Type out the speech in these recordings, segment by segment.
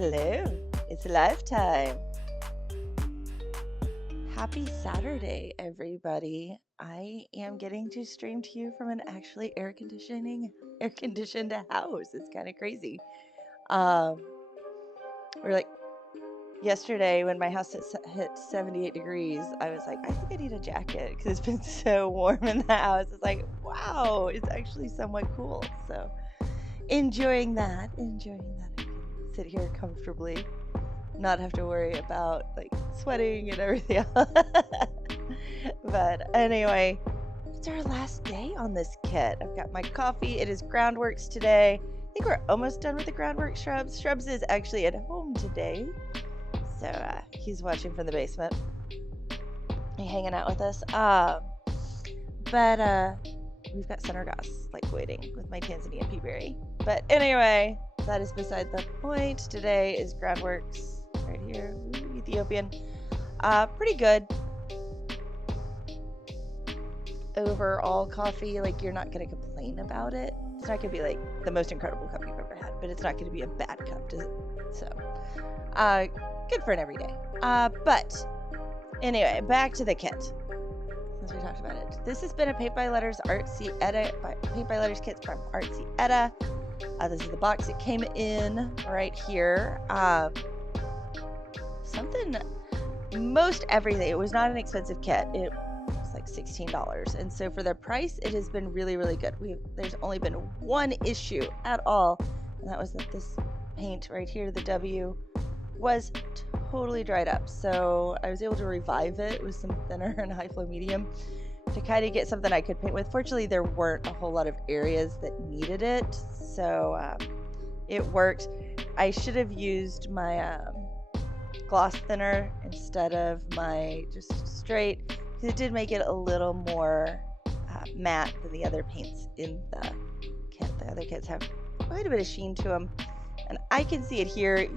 Hello, it's lifetime. Happy Saturday, everybody. I am getting to stream to you from an actually air conditioned house. It's kind of crazy. Um, we're like yesterday when my house hit 78 degrees, I was like, I think I need a jacket because it's been so warm in the house. It's like, wow, it's actually somewhat cool. So enjoying that. I can sit here comfortably, not have to worry about like sweating and everything else. But anyway, it's our last day on this kit. I've got my coffee. It is Groundworks today. I think we're almost done with the Groundwork Shrubs. Shrubs is actually at home today, so he's watching from the basement. He's hanging out with us. But we've got center goss like waiting with my Tanzanian peaberry. But anyway, that is beside the point. Today is Groundworks right here. Ooh, Ethiopian. Pretty good. Overall coffee, like you're not going to complain about it. It's not going to be like the most incredible cup you've ever had, but it's not going to be a bad cup. So, good for an everyday. But anyway, back to the kit. Since we talked about it, this has been a Paint by Letters Artsy Etta Paint by Letters kit from Artsy Etta. This is the box it came in right here. Most everything. It was not an expensive kit. It was like $16, and so for the price, it has been really, really good. There's only been one issue at all, and that was that this paint right here, the W, was totally dried up. So I was able to revive it with some thinner and high flow medium to kind of get something I could paint with. Fortunately, there weren't a whole lot of areas that needed it, so it worked. I should have used my gloss thinner instead of my just straight, because it did make it a little more matte than the other paints in the kit. The other kits have quite a bit of sheen to them, and I can see it here.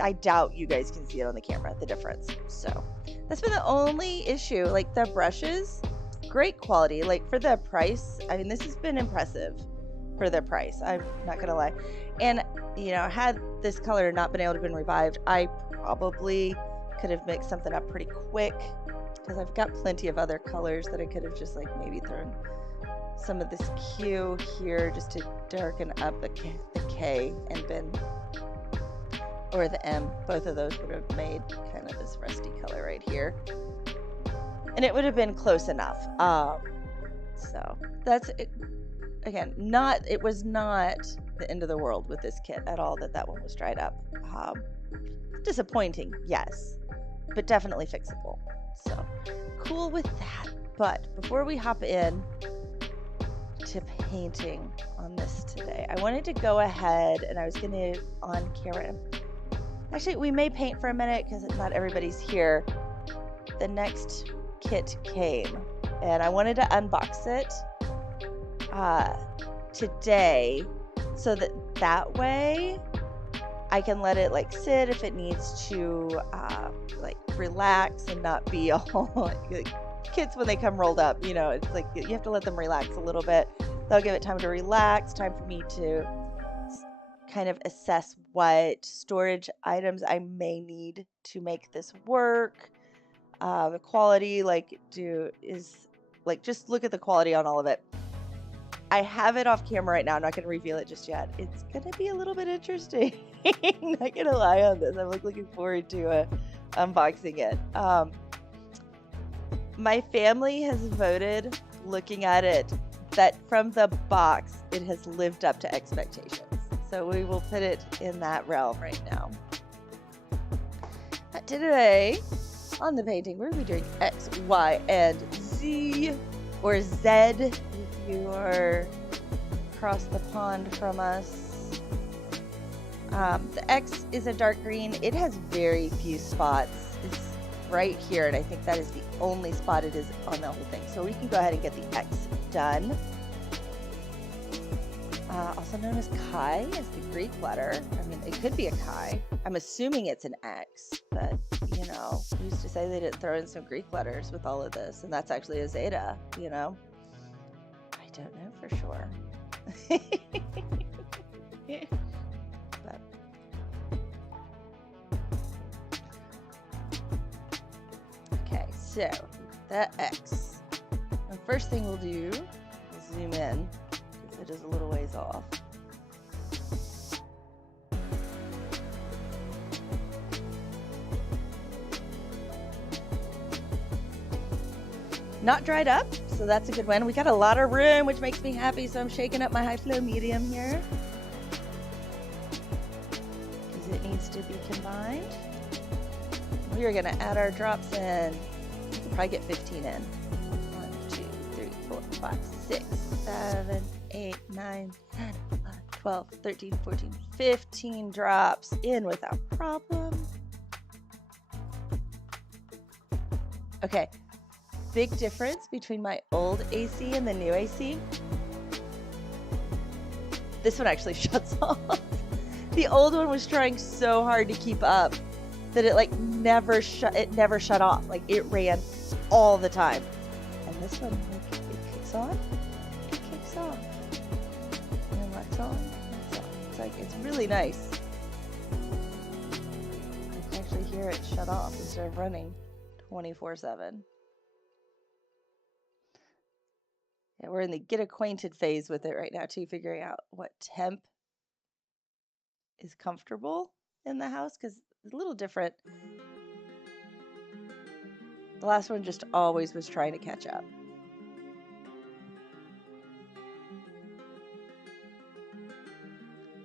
I doubt you guys can see it on the camera, the difference. So that's been the only issue. Like the brushes, great quality. Like for the price, I mean, this has been impressive for the price. I'm not gonna lie. And you know, had this color not been able to been revived, I probably could have mixed something up pretty quick, because I've got plenty of other colors that I could have just like maybe thrown some of this Q here just to darken up the K and been, or the M. Both of those would have made kind of this rusty color right here, and it would have been close enough. So that's it. Again, it was not the end of the world with this kit at all that one was dried up. Disappointing, yes, but definitely fixable. So cool with that. But before we hop in to painting on this today, I wanted to go ahead, and I was gonna on camera. Actually, we may paint for a minute because not everybody's here. The next kit came, and I wanted to unbox it today, so that way I can let it like sit if it needs to like relax and not be all like, kits when they come rolled up, you know, it's like you have to let them relax a little bit. That'll give it time to relax, time for me to kind of assess what storage items I may need to make this work. The quality, just look at the quality on all of it. I have it off camera right now. I'm not going to reveal it just yet. It's going to be a little bit interesting. Not going to lie on this. I'm looking forward to unboxing it. My family has voted, looking at it, that from the box, it has lived up to expectations. So we will put it in that realm right now. Today, on the painting, we're going to be doing X, Y, and Z, or Z, if you are across the pond from us. The X is a dark green. It has very few spots. It's right here, and I think that is the only spot it is on the whole thing. So we can go ahead and get the X done. Also known as Chi, as the Greek letter. I mean, it could be a Chi. I'm assuming it's an X, but you know, who's to say they didn't throw in some Greek letters with all of this, and that's actually a Zeta, you know? I don't know for sure. But So, that X. The first thing we'll do is zoom in, because it is a little ways off. Not dried up, so that's a good one. We got a lot of room, which makes me happy, so I'm shaking up my high flow medium here, because it needs to be combined. We are going to add our drops in. We'll probably get 15 in. 1, 2, 3, 4, 5, 6, 7, 8, 9, 10, 11, 12, 13, 14, 15 drops in without problem. Okay. Big difference between my old AC and the new AC. This one actually shuts off. The old one was trying so hard to keep up that it like never shut off. Like it ran all the time. And this one, like, it kicks on, it kicks off, and then lets on, lets off. It's like, it's really nice. I can actually hear it shut off instead of running 24/7. Yeah, we're in the get acquainted phase with it right now too, figuring out what temp is comfortable in the house, because it's a little different. The last one just always was trying to catch up.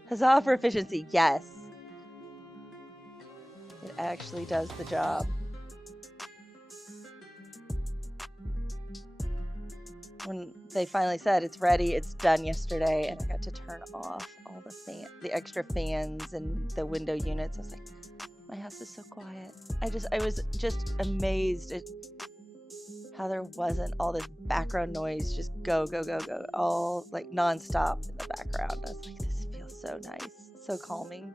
Huzzah for efficiency, yes. It actually does the job. When they finally said it's ready, it's done yesterday, and I got to turn off all the extra fans and the window units. I was like, my house is so quiet. I was just amazed at how there wasn't all this background noise, just go, all like nonstop in the background. I was like, this feels so nice, so calming.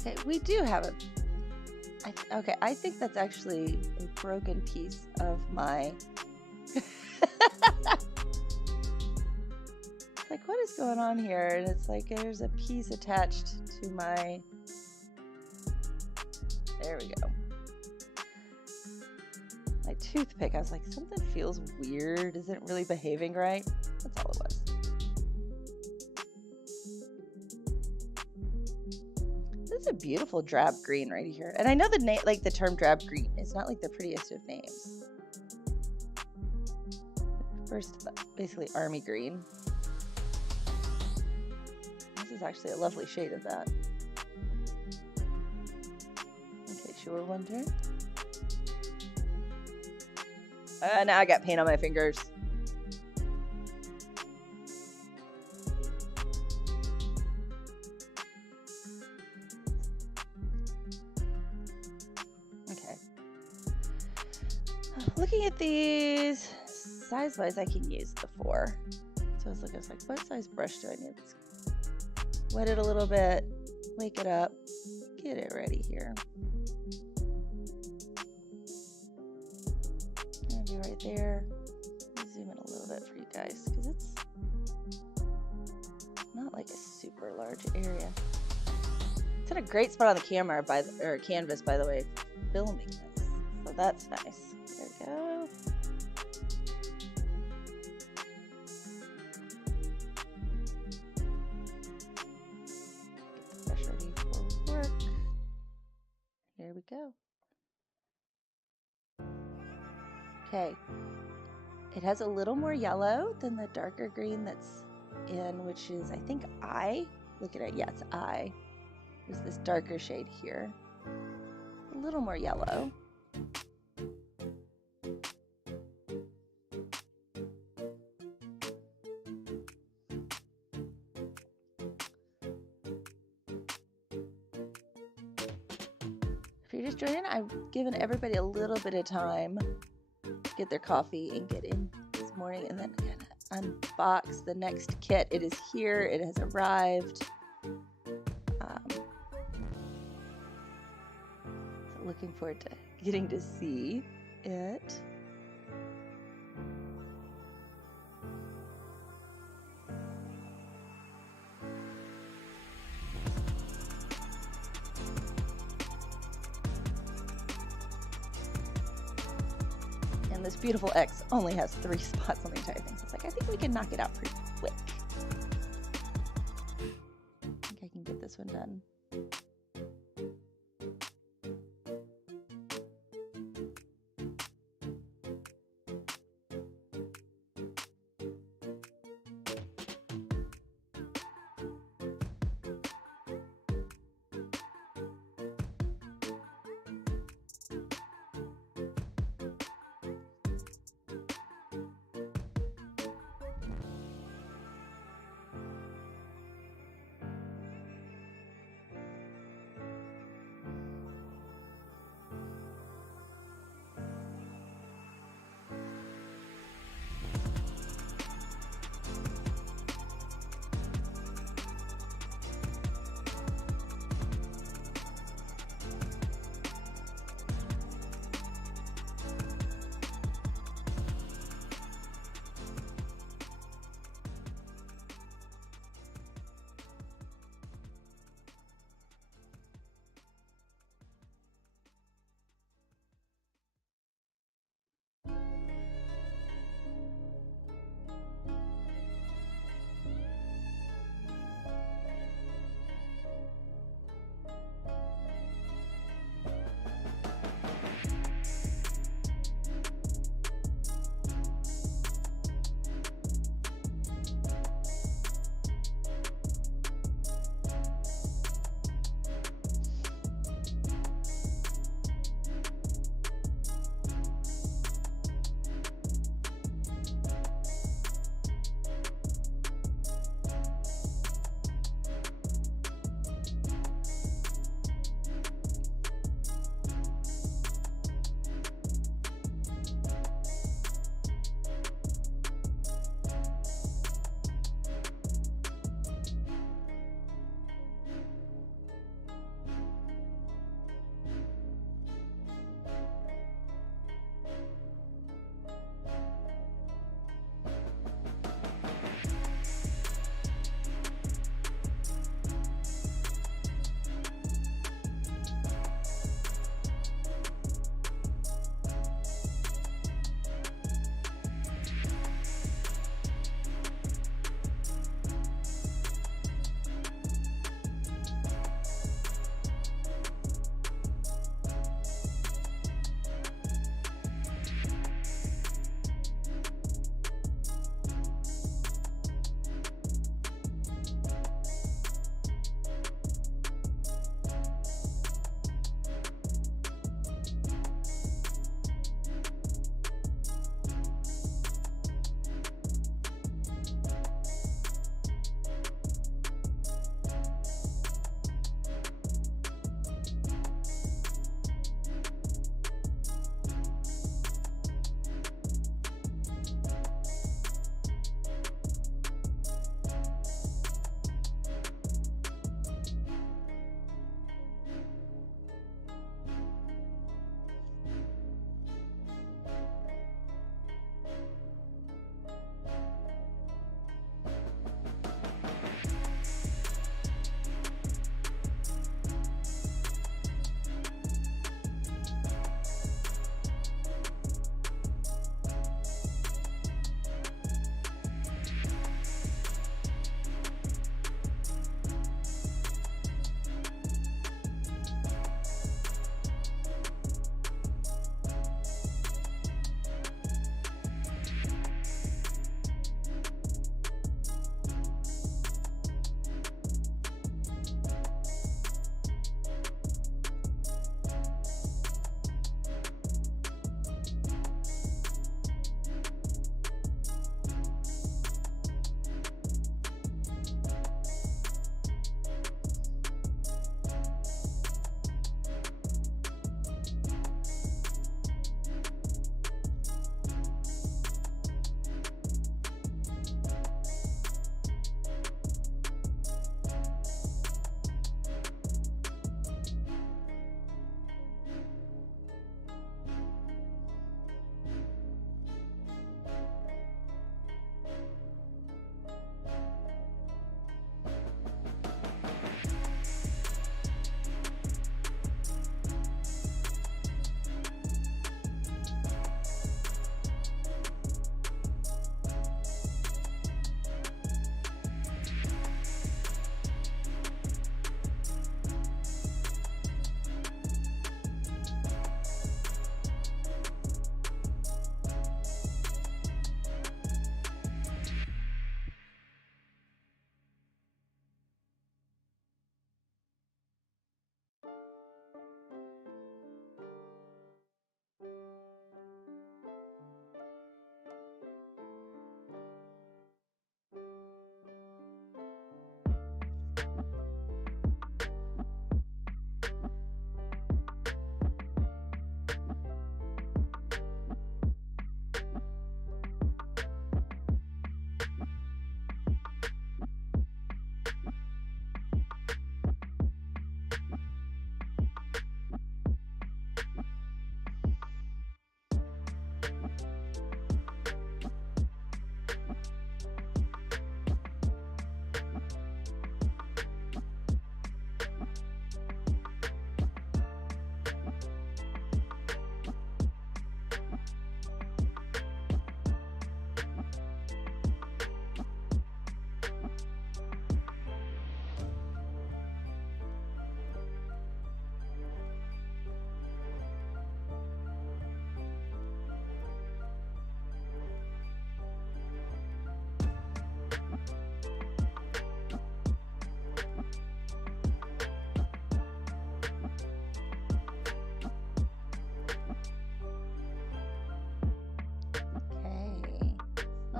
Okay, we do have a, okay, I think that's actually a broken piece of my, like, what is going on here? And it's like, there's a piece attached to my, there we go. My toothpick, I was like, something feels weird, isn't really behaving right. That's all it was. This is a beautiful drab green right here. And I know the name, like the term drab green, it's not like the prettiest of names. First, basically army green. This is actually a lovely shade of that. Okay, sure, one turn. Now I got paint on my fingers. Looking at these, size-wise, I can use the 4. So I was looking, I was like, what size brush do I need? Let's wet it a little bit, wake it up, get it ready here. I'll be right there. Zoom in a little bit for you guys, because it's not like a super large area. It's in a great spot on the camera, or canvas, by the way, filming this. So that's nice. There we go. Get the brush ready for work. Here we go. Okay. It has a little more yellow than the darker green that's in, which is, I think, I. Look at it. Yeah, it's I. There's this darker shade here. A little more yellow. If you're just joining, I've given everybody a little bit of time to get their coffee and get in this morning, and then I'm gonna unbox the next kit. It is here. It has arrived. So looking forward to getting to see it. And this beautiful X only has 3 spots on the entire thing. So it's like, I think we can knock it out pretty quick. I think I can get this one done.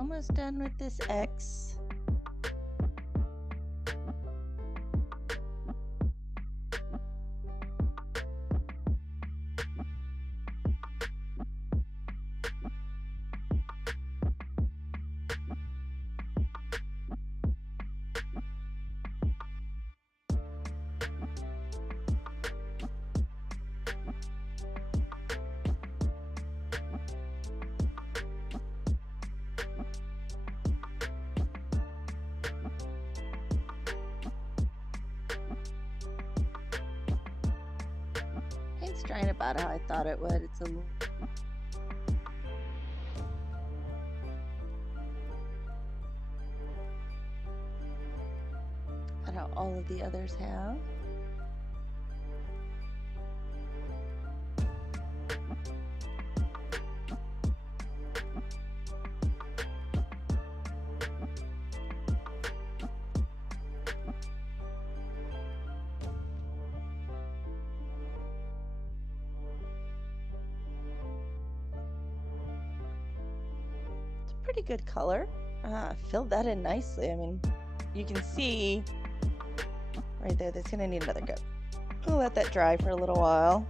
almost done with this X. It's drying about how I thought it would. It's a little... about how all of the others have. Pretty good color. Filled that in nicely. I mean, you can see right there that's gonna need another coat. I'll let that dry for a little while.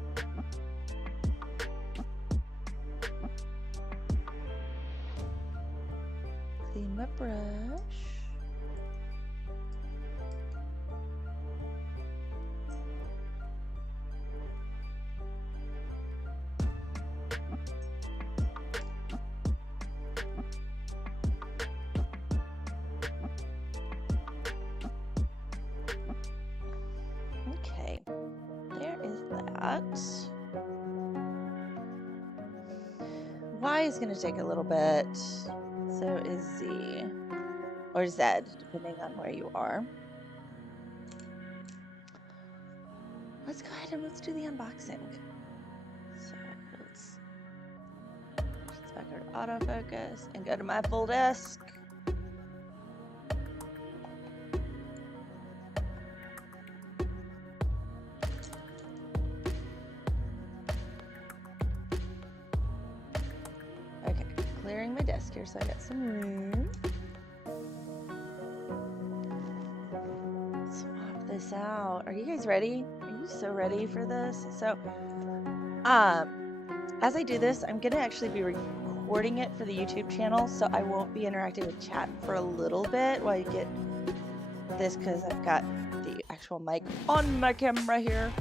Clean my brush. Okay, there is that. Y is going to take a little bit. So is Z. Or Z, depending on where you are. Let's go ahead and let's do the unboxing. So let's back our autofocus and go to my full desk. Clearing my desk here so I got some room. Swap this out. Are you guys ready? Are you so ready for this? So, as I do this, I'm gonna actually be recording it for the YouTube channel, so I won't be interacting with chat for a little bit while you get this, because I've got the actual mic on my camera here,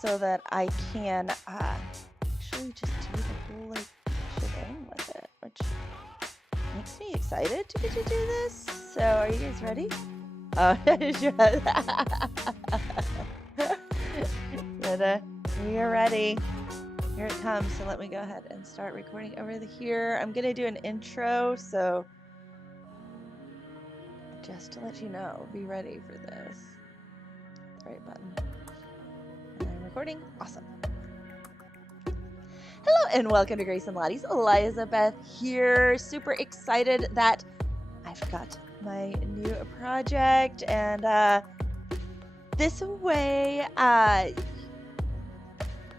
so that I can actually just do the whole like shebang with it, which makes me excited to get to do this. So, are you guys ready? Oh, we are ready. Here it comes. So let me go ahead and start recording over here. I'm gonna do an intro, so just to let you know, be ready for this. The right button. And I'm recording. Awesome. Hello and welcome to Grace and Lottie's. Elizabeth here. Super excited that I've got my new project, and this way,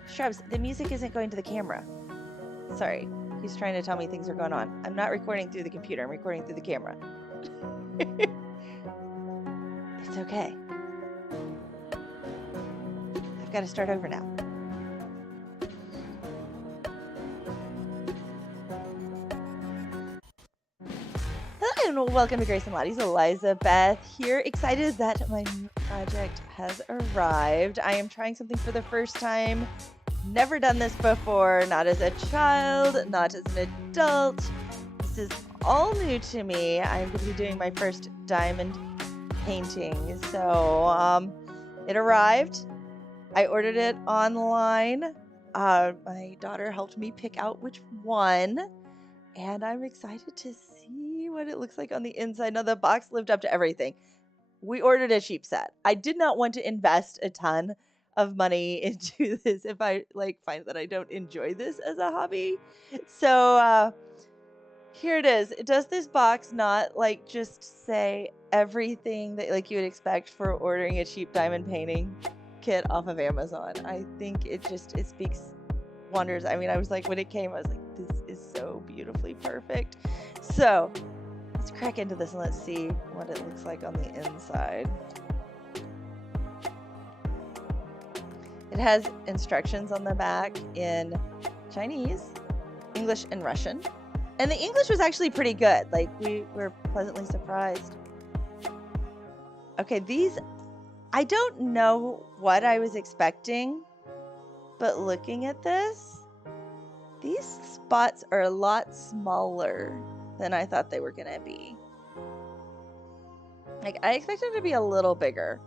Shrubs, the music isn't going to the camera. Sorry, he's trying to tell me things are going on. I'm not recording through the computer, I'm recording through the camera. It's okay. I've got to start over now. And welcome to Grace and Lottie's. Elizabeth here. Excited that my new project has arrived. I am trying something for the first time. Never done this before, not as a child, not as an adult. This is all new to me. I'm going to be doing my first diamond painting. So it arrived. I ordered it online. My daughter helped me pick out which one, and I'm excited to see what it looks like on the inside. Now, the box lived up to everything. We ordered a cheap set. I did not want to invest a ton of money into this if I find that I don't enjoy this as a hobby. So here it is. Does this box not just say everything that you would expect for ordering a cheap diamond painting kit off of Amazon? I think it speaks wonders. I mean, I was when it came, I was like, this is so beautifully perfect. So Let's crack into this and let's see what it looks like on the inside. It has instructions on the back in Chinese, English, and Russian. And the English was actually pretty good. Like, we were pleasantly surprised. Okay, these, I don't know what I was expecting, but looking at this, these spots are a lot smaller than I thought they were going to be. Like, I expected them to be a little bigger.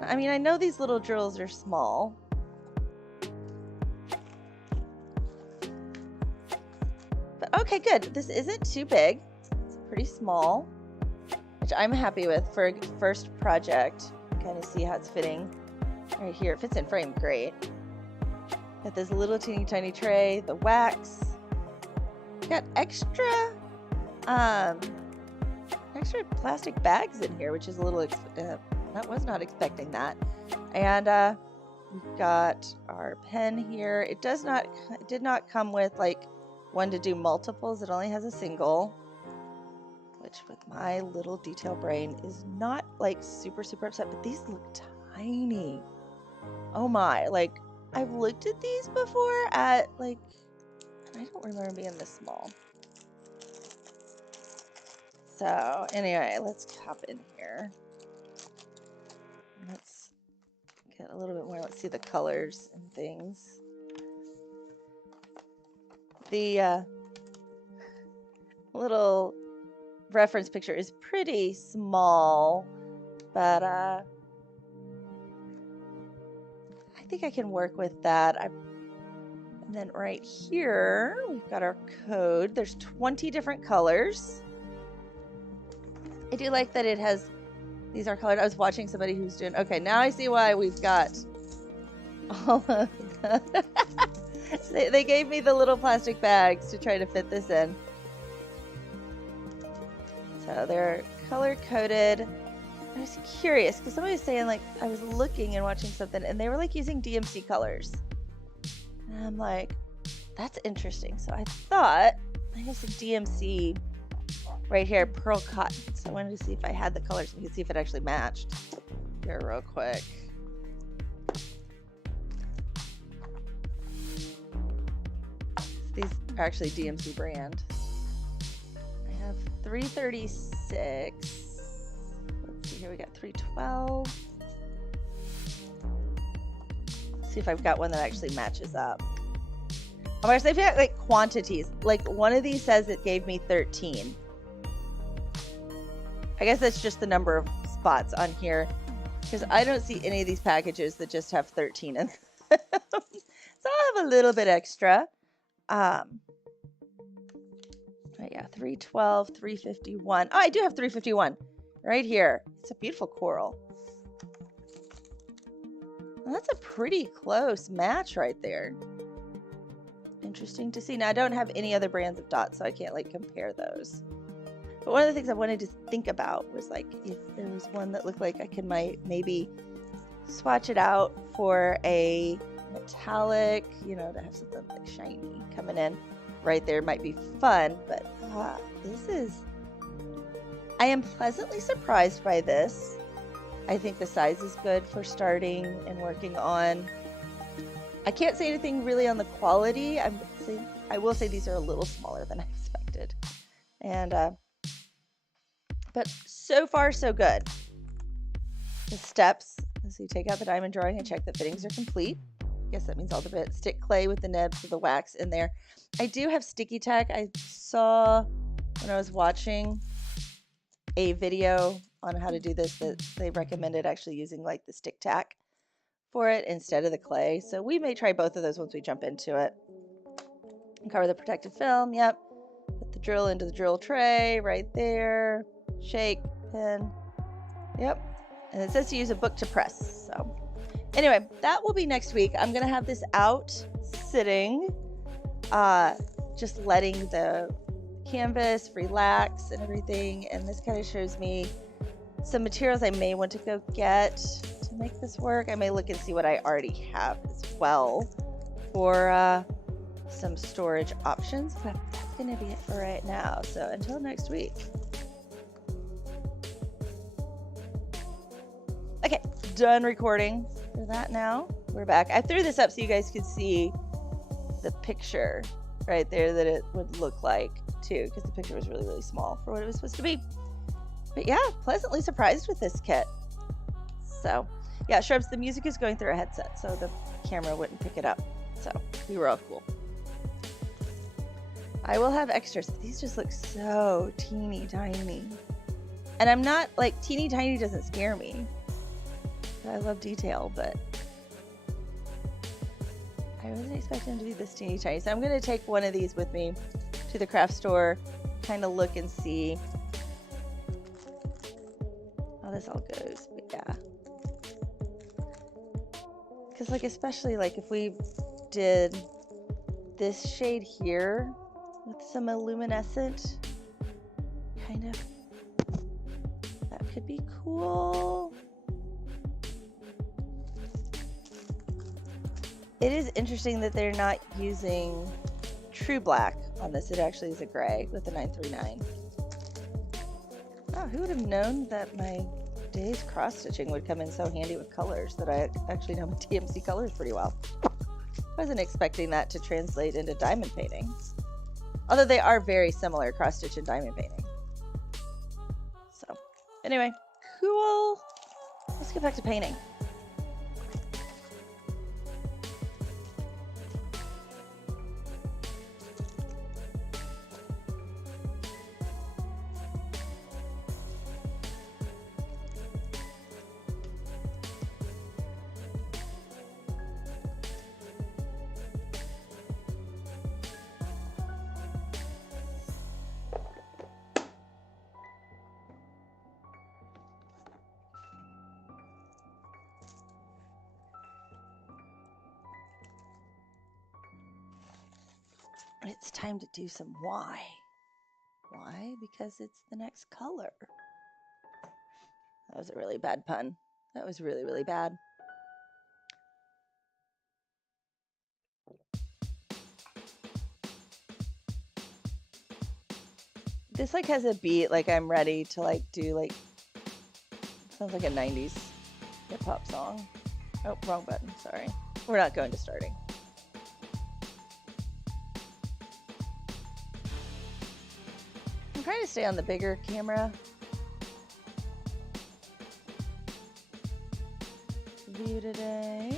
I mean, I know these little drills are small. But okay, good. This isn't too big. It's pretty small, which I'm happy with for a first project. Kind of see how it's fitting right here. It fits in frame great. Got this little teeny tiny tray, the wax. Got extra plastic bags in here, which is a little, I was not expecting that. And we've got our pen here. It did not come with like one to do multiples. It only has a single, which with my little detail brain is not like super upset, but these look tiny. Oh my, like I've looked at these before at like, I don't remember being this small. So anyway, let's hop in here. Let's get a little bit more. Let's see the colors and things. The little reference picture is pretty small, but I think I can work with that. And then right here, we've got our code. There's 20 different colors. I do like that it has, these are colored. I was watching somebody who's doing, okay, now I see why we've got all of the, they gave me the little plastic bags to try to fit this in. So they're color coded. I was curious because somebody was saying, like, I was looking and watching something and they were like using DMC colors. And I'm like, that's interesting. So I thought I have some DMC right here, pearl cotton. So I wanted to see if I had the colors and we could see if it actually matched. Here, real quick. These are actually DMC brand. I have 336. Let's see here, we got 312. See if I've got one that actually matches up. Oh my gosh, they've got like quantities. Like one of these says it gave me 13. I guess that's just the number of spots on here because I don't see any of these packages that just have 13 in them. So I'll have a little bit extra. Yeah, 312, 351. Oh, I do have 351 right here. It's a beautiful coral. Well, that's a pretty close match right there. Interesting to see. Now, I don't have any other brands of dots, so I can't like compare those. But one of the things I wanted to think about was like if there was one that looked like I could maybe swatch it out for a metallic, you know, to have something like shiny coming in right there might be fun. But I am pleasantly surprised by this. I think the size is good for starting and working on. I can't say anything really on the quality. I will say these are a little smaller than I expected. And but so far so good. The steps, so you take out the diamond drawing and check that fittings are complete. I guess that means all the bits. Stick clay with the nibs of the wax in there. I do have sticky tack. I saw when I was watching a video on how to do this that they recommended actually using like the stick tack for it instead of the clay. So we may try both of those once we jump into it. And cover the protective film. Yep. Put the drill into the drill tray right there. Shake, pin. Yep. And it says to use a book to press. So anyway, that will be next week. I'm going to have this out sitting, just letting the canvas relax and everything. And this kind of shows me some materials I may want to go get to make this work. I may look and see what I already have as well for some storage options. But that's going to be it for right now. So until next week. done recording for that now. We're back. I threw this up so you guys could see the picture right there that it would look like too, because the picture was really, really small for what it was supposed to be. But yeah, pleasantly surprised with this kit. So yeah, Shrubs, the music is going through a headset, so the camera wouldn't pick it up. So we were all cool. I will have extras. These just look so teeny tiny. And I'm not, like, teeny tiny doesn't scare me. I love detail, but I wasn't expecting them to be this teeny tiny. So I'm going to take one of these with me to the craft store, kind of look and see how this all goes. But yeah. Because, like, especially, like, if we did this shade here with some luminescent, kind of, that could be cool. It is interesting that they're not using true black on this. It actually is a gray with the 939. Oh, who would have known that my day's cross stitching would come in so handy with colors, that I actually know my DMC colors pretty well. I wasn't expecting that to translate into diamond painting. Although they are very similar, cross stitch and diamond painting. So anyway, cool. Let's get back to painting. It's time to do some why. Why? Because it's the next color. That was a really bad pun. That was really, really bad. This like has a beat, like I'm ready to like do like, sounds like a 90s hip hop song. Oh, wrong button, sorry. We're not going to starting. I'm trying to stay on the bigger camera. View today.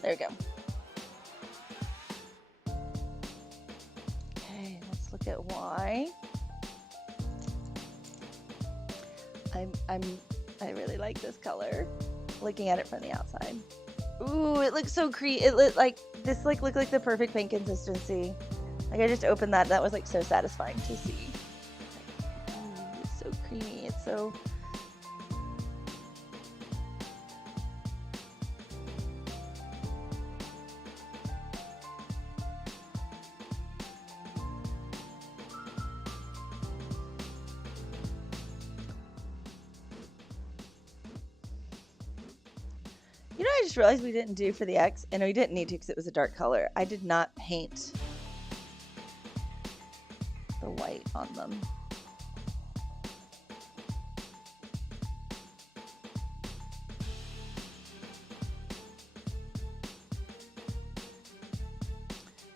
There we go. Okay, let's look at why. I really like this color. Looking at it from the outside. Ooh, it looks so creamy. It looked like this looked like the perfect paint consistency. Like I just opened that. That was like so satisfying to see. Like, ooh, it's so creamy. It's so. You know, I just realized we didn't do for the X, and we didn't need to because it was a dark color. I did not paint the white on them.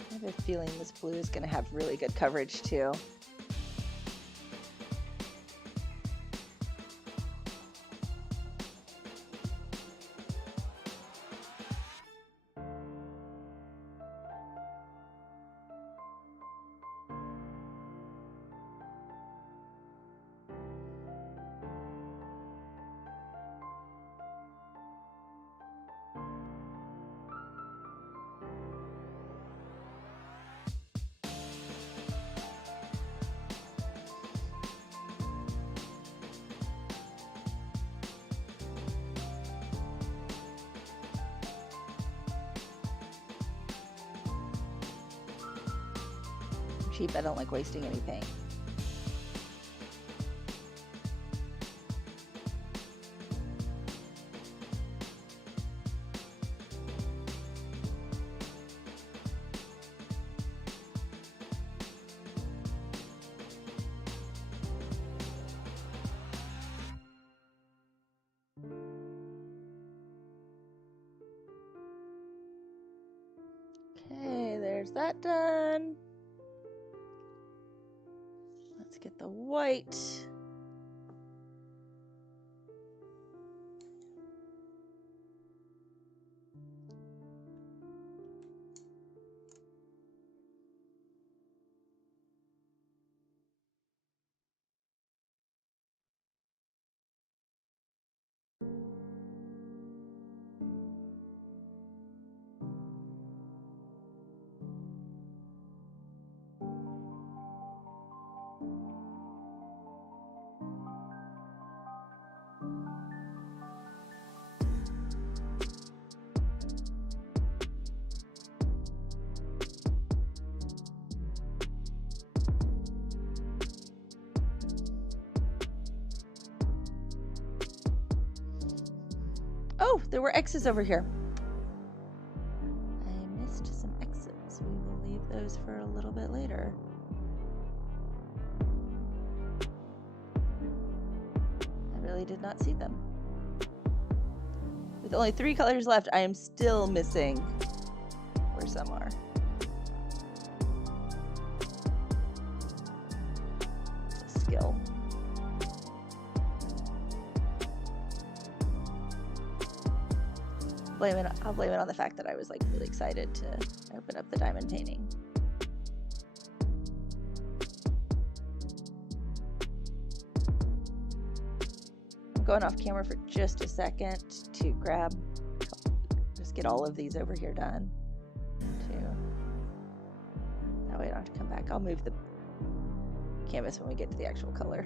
I have a feeling this blue is going to have really good coverage too. Cheap. I don't like wasting any paint. there's that done. Let's get the white. Oh, there were X's over here. I missed some X's. We will leave those for a little bit later. I really did not see them. With only 3 colors left, I am still missing where some are. It's a skill. I'll blame it on the fact that I was like really excited to open up the diamond painting. I'm going off camera for just a second to just get all of these over here done too. That way I don't have to come back. I'll move the canvas when we get to the actual color.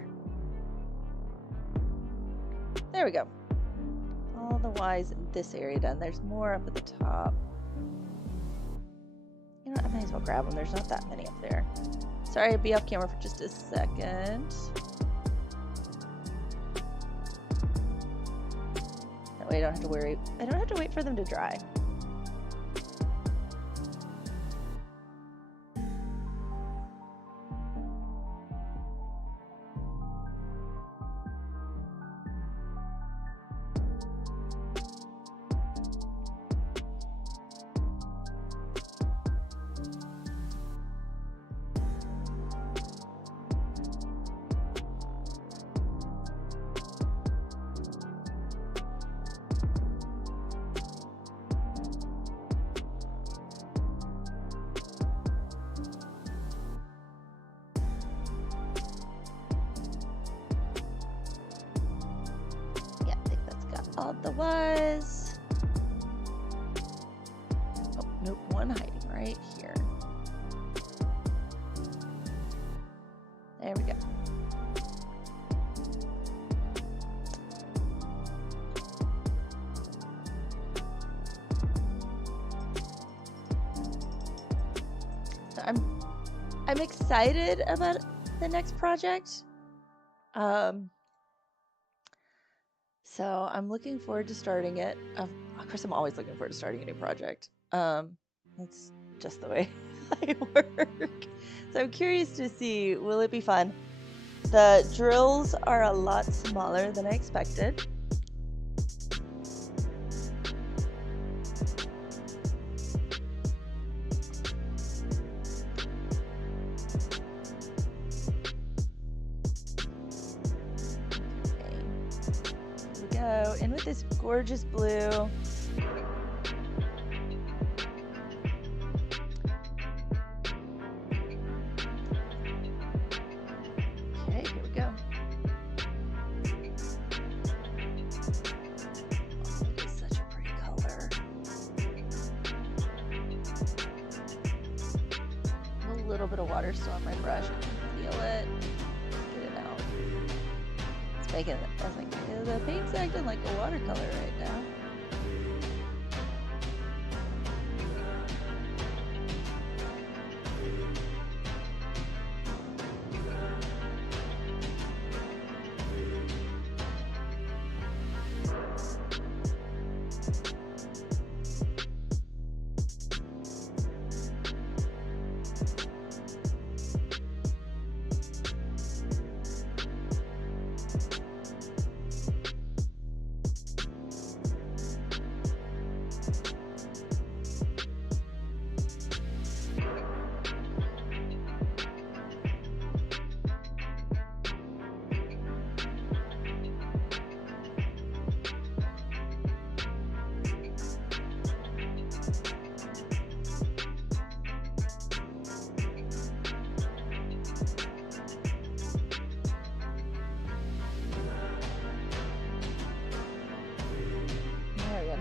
There we go. All the Y's in this area done. There's more up at the top. You know, I might as well grab them. There's not that many up there. Sorry, I'll be off camera for just a second. That way I don't have to worry. I don't have to wait for them to dry. All the was. Oh, nope, one hiding right here. There we go. So I'm excited about the next project. So I'm looking forward to starting it. Of course, I'm always looking forward to starting a new project. That's just the way I work. So I'm curious to see, will it be fun? The drills are a lot smaller than I expected. In with this gorgeous blue. Okay, here we go. Oh, it is such a pretty color. A little bit of water still on my brush. I can feel it. Get it out. It's making it. I was like, the paint's acting like a watercolor right now.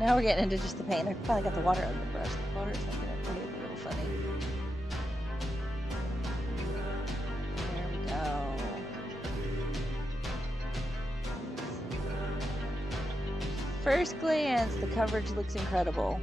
now we're getting into just the paint. I finally got the water out of the brush. The water is making it behave a little funny. There we go. First glance, the coverage looks incredible.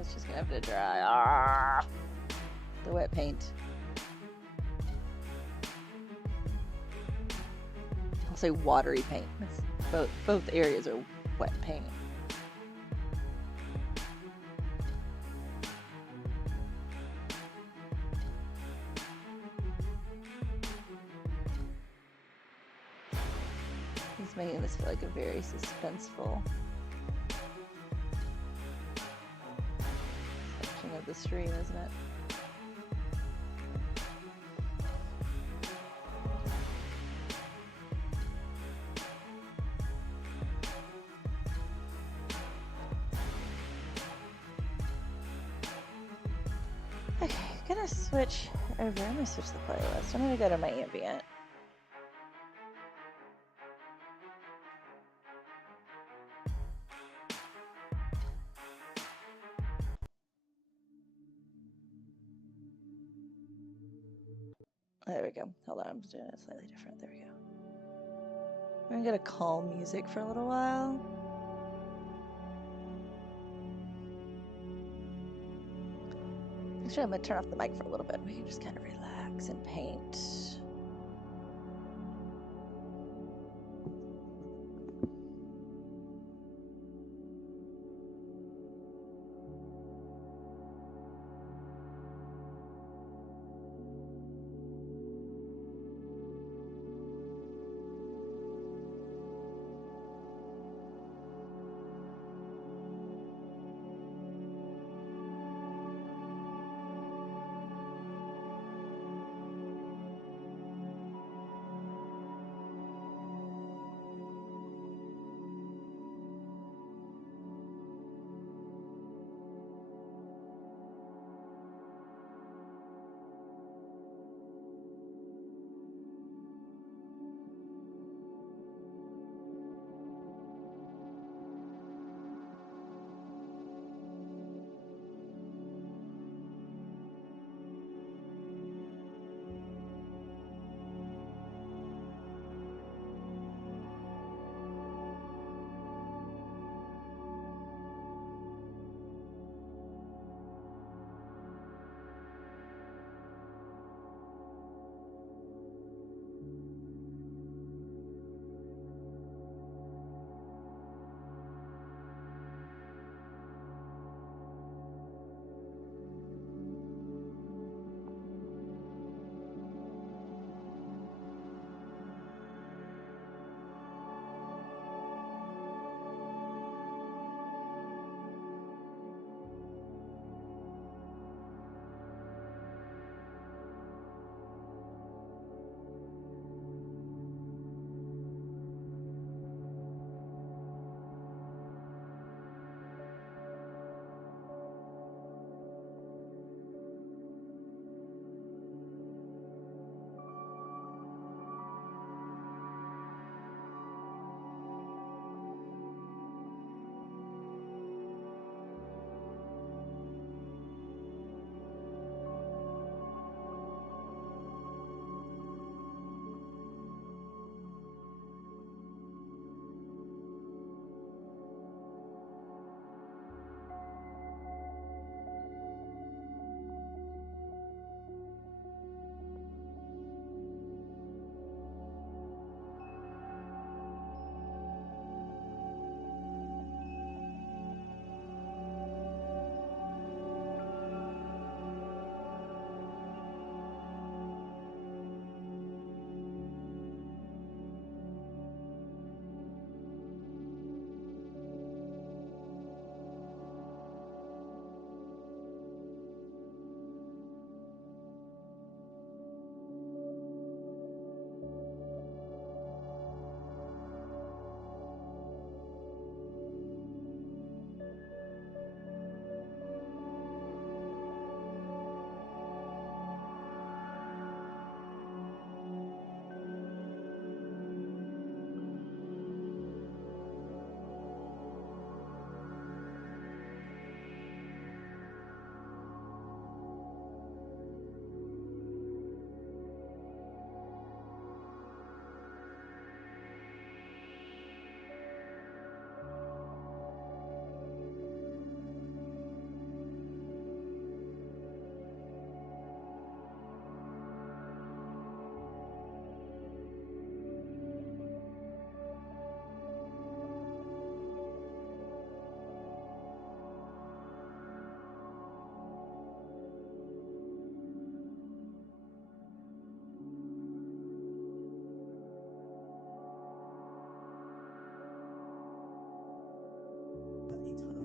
It's just gonna have to dry. The wet paint. I'll say watery paint. Both areas are wet paint. He's making this feel like a very suspenseful section of the stream, isn't it? Okay, I'm gonna switch over. I'm gonna switch the playlist. I'm gonna go to my ambient. There we go. Hold on, I'm doing it slightly different. There we go. I'm gonna get a calm music for a little while. Actually, I'm gonna turn off the mic for a little bit. We can just kind of relax and paint.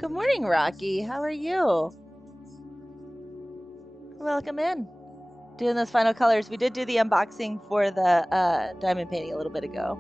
Good morning, Rocky. How are you? Welcome in. Doing those final colors. We did do the unboxing for the diamond painting a little bit ago.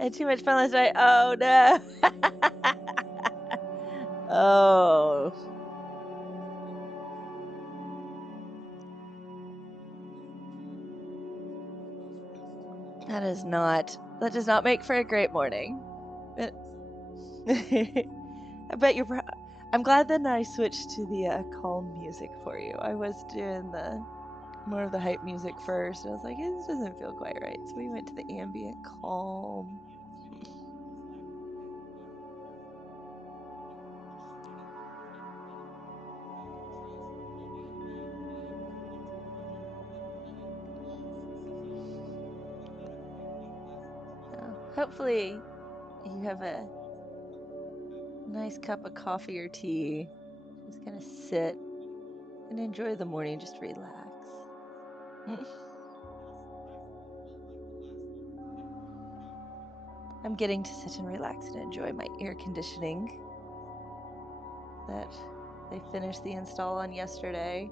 I had too much fun last night. Oh no. Oh. That does not make for a great morning. I bet I'm glad that I switched to the calm music for you. I was doing the more of the hype music first. I was like, this doesn't feel quite right. So we went to the ambient calm. Hopefully you have a nice cup of coffee or tea. Just gonna sit and enjoy the morning. Just relax. I'm getting to sit and relax and enjoy my air conditioning that they finished the install on yesterday.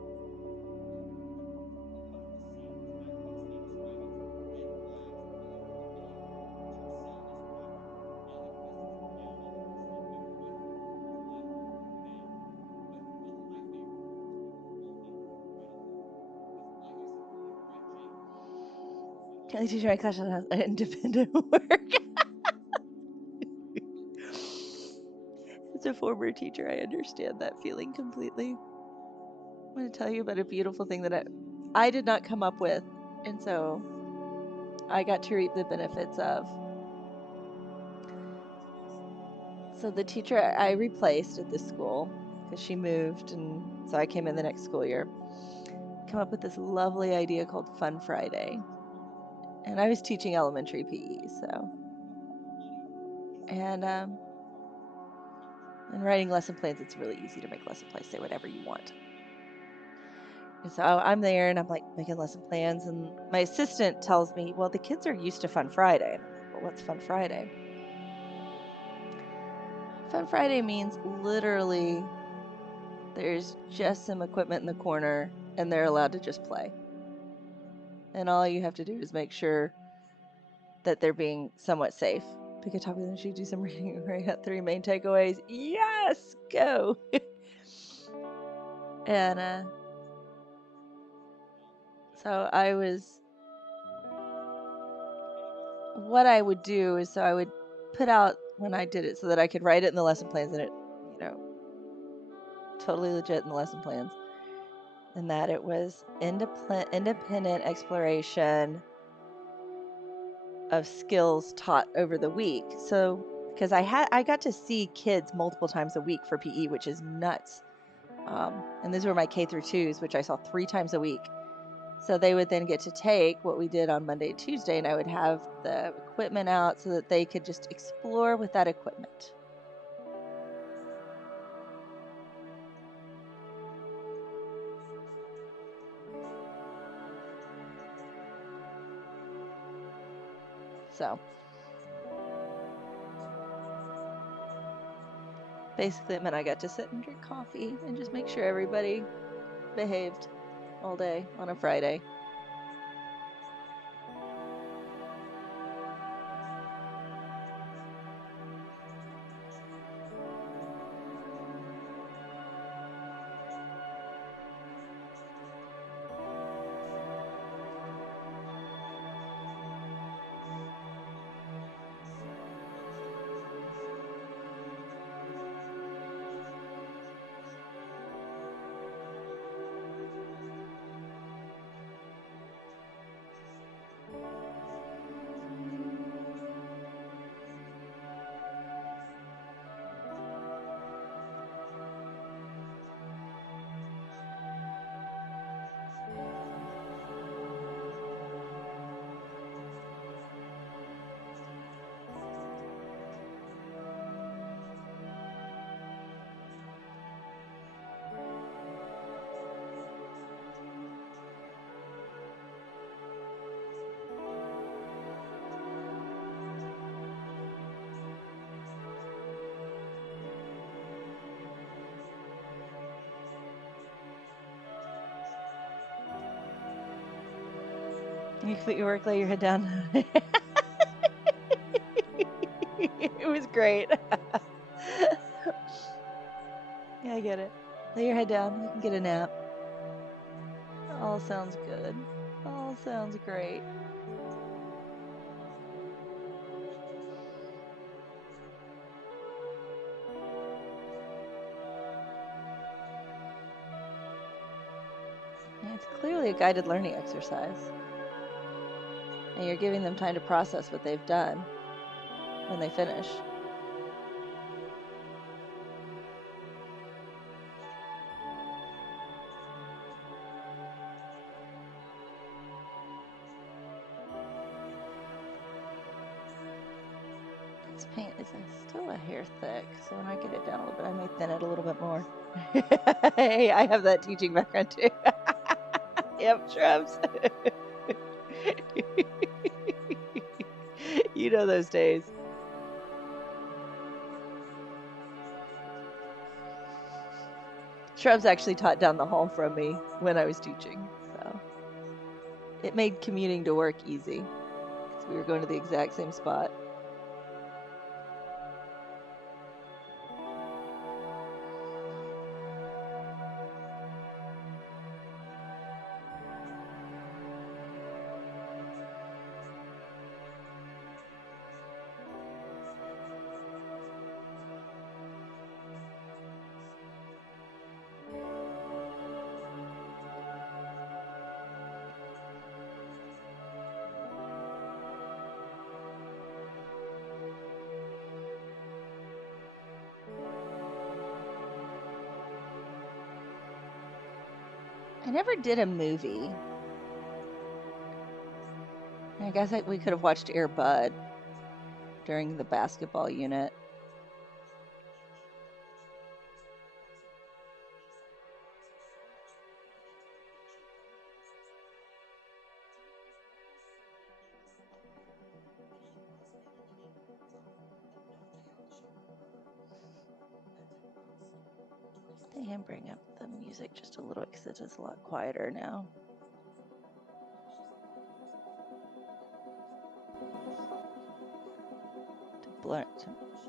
Can't teach my class on independent work. As a former teacher, I understand that feeling completely. I want to tell you about a beautiful thing that I did not come up with, and so I got to reap the benefits of. So the teacher I replaced at this school, because she moved, and so I came in the next school year, come up with this lovely idea called Fun Friday. And I was teaching elementary PE, so. And writing lesson plans, it's really easy to make lesson plans, say whatever you want. And so I'm there and I'm like making lesson plans, and my assistant tells me, well, the kids are used to Fun Friday. And I'm like, well, what's Fun Friday? Fun Friday means literally there's just some equipment in the corner and they're allowed to just play. And all you have to do is make sure that they're being somewhat safe. Pick a topic and she do some reading. Right at 3 main takeaways. Yes, go. And so what I would do is, so I would put out when I did it so that I could write it in the lesson plans, and it, totally legit in the lesson plans, and that it was independent exploration of skills taught over the week. So because I got to see kids multiple times a week for PE, which is nuts. And these were my K through 2s, which I saw 3 times a week. So they would then get to take what we did on Monday and Tuesday, and I would have the equipment out so that they could just explore with that equipment. So basically it meant I got to sit and drink coffee and just make sure everybody behaved all day on a Friday. You quit your work, lay your head down. It was great. Yeah, I get it. Lay your head down. You can get a nap. All sounds good. All sounds great. And it's clearly a guided learning exercise. And you're giving them time to process what they've done when they finish. This paint is still a hair thick, so when I get it down a little bit, I may thin it a little bit more. Hey, I have that teaching background too. Yep, shrubs. You know those days. Shrubs actually taught down the hall from me when I was teaching, so it made commuting to work easy because we were going to the exact same spot. I never did a movie. I guess we could have watched Air Bud during the basketball unit. I can bring up the music just a little because it is a lot quieter now. To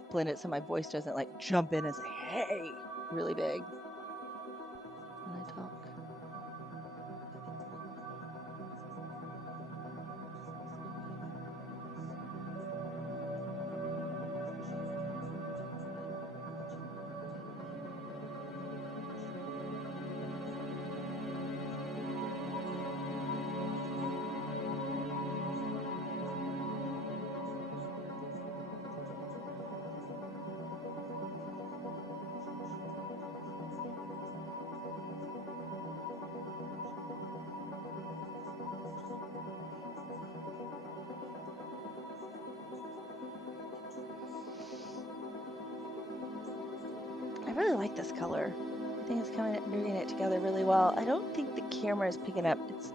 blend it so my voice doesn't like jump in and say, hey, really big when I talk. I really like this color. I think it's bringing it together really well. I don't think the camera is picking up. It's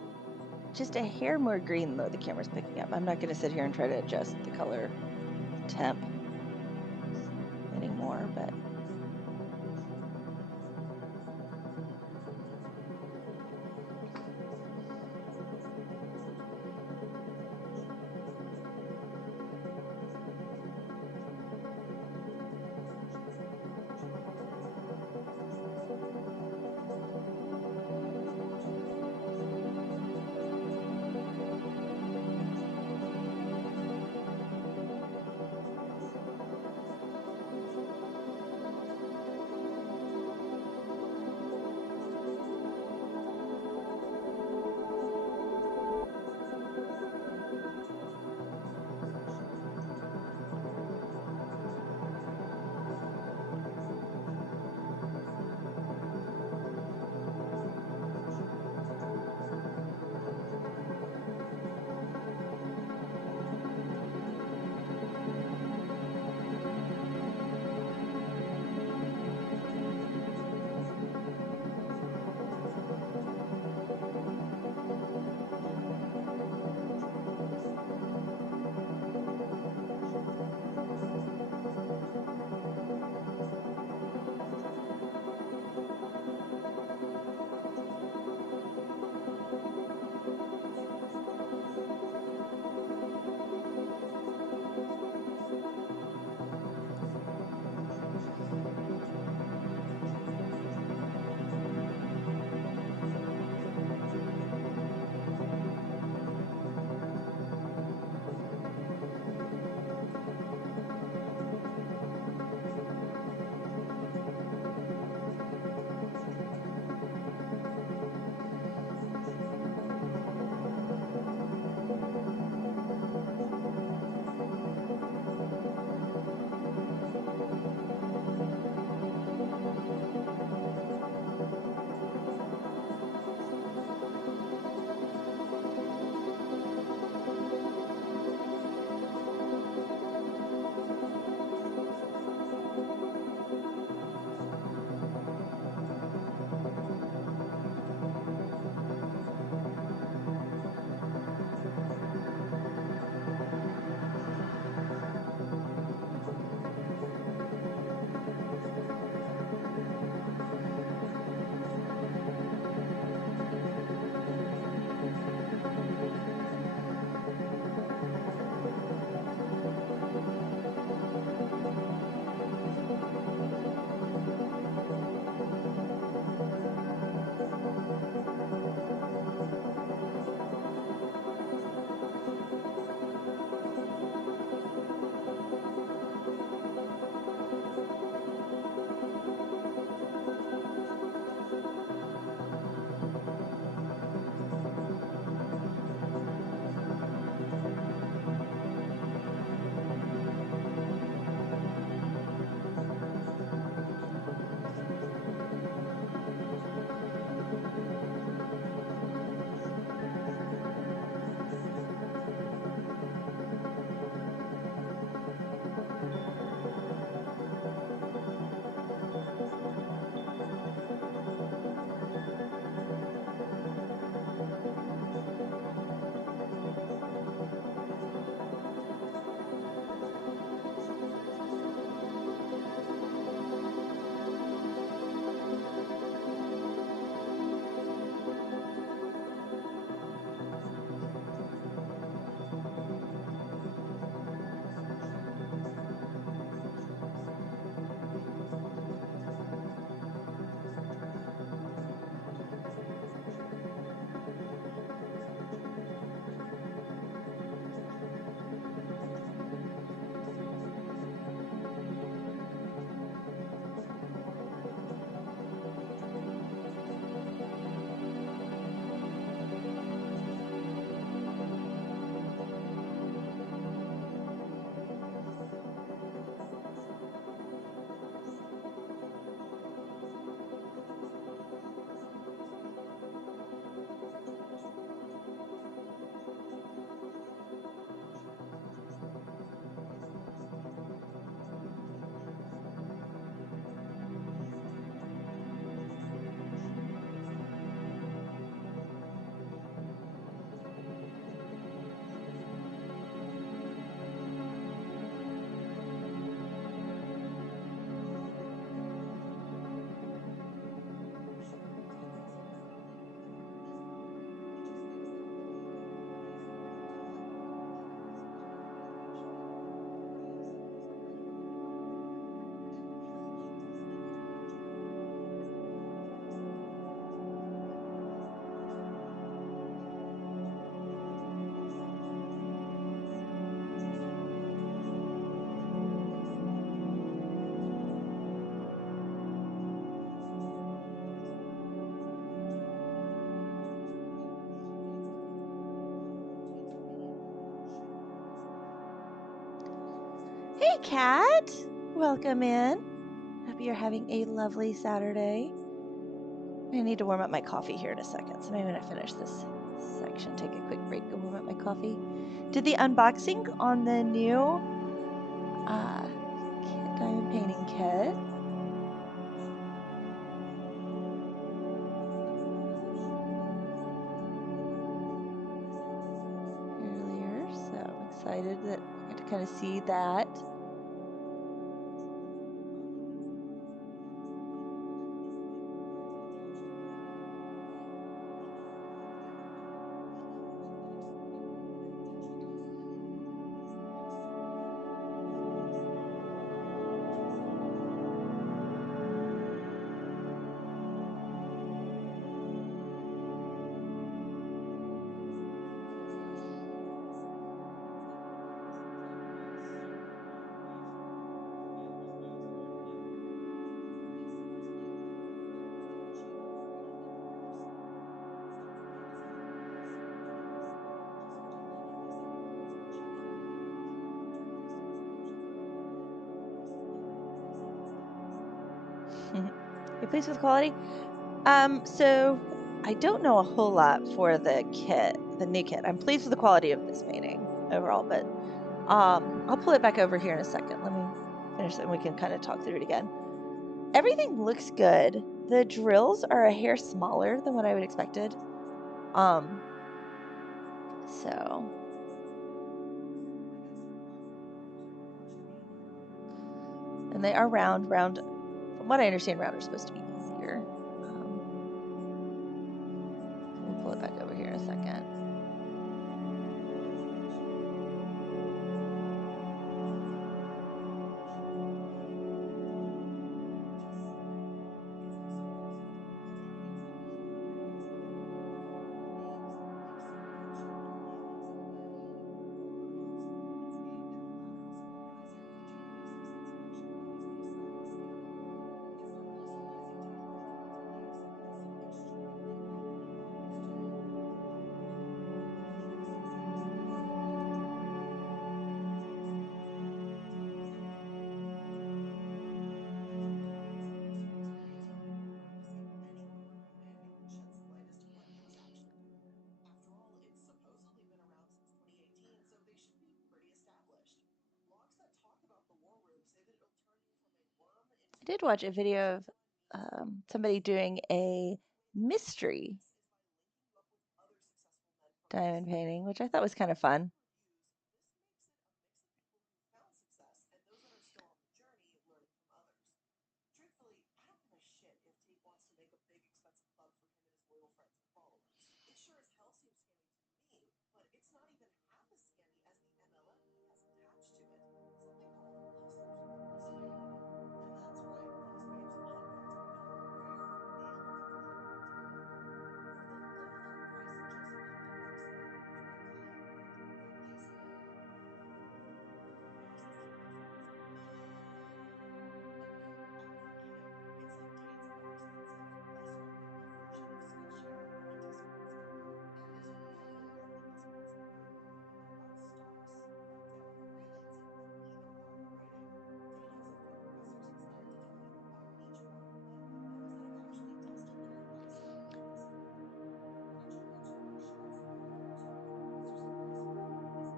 just a hair more green though the camera's picking up. I'm not going to sit here and try to adjust the color temp anymore, but Hey, Kat. Welcome in. Hope you're having a lovely Saturday. I need to warm up my coffee here in a second, so maybe when I finish this section, take a quick break, go warm up my coffee. Did the unboxing on the new diamond painting kit. Earlier, so I'm excited that I get to kind of see that. You pleased with the quality? So I don't know a whole lot for the kit, the new kit. I'm pleased with the quality of this painting overall, but I'll pull it back over here in a second. Let me finish it and we can kind of talk through it again. Everything looks good. The drills are a hair smaller than what I would expected. So and they are round. Round, from what I understand, round are supposed to be easier. We'll pull it back over here in a second. I did watch a video of somebody doing a mystery diamond painting, which I thought was kind of fun.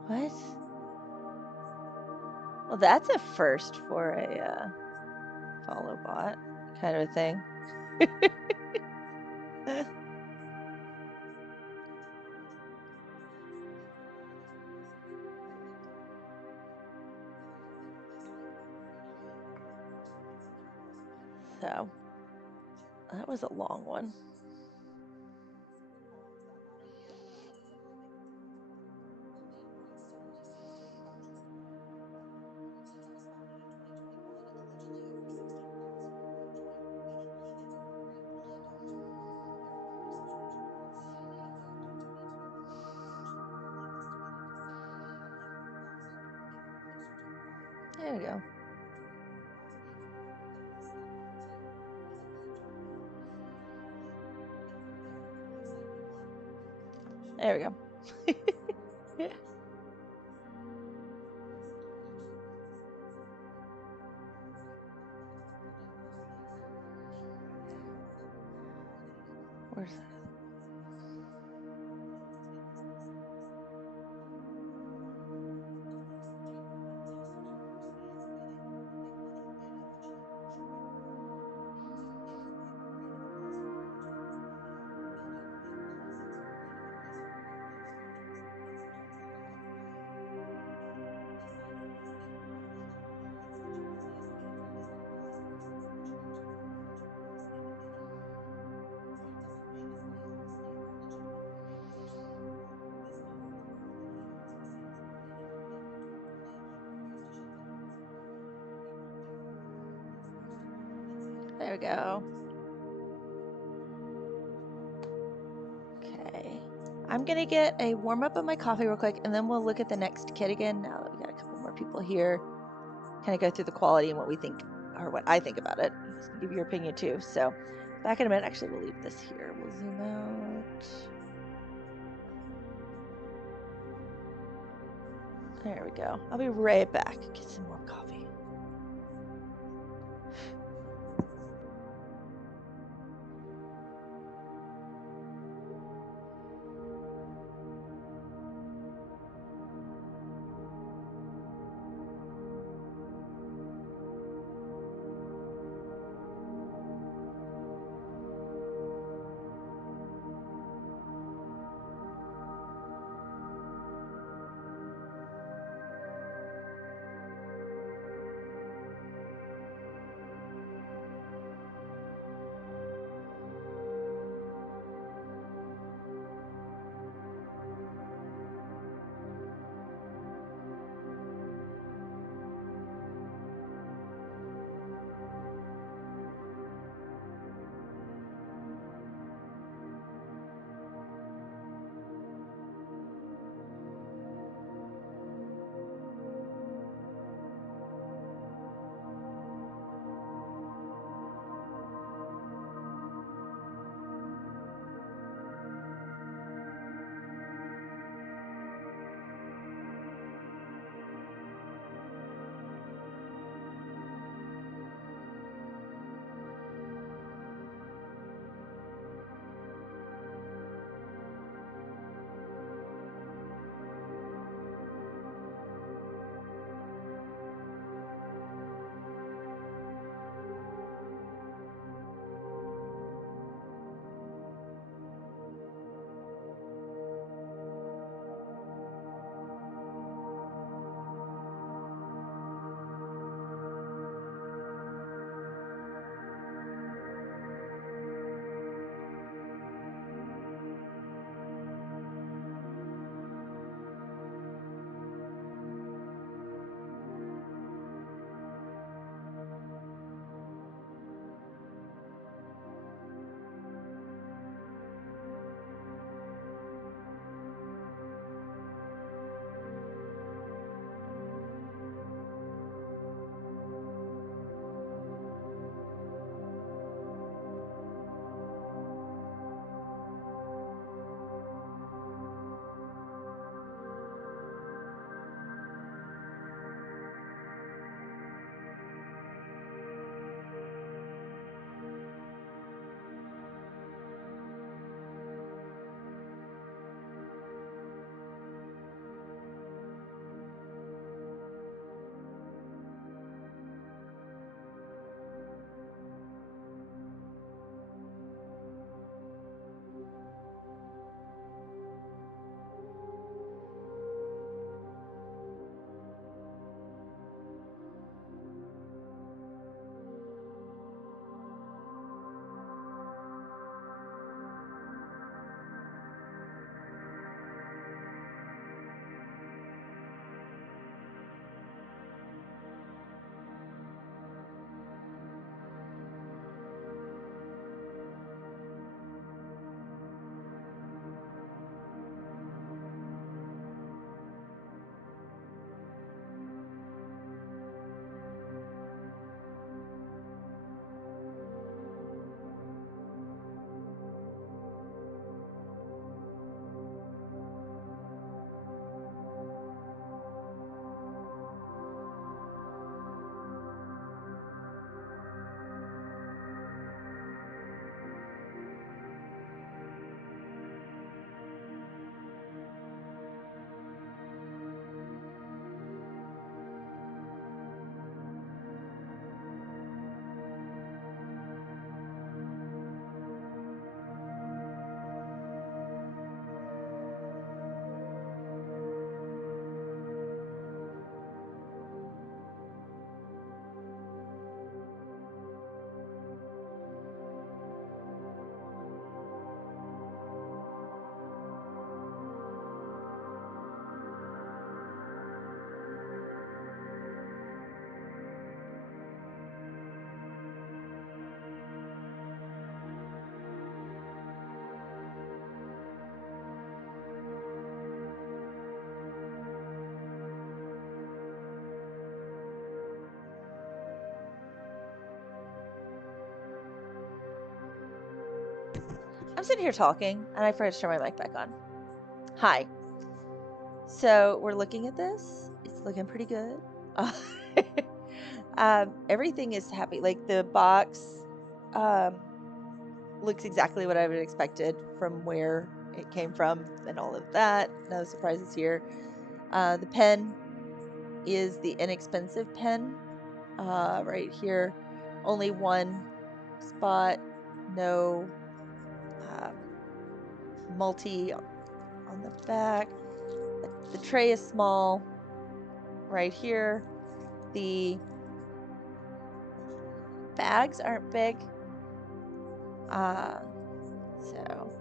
What? Well, that's a first for a follow bot kind of a thing. So that was a long one. There we go. There we go. There we go. Okay. I'm gonna get a warm up of my coffee real quick, and then we'll look at the next kit again now that we got a couple more people here. Kind of go through the quality and what we think, or what I think about it. You guys can give your opinion too. So back in a minute. Actually, we'll leave this here. We'll zoom out. There we go. I'll be right back. Get some more coffee. I'm sitting here talking, and I forgot to turn my mic back on. Hi. So we're looking at this. It's looking pretty good. Everything is happy. Like the box looks exactly what I would have expected from where it came from and all of that. No surprises here. The pen is the inexpensive pen. Right here, only one spot, no multi on the back. The tray is small right here. The bags aren't big. So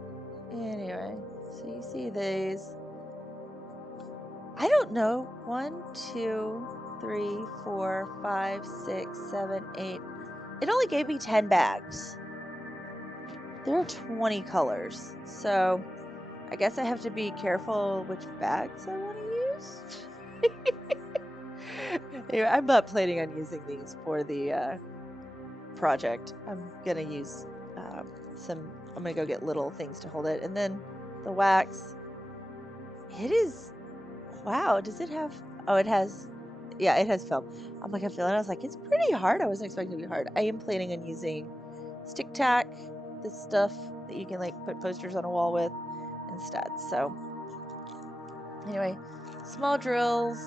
anyway, so you see these. I don't know. 1, 2, 3, 4, 5, 6, 7, 8. It only gave me 10 bags. There are 20 colors. So I guess I have to be careful which bags I want to use. Anyway, I'm not planning on using these for the project. I'm gonna use I'm gonna go get little things to hold it. And then the wax, it is, wow, does it have, oh, it has, yeah, it has film. I'm like, I'm feeling, I was like, it's pretty hard. I wasn't expecting it to be hard. I am planning on using stick tack, this stuff that you can like put posters on a wall with instead. So anyway, small drills.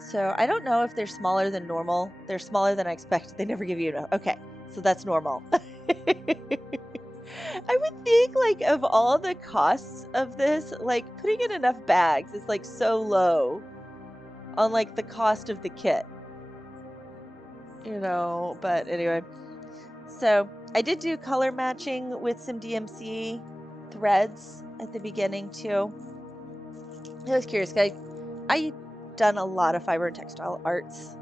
So I don't know if they're smaller than normal. They're smaller than I expected. They never give you enough. Okay, so that's normal. I would think like of all the costs of this, like putting in enough bags is like so low on like the cost of the kit, you know, but anyway. So I did do color matching with some DMC threads at the beginning too. I was curious, I done a lot of fiber and textile arts,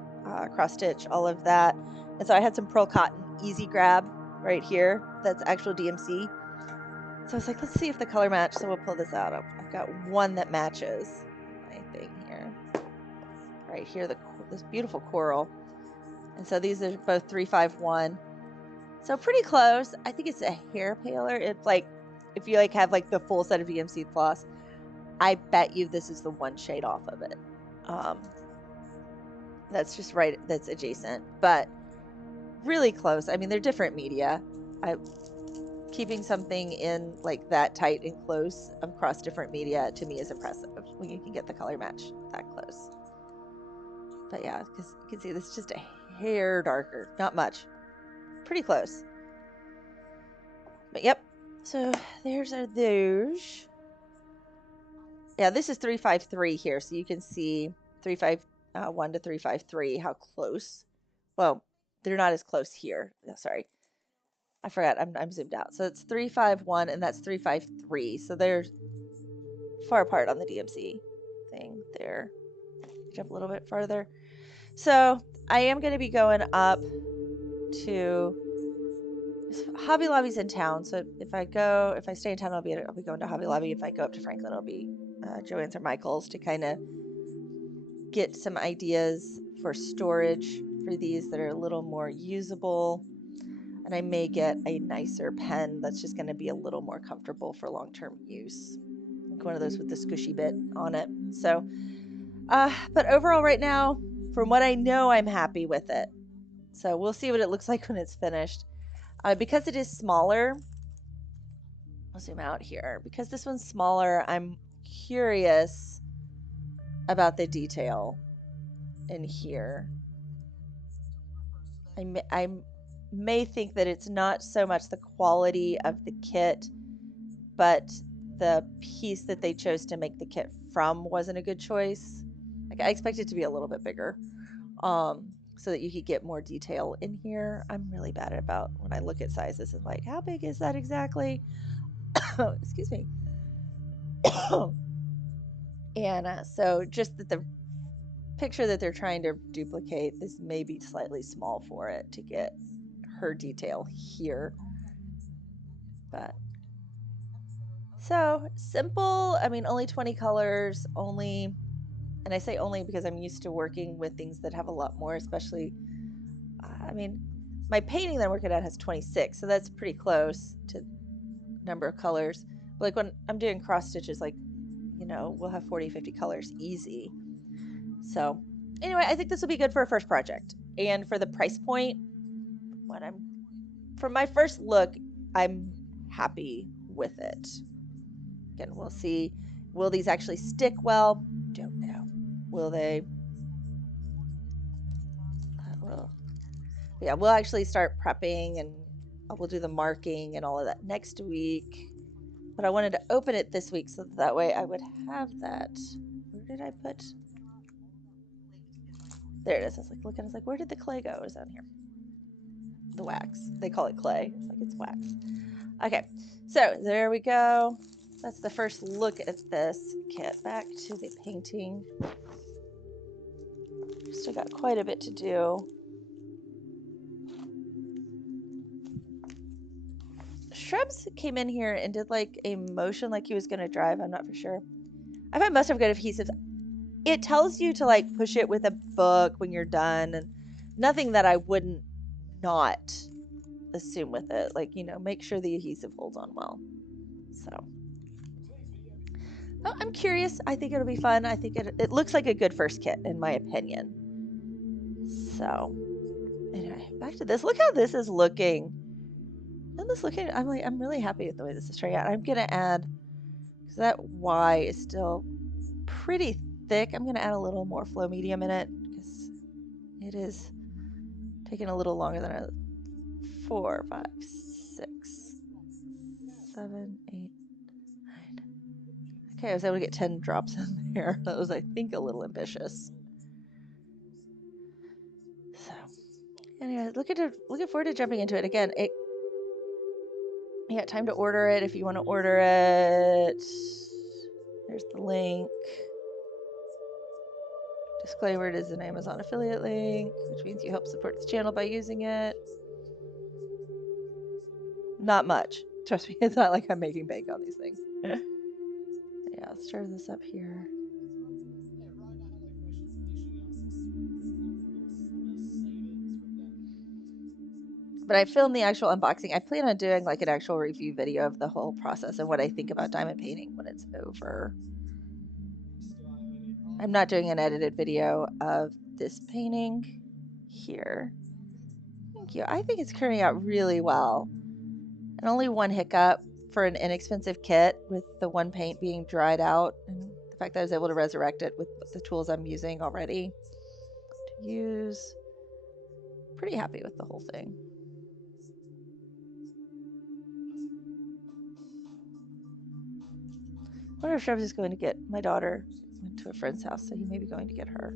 cross stitch, all of that. And so I had some pearl cotton easy grab right here. That's actual DMC. So I was like, let's see if the color match. So we'll pull this out. I've got one that matches my thing here. Right here, this beautiful coral. And so these are both 351. So pretty close. I think it's a hair paler. It's like, if you like have like the full set of DMC floss, I bet you this is the one shade off of it. That's just right. That's adjacent, but really close. I mean, they're different media. Keeping something in like that tight and close across different media to me is impressive when you can get the color match that close. But yeah, because you can see this is just a hair darker, not much, pretty close. But yep, so there's those. Yeah, this is 353 here, so you can see 351 to 353 how close. Well, they're not as close here. No, sorry, I forgot. I'm zoomed out. So it's 351 and that's 353. So they're far apart on the DMC thing there. Jump a little bit farther. So I am going to be going up to Hobby Lobby's in town. So if I stay in town, I'll be going to Hobby Lobby. If I go up to Franklin, it'll be Joann's or Michael's to kind of get some ideas for storage for these that are a little more usable. And I may get a nicer pen that's just going to be a little more comfortable for long-term use. Like one of those with the squishy bit on it. So, but overall right now, from what I know, I'm happy with it. So we'll see what it looks like when it's finished. Because it is smaller, I'll zoom out here. Because this one's smaller, I'm curious about the detail in here. I may think that it's not so much the quality of the kit, but the piece that they chose to make the kit from wasn't a good choice. Like I expect it to be a little bit bigger, so that you could get more detail in here. I'm really bad about when I look at sizes and like, how big is that exactly? Excuse me. And so just that the picture that they're trying to duplicate, this may be slightly small for it to get her detail here. But so simple. I mean, only 20 colors, only, and I say only because I'm used to working with things that have a lot more, especially, I mean, my painting that I'm working on has 26, so that's pretty close to number of colors. But like when I'm doing cross stitches, like, you know, we'll have 40, 50 colors easy. So anyway, I think this will be good for a first project. And for the price point, when I'm from my first look, I'm happy with it. Again, we'll see. Will these actually stick well? Don't know. Will they? Will. Yeah, we'll actually start prepping and we'll do the marking and all of that next week. But I wanted to open it this week so that way I would have that. Where did I put? There it is. I was like looking. I was like, where did the clay go? It was down here. The wax. They call it clay. It's like it's wax. Okay, so there we go. That's the first look at this kit. Back to the painting. Still got quite a bit to do. Shrubs came in here and did like a motion like he was going to drive. I'm not for sure. I find most of good adhesives. It tells you to like push it with a book when you're done, and nothing that I wouldn't not assume with it. Like, you know, make sure the adhesive holds on well. So oh, I'm curious. I think it'll be fun. I think it looks like a good first kit in my opinion. So anyway, back to this. Look how this is looking. And this looking, I'm really happy with the way this is turning out. I'm gonna add, because that Y is still pretty thick. I'm gonna add a little more flow medium in it because it is taking a little longer than a 4, 5, 6, 7, 8, 9. Okay, I was able to get 10 drops in there. That was, I think, a little ambitious. So, anyway, looking forward to jumping into it again. You got time to order it if you want to order it. There's the link. Disclaimer, it is an Amazon affiliate link, which means you help support this channel by using it. Not much. Trust me, it's not like I'm making bank on these things. Yeah, let's stir this up here. But I filmed the actual unboxing. I plan on doing like an actual review video of the whole process and what I think about diamond painting when it's over. I'm not doing an edited video of this painting here. Thank you. I think it's turning out really well. And only one hiccup for an inexpensive kit with the one paint being dried out, and the fact that I was able to resurrect it with the tools I'm using already to use. Pretty happy with the whole thing. I wonder if Shrubs is going to get my daughter. Went to a friend's house, so he may be going to get her.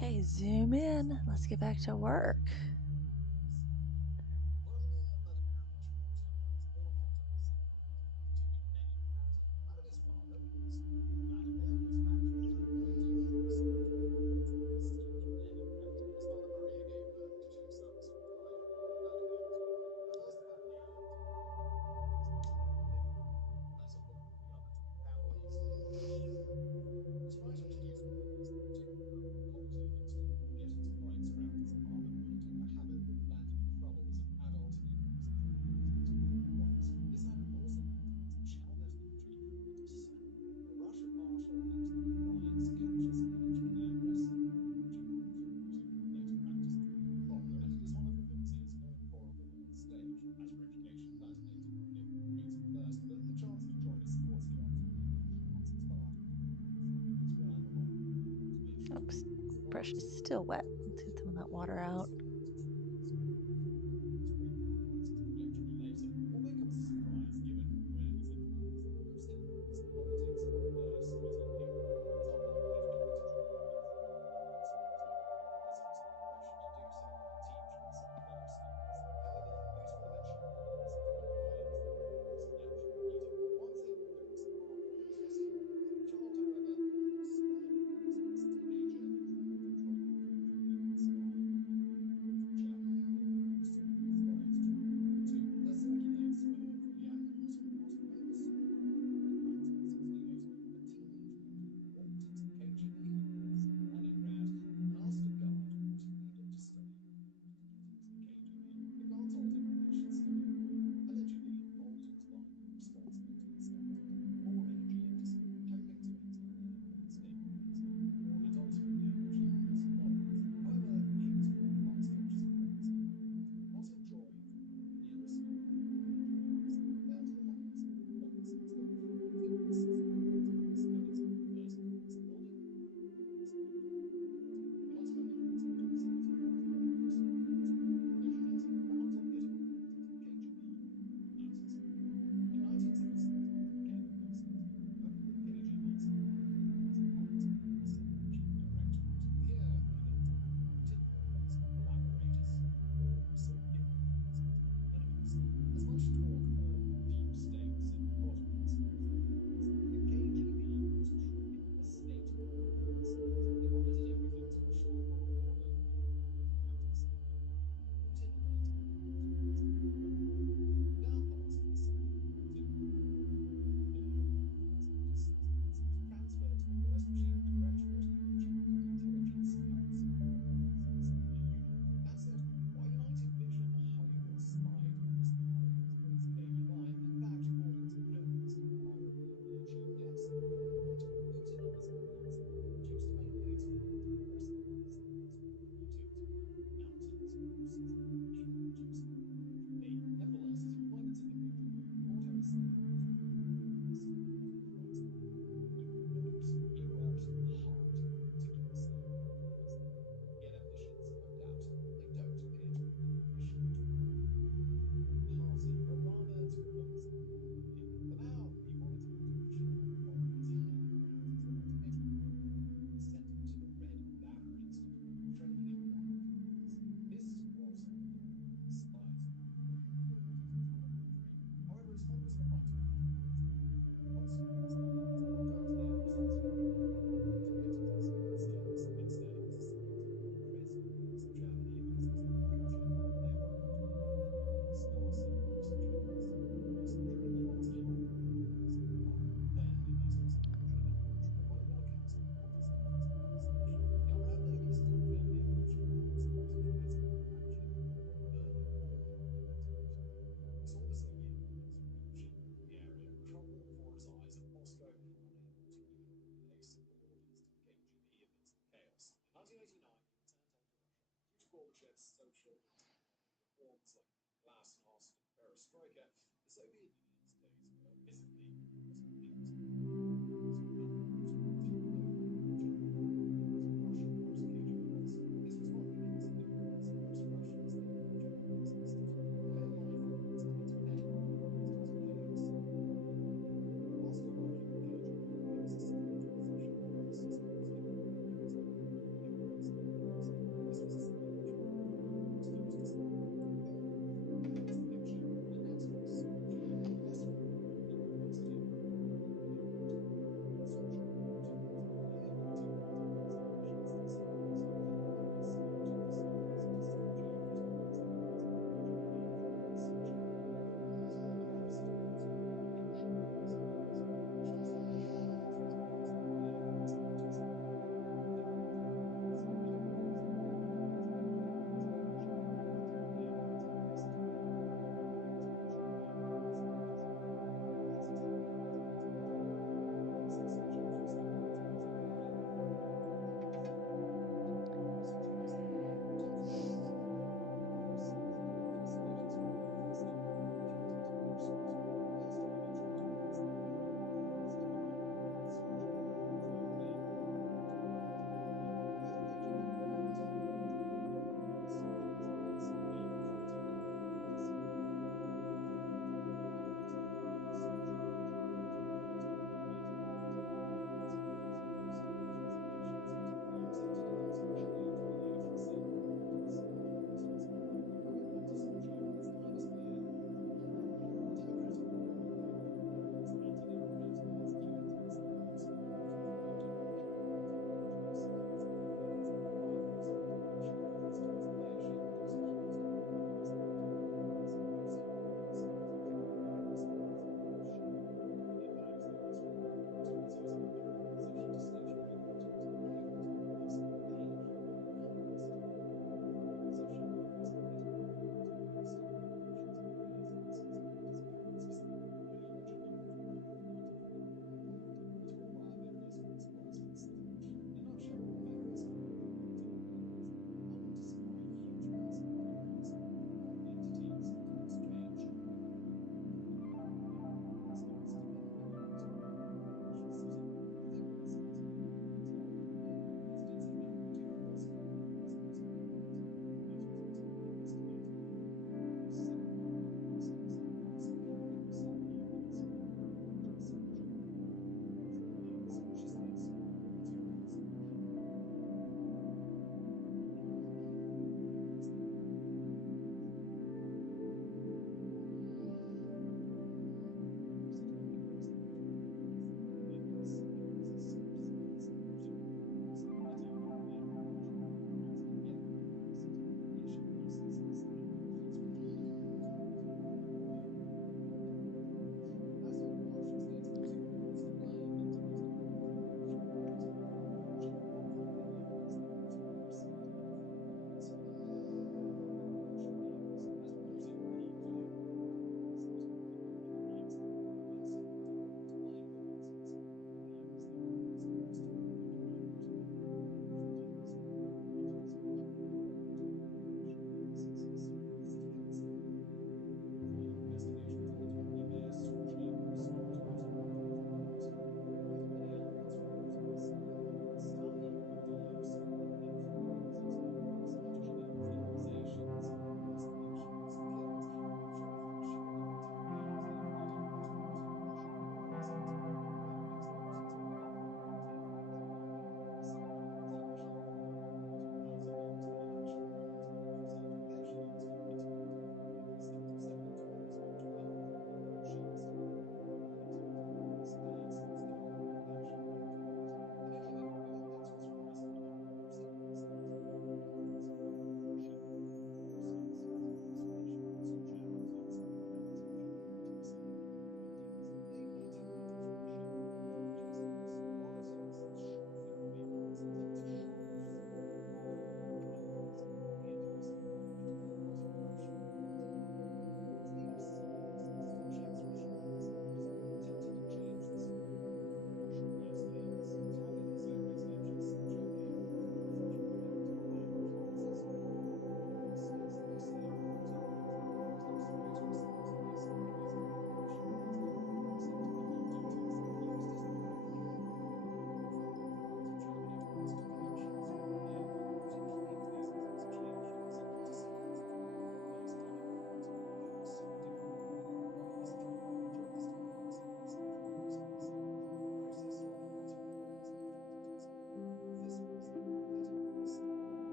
Okay, zoom in. Let's get back to work. Oops, brush is still wet. Let's get some of that water out.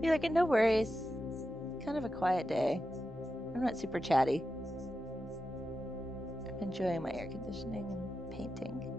Be like, no worries. It's kind of a quiet day. I'm not super chatty. I'm enjoying my air conditioning and painting.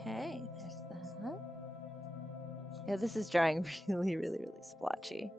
Okay, there's that. Yeah, this is drawing really, really, really splotchy.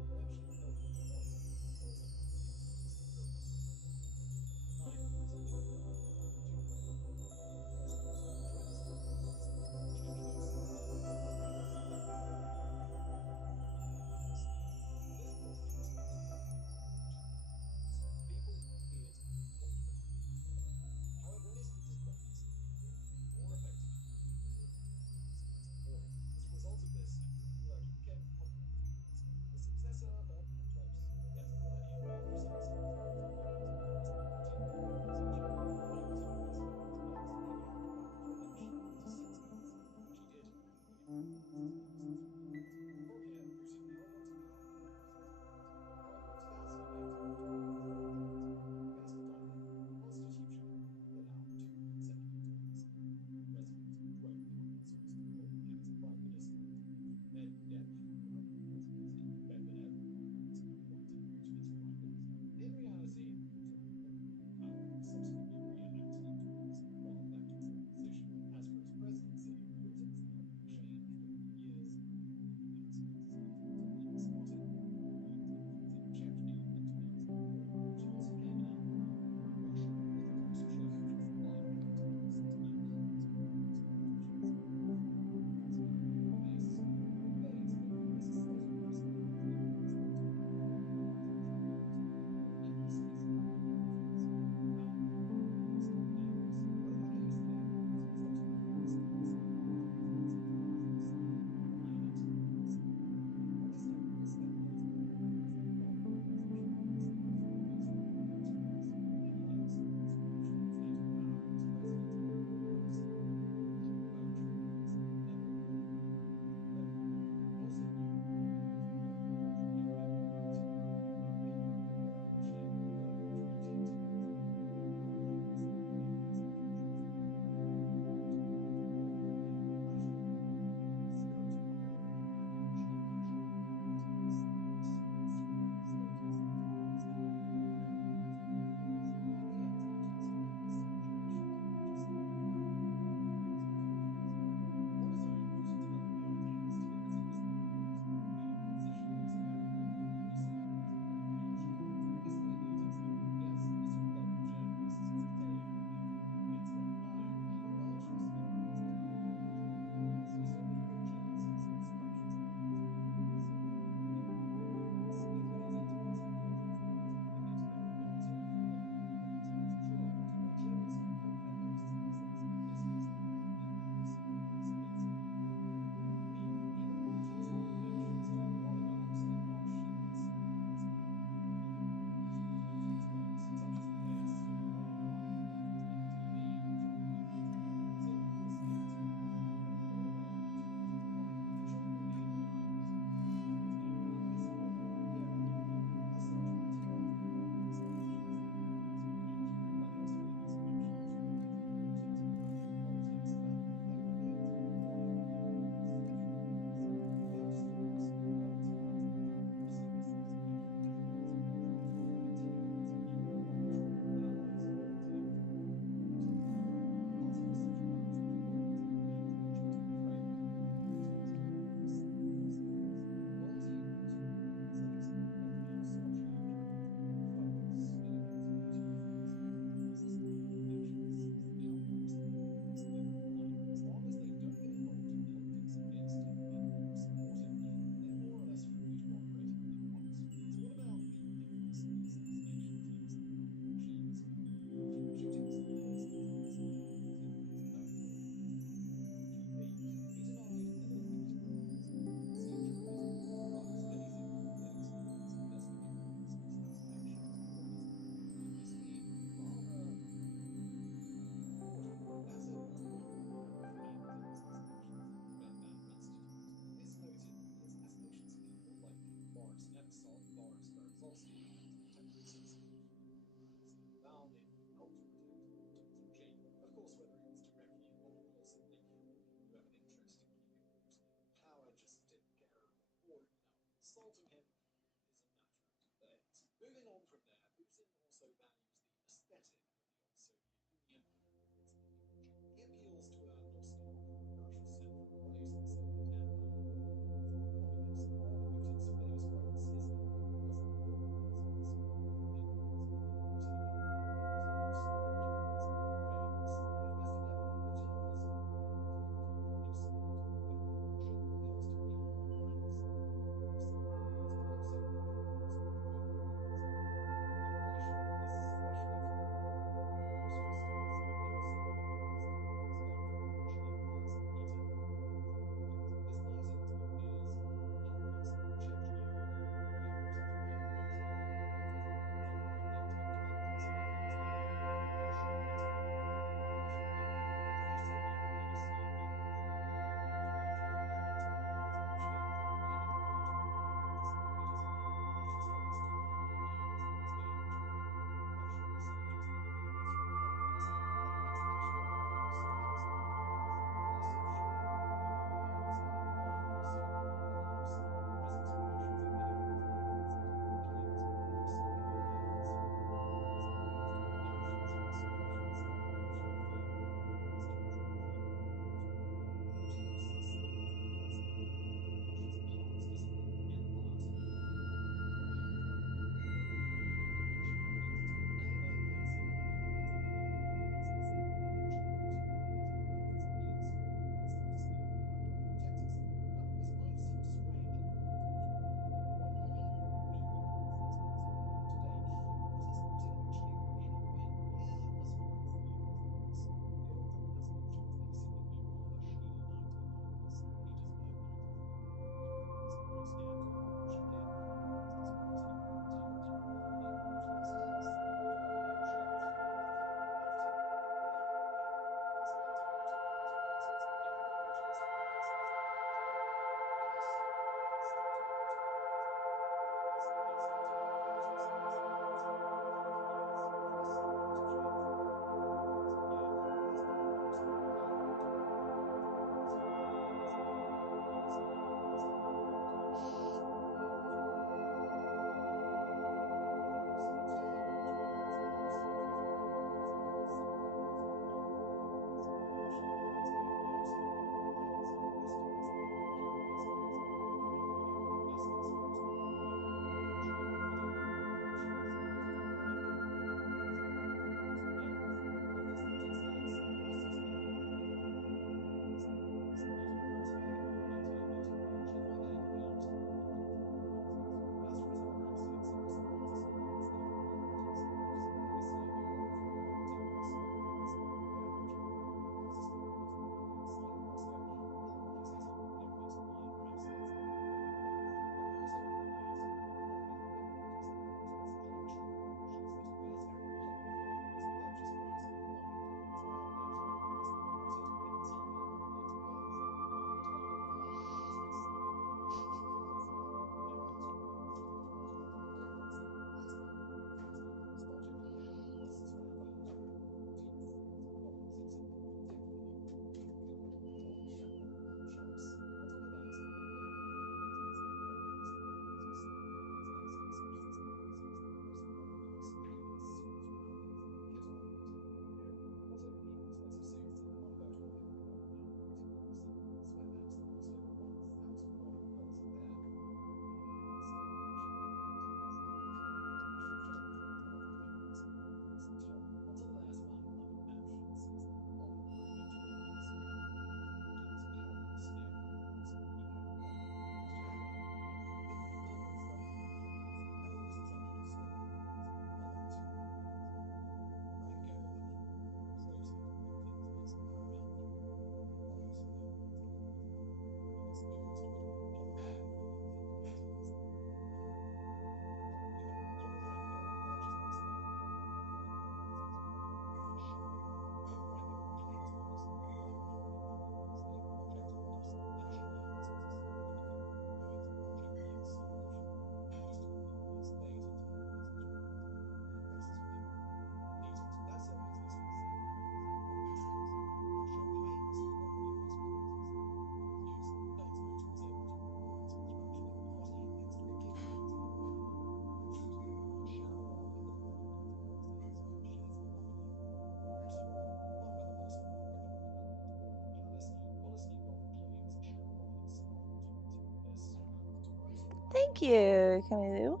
Thank you, Camille.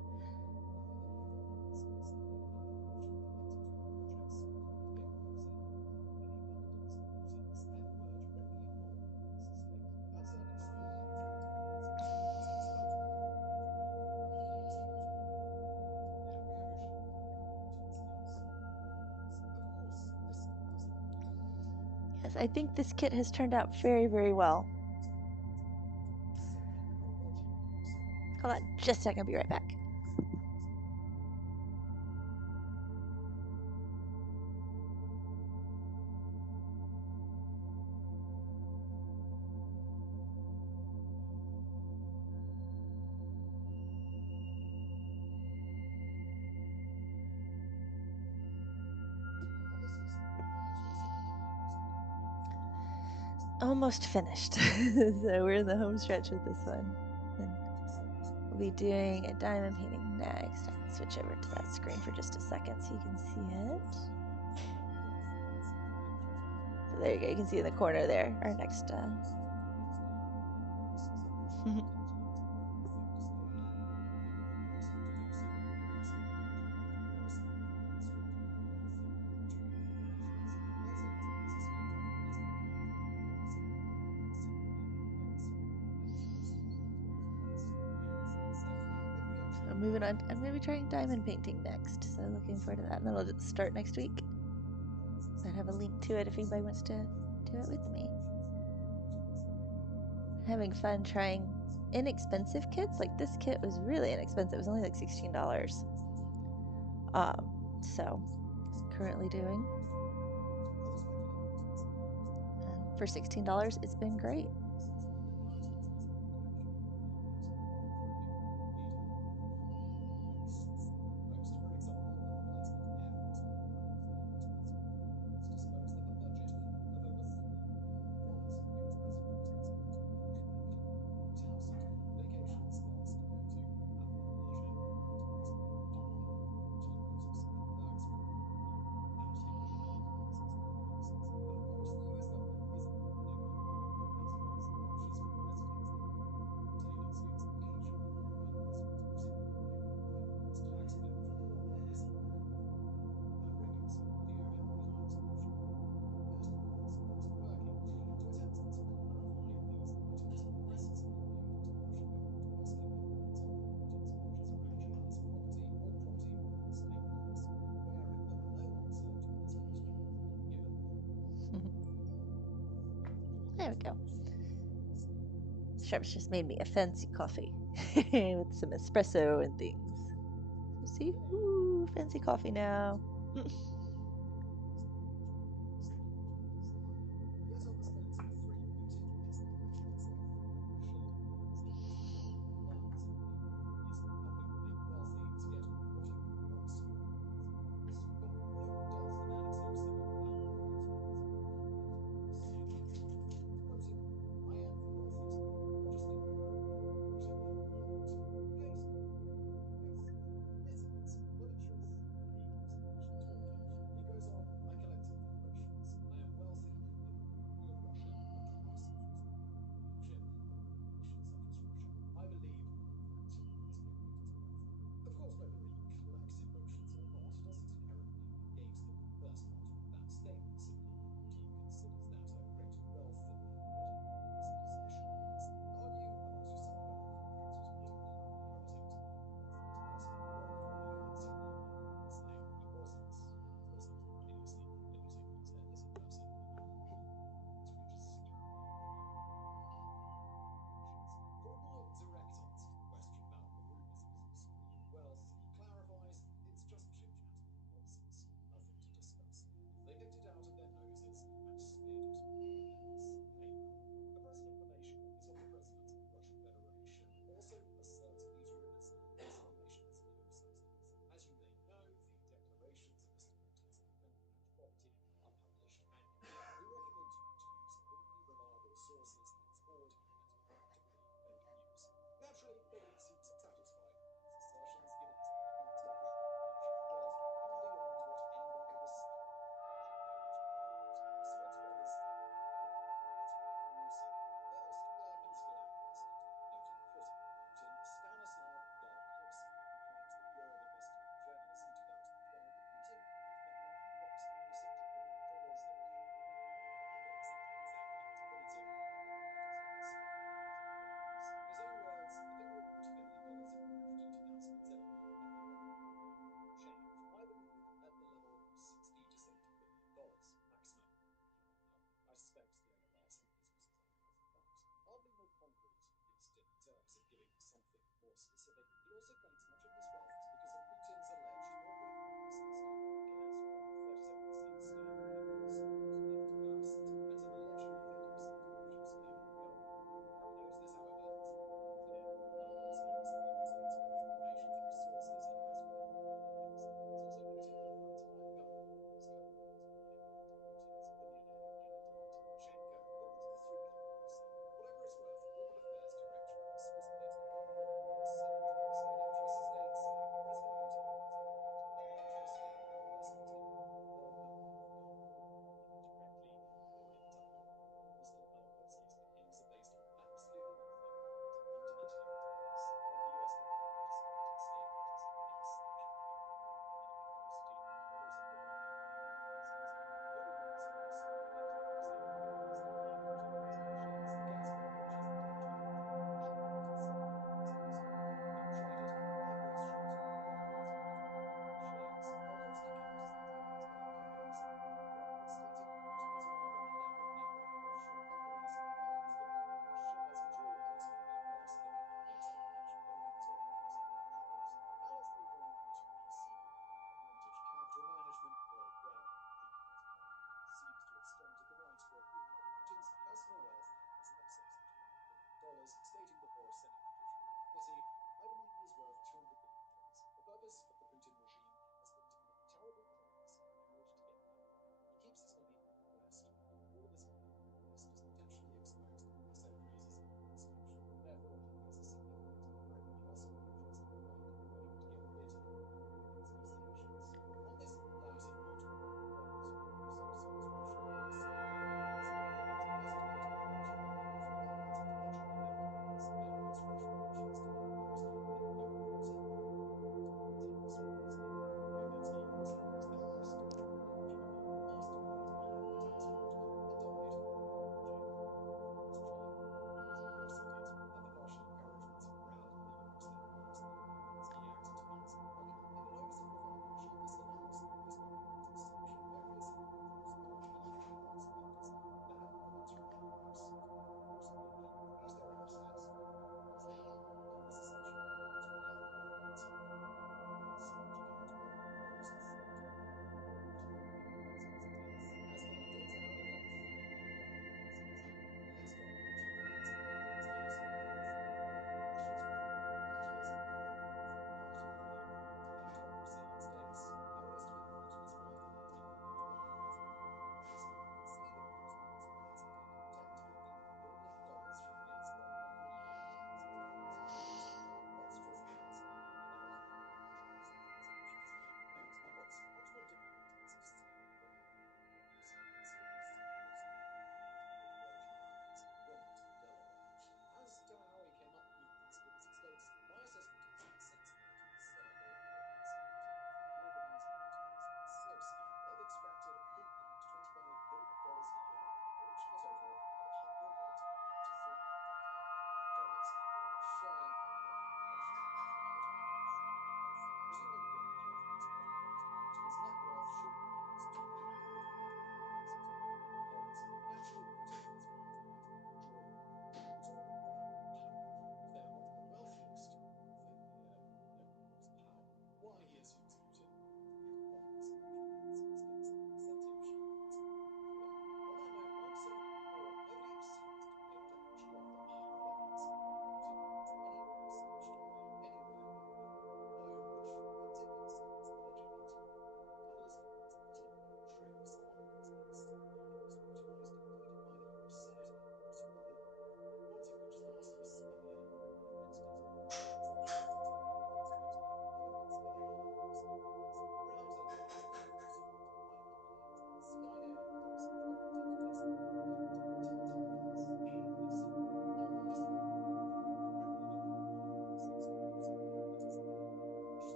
Yes, I think this kit has turned out very, very well. Hold on just a second, I'll be right back. Almost finished. So we're in the home stretch with this one. And we'll be doing a diamond painting next. I can switch over to that screen for just a second so you can see it. So there you go. You can see in the corner there our next. So moving on, I'm going to be trying diamond painting next. So looking forward to that. And then I'll just start next week. I have a link to it if anybody wants to do it with me. Having fun trying inexpensive kits. Like this kit was really inexpensive. It was only like $16. So currently doing. And for $16, it's been great. There we go. Sharps just made me a fancy coffee with some espresso and things. So see? Ooh, fancy coffee now.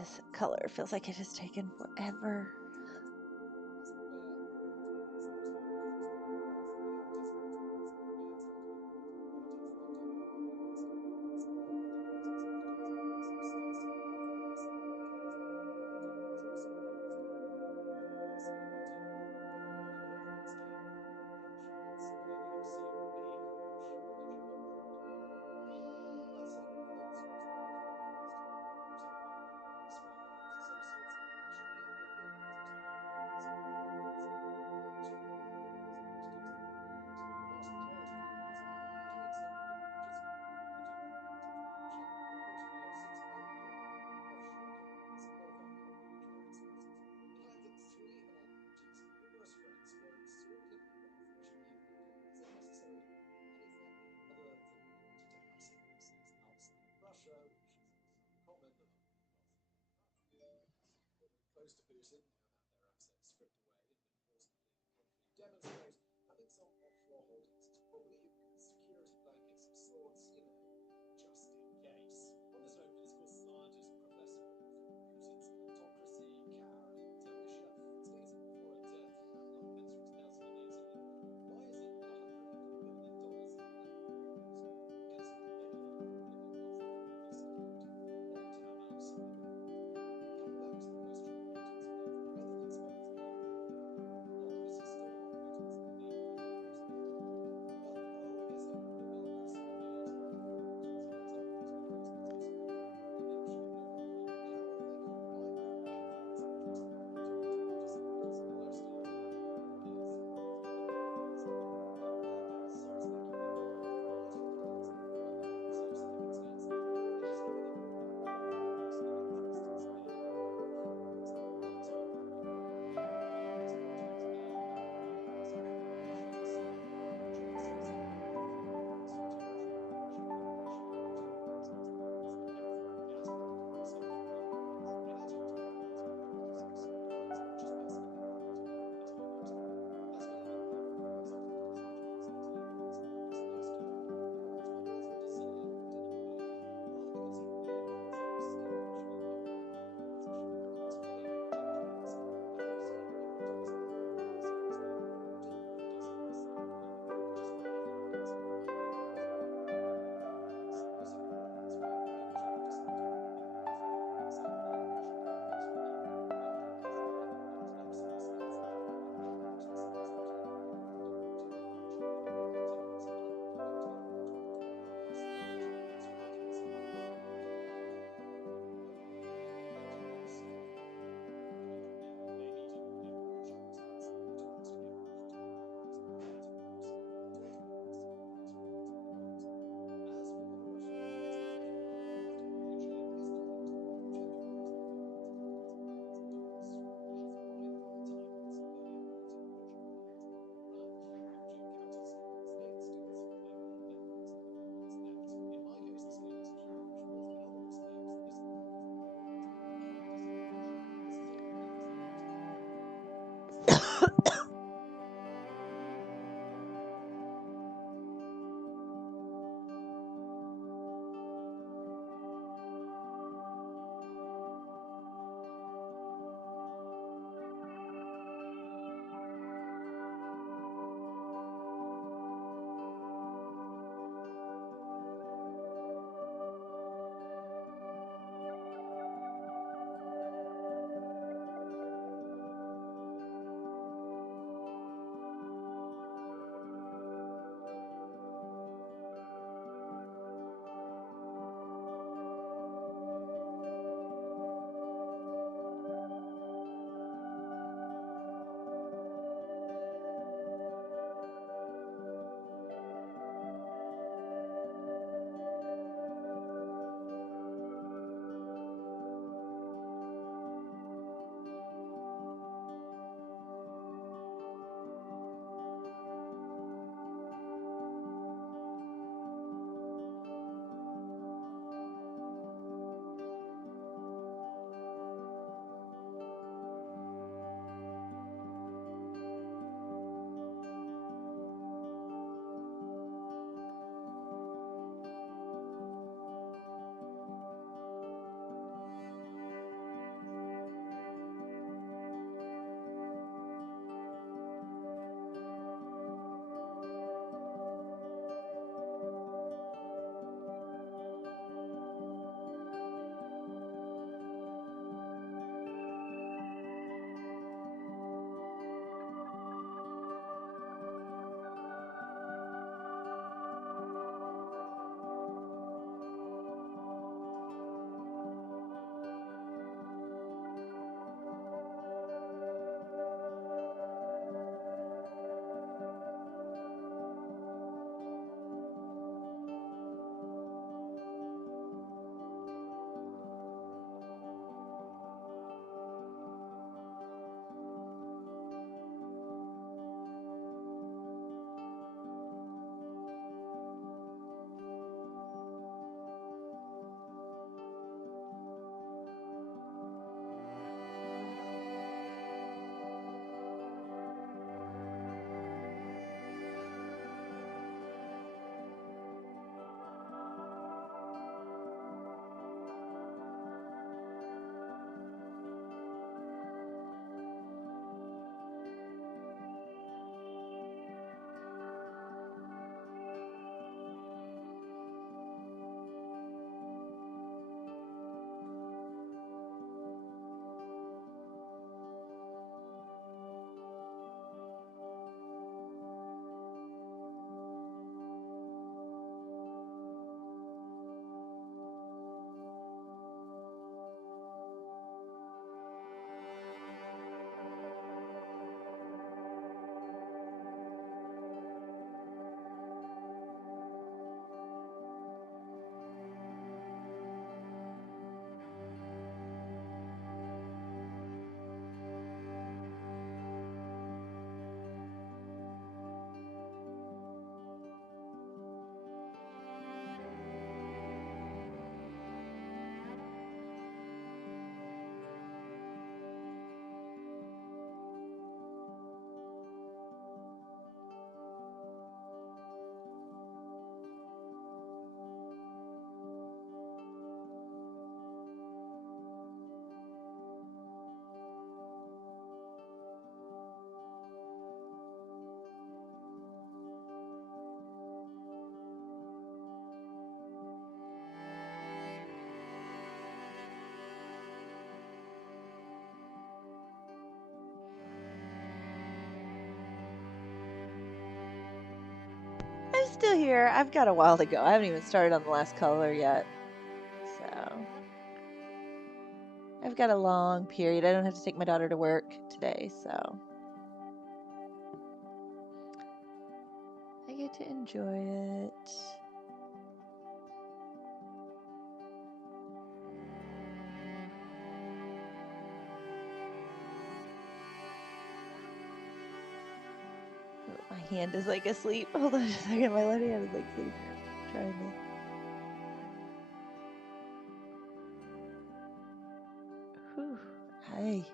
This color feels like it has taken forever. still here. I've got a while to go. I haven't even started on the last color yet. So I've got a long period. I don't have to take my daughter to work today, so I get to enjoy it. My hand is like asleep. Hold on a second. My left hand is like sitting here trying to. Whew. Hi.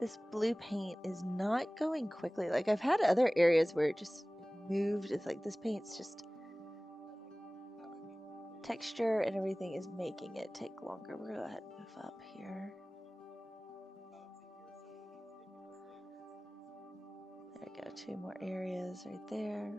This blue paint is not going quickly. Like I've had other areas where it just moved. It's like this paint's just texture and everything is making it take longer. We're gonna go ahead and move up here. There we go, 2 more areas right there.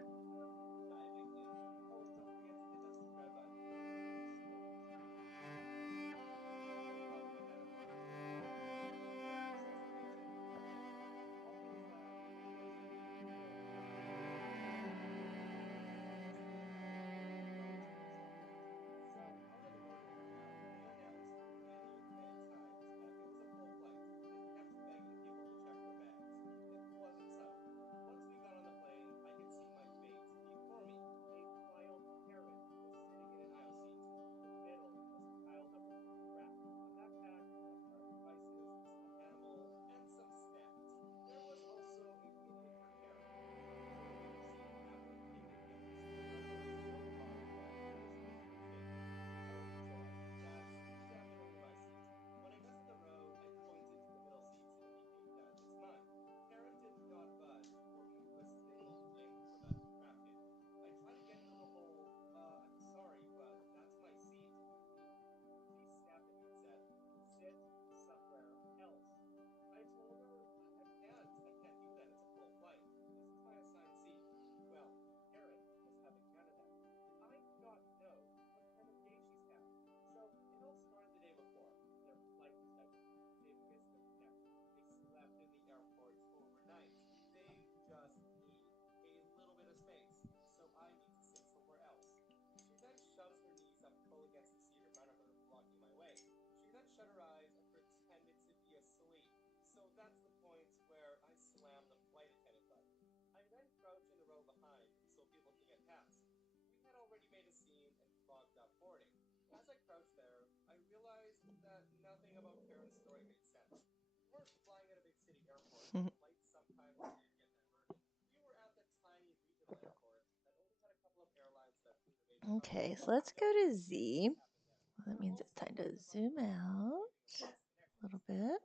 Okay, so let's go to Z. That means it's time to zoom out a little bit.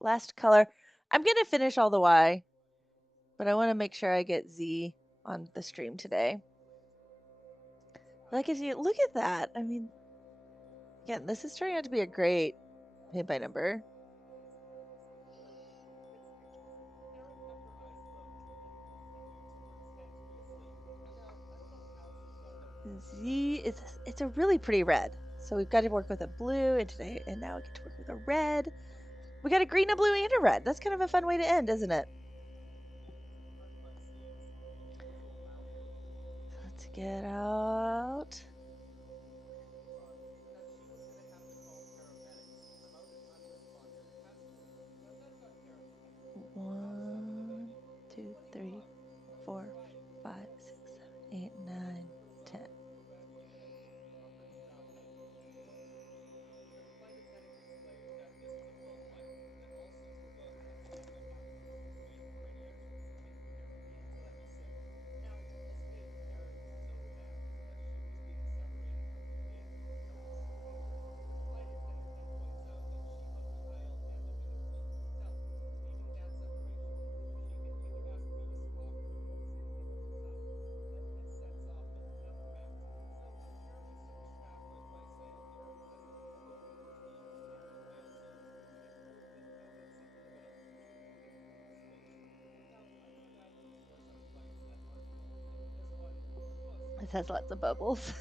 Last color. I'm going to finish all the Y, but I want to make sure I get Z on the stream today. Like, if you look at that, I mean, again, this is turning out to be a great paint by number. Z is, it's a really pretty red. So we've got to work with a blue, and today, and now we get to work with a red. We got a green, a blue, and a red. That's kind of a fun way to end, isn't it? Let's get out. One, two, three, 4, 5, 6, 7, 8, 9, 10. This has lots of bubbles.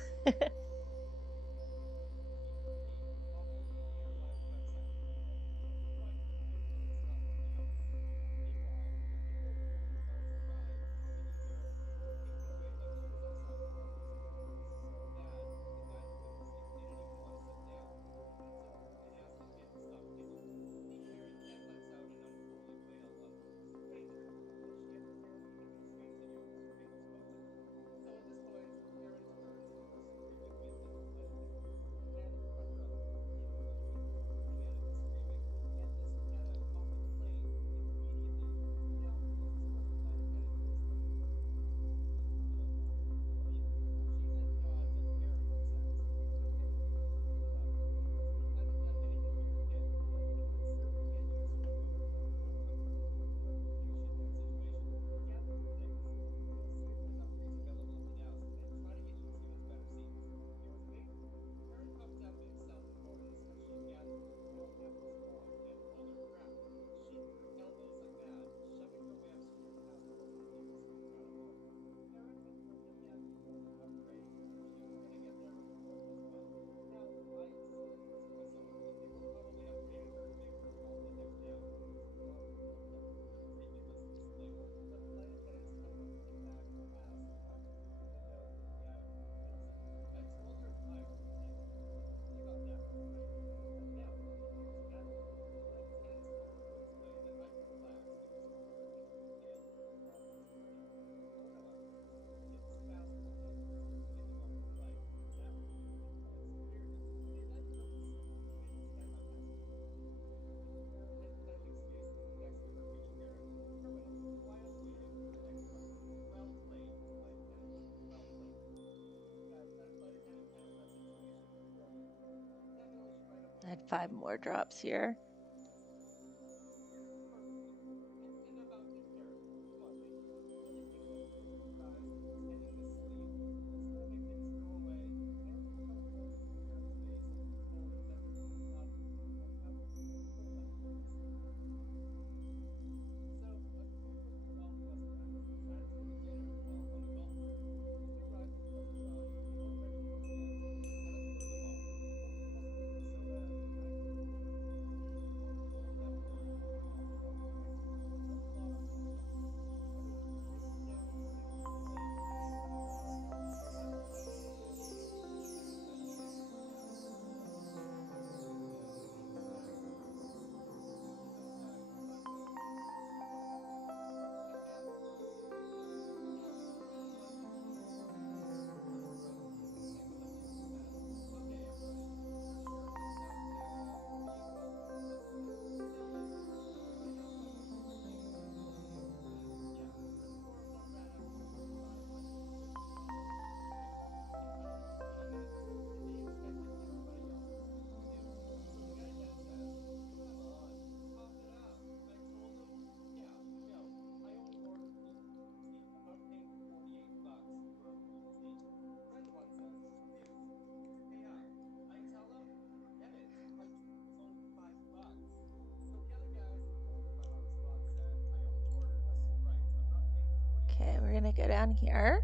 5 more drops here. Okay, we're gonna go down here.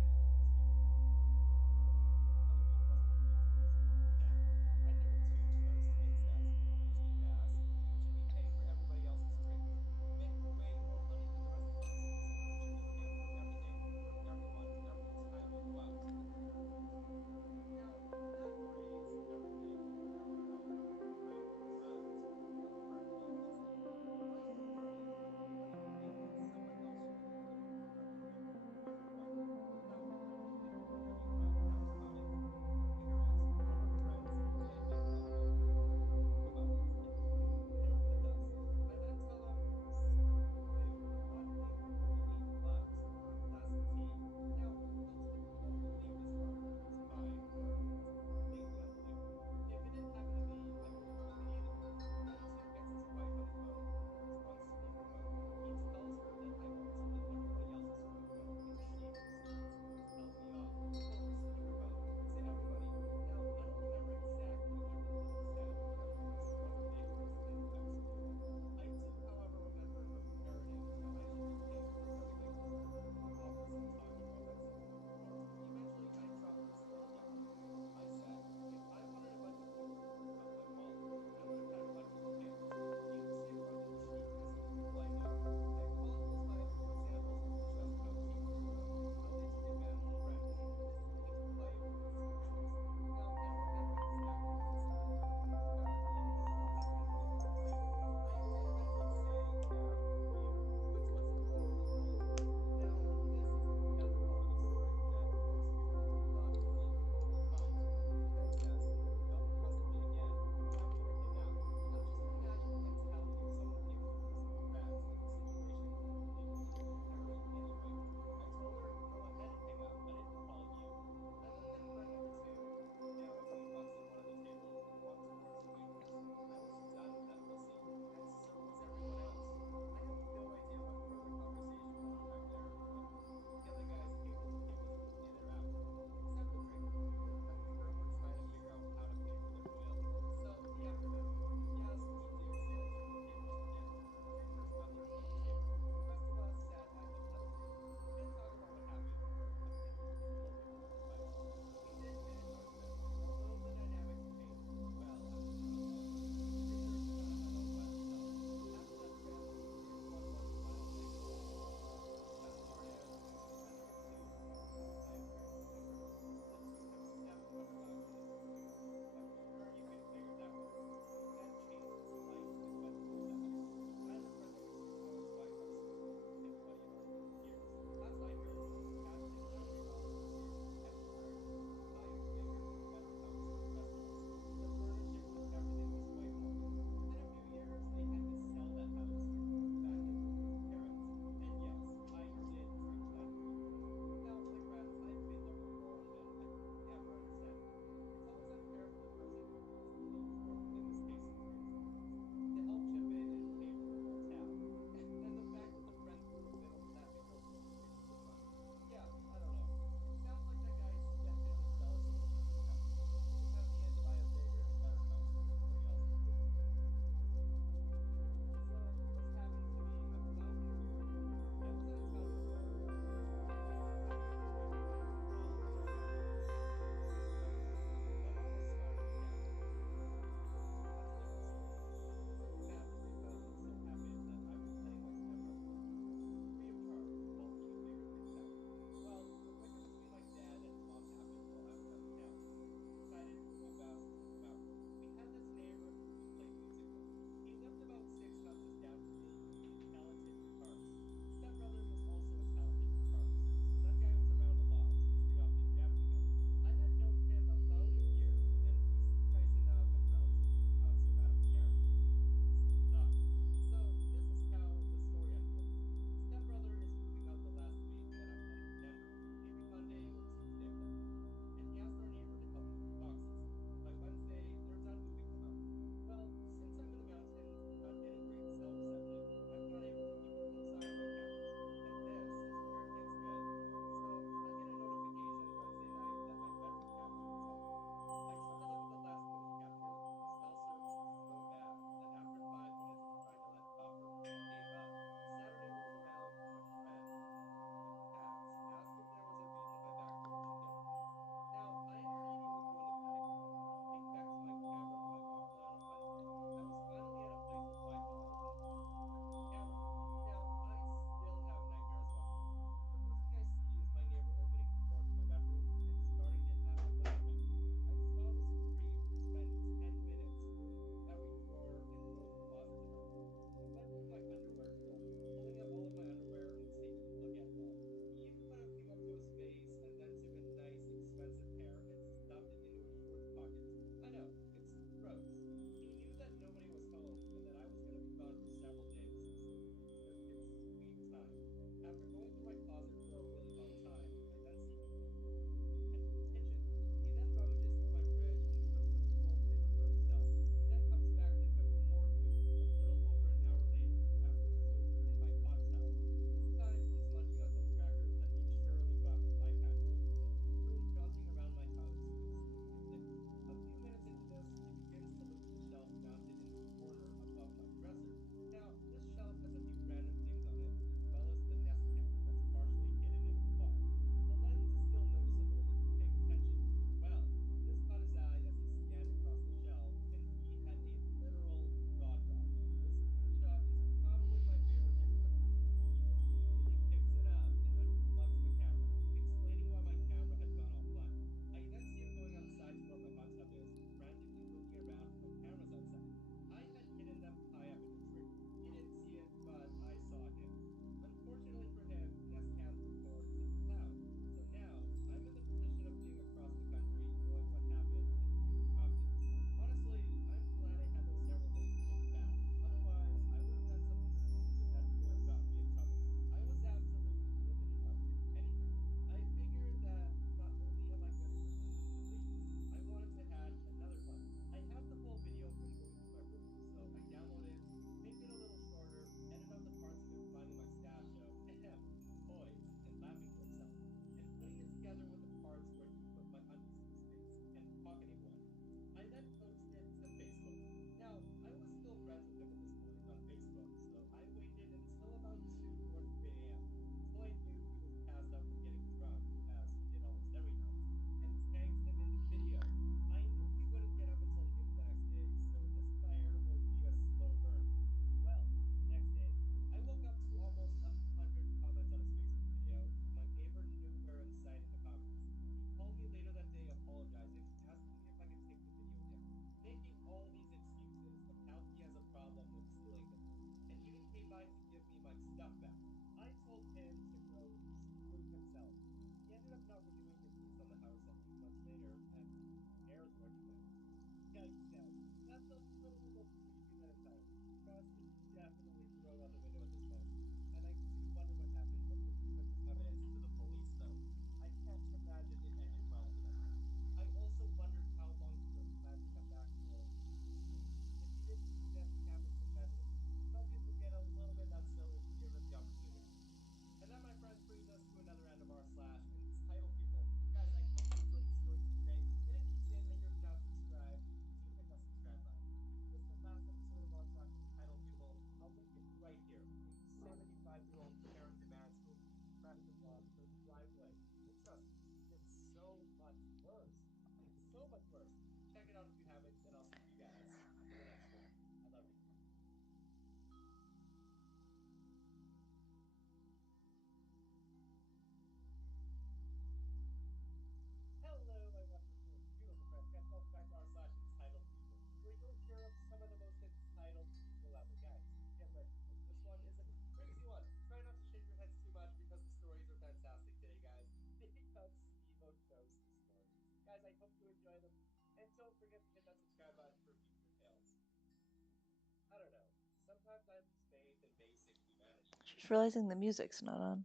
Just realizing the music's not on.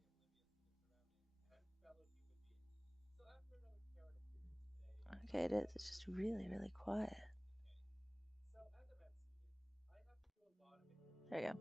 Okay, it is. It's just really, really quiet. There you go.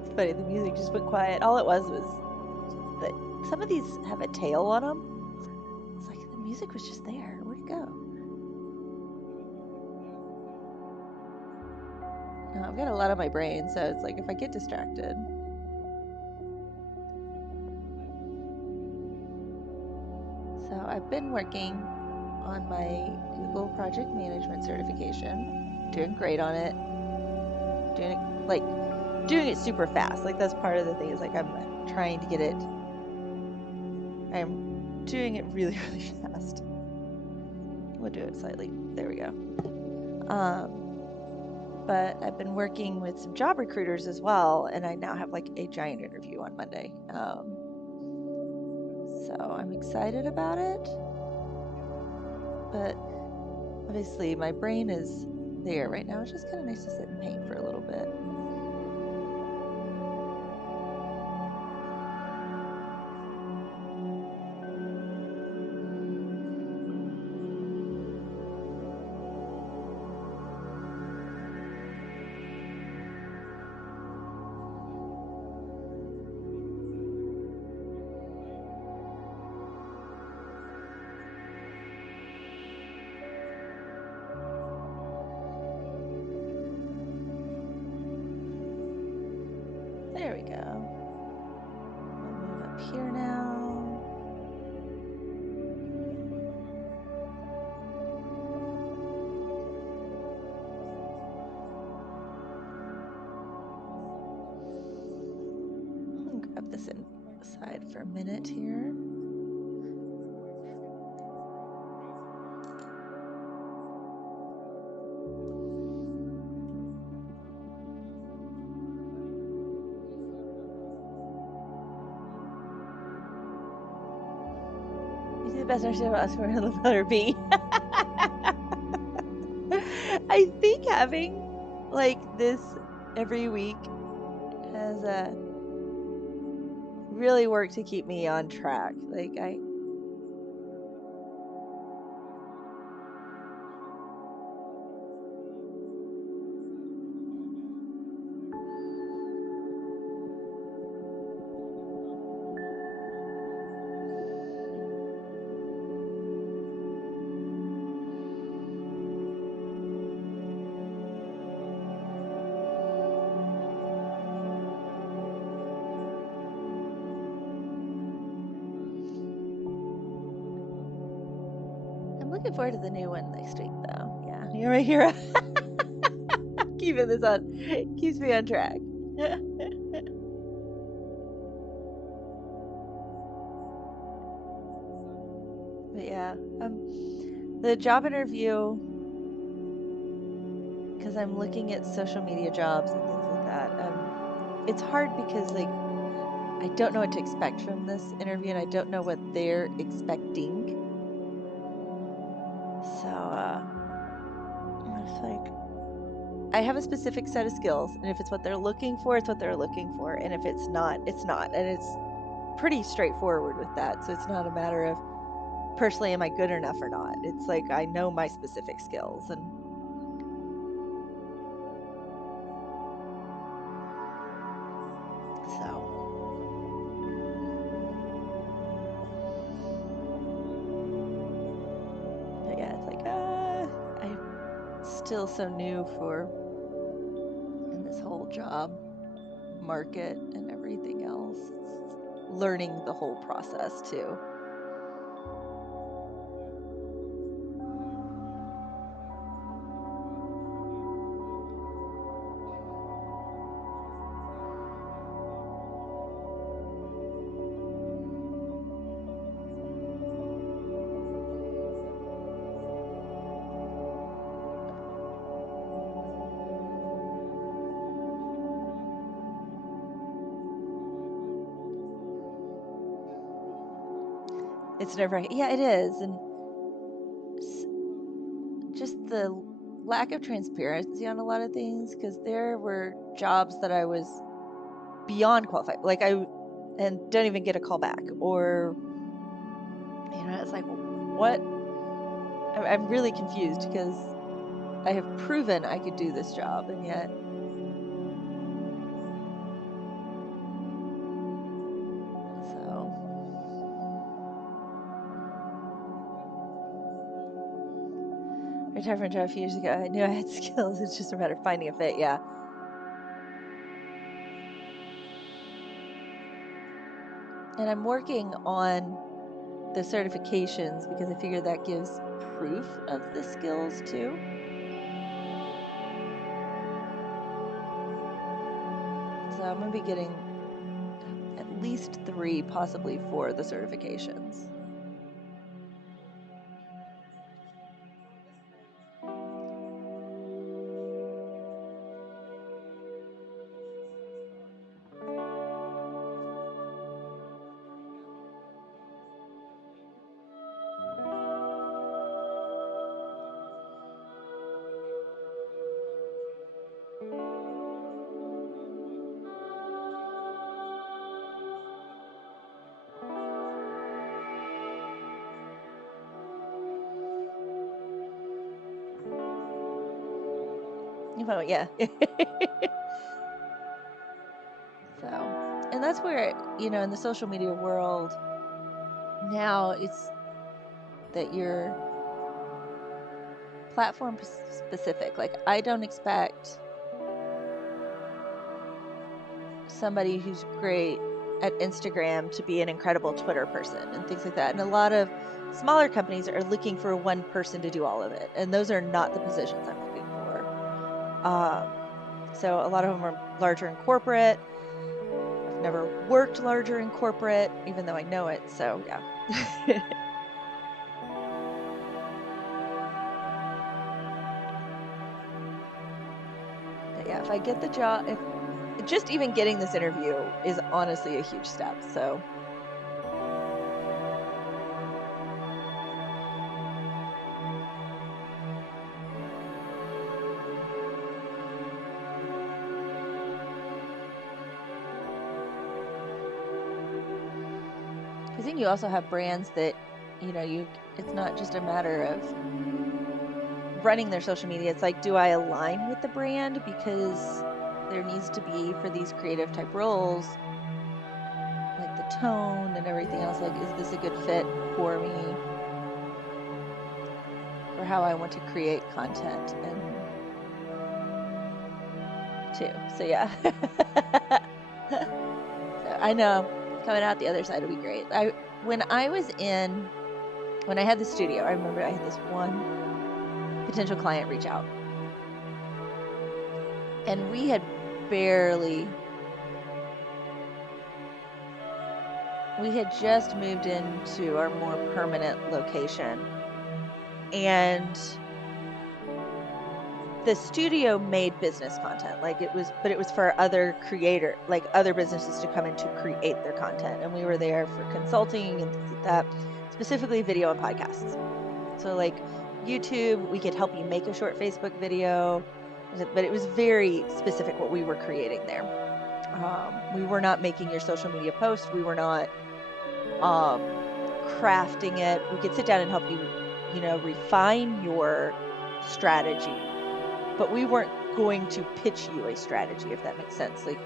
It's funny, the music just went quiet. All it was that some of these have a tail on them. It's like the music was just there. Where'd it go? No, I've got a lot on my brain, so it's like if I get distracted. So I've been working on my Google Project Management certification, doing great on it, doing it super fast. Like that's part of the thing is like I'm trying to get it. I'm doing it really, really fast. We'll do it slightly. There we go. But I've been working with some job recruiters as well, and I now have like a giant interview on Monday. So I'm excited about it, but obviously my brain is there right now. It's just kind of nice to sit and paint for a little bit. There we go. We'll move up here now. I'll grab this inside for a minute here. Best understand about us for the letter B. I think having like this every week has really worked to keep me on track. Like I'm looking forward to the new one next week, though. Yeah, you're right here. Keeping this on keeps me on track. But yeah, the job interview, because I'm looking at social media jobs and things like that. It's hard because like I don't know what to expect from this interview, and I don't know what they're expecting. So it's like I have a specific set of skills, and if it's what they're looking for, it's what they're looking for, and if it's not, it's not, and it's pretty straightforward with that. So it's not a matter of personally am I good enough or not. It's like I know my specific skills, and so but yeah, it's like I'm still so new for in this whole job market and everything else. It's learning the whole process too. It's nerve-wracking. Yeah, it is, and just the lack of transparency on a lot of things. Because there were jobs that I was beyond qualified, like and don't even get a call back, or it's like what? I'm really confused because I have proven I could do this job, and yet. So. Retired from a job a few years ago. I knew I had skills. It's just a matter of finding a fit. Yeah. And I'm working on the certifications because I figure that gives proof of the skills too. So I'm going to be getting at least 3, possibly 4 of the certifications. Oh, yeah. So, and that's where, in the social media world, now it's that you're platform specific. Like, I don't expect somebody who's great at Instagram to be an incredible Twitter person and things like that. And a lot of smaller companies are looking for one person to do all of it. And those are not the positions I'm looking for. So a lot of them are larger in corporate. I've never worked larger in corporate, even though I know it. So yeah. But yeah, if I get the job, if just even getting this interview is honestly a huge step. So think you also have brands that, it's not just a matter of running their social media. It's like, do I align with the brand? Because there needs to be, for these creative type roles, like the tone and everything else, like, is this a good fit for me, for how I want to create content and too. So yeah. So I know coming out the other side will be great. When I had the studio, I remember I had this one potential client reach out, and we had just moved into our more permanent location, and the studio made business content, but it was for other other businesses to come in to create their content, and we were there for consulting and things like that, specifically video and podcasts. So like YouTube, we could help you make a short Facebook video, but it was very specific what we were creating there. We were not making your social media post. We were not crafting it. We could sit down and help you, refine your strategy, but we weren't going to pitch you a strategy, if that makes sense. Like,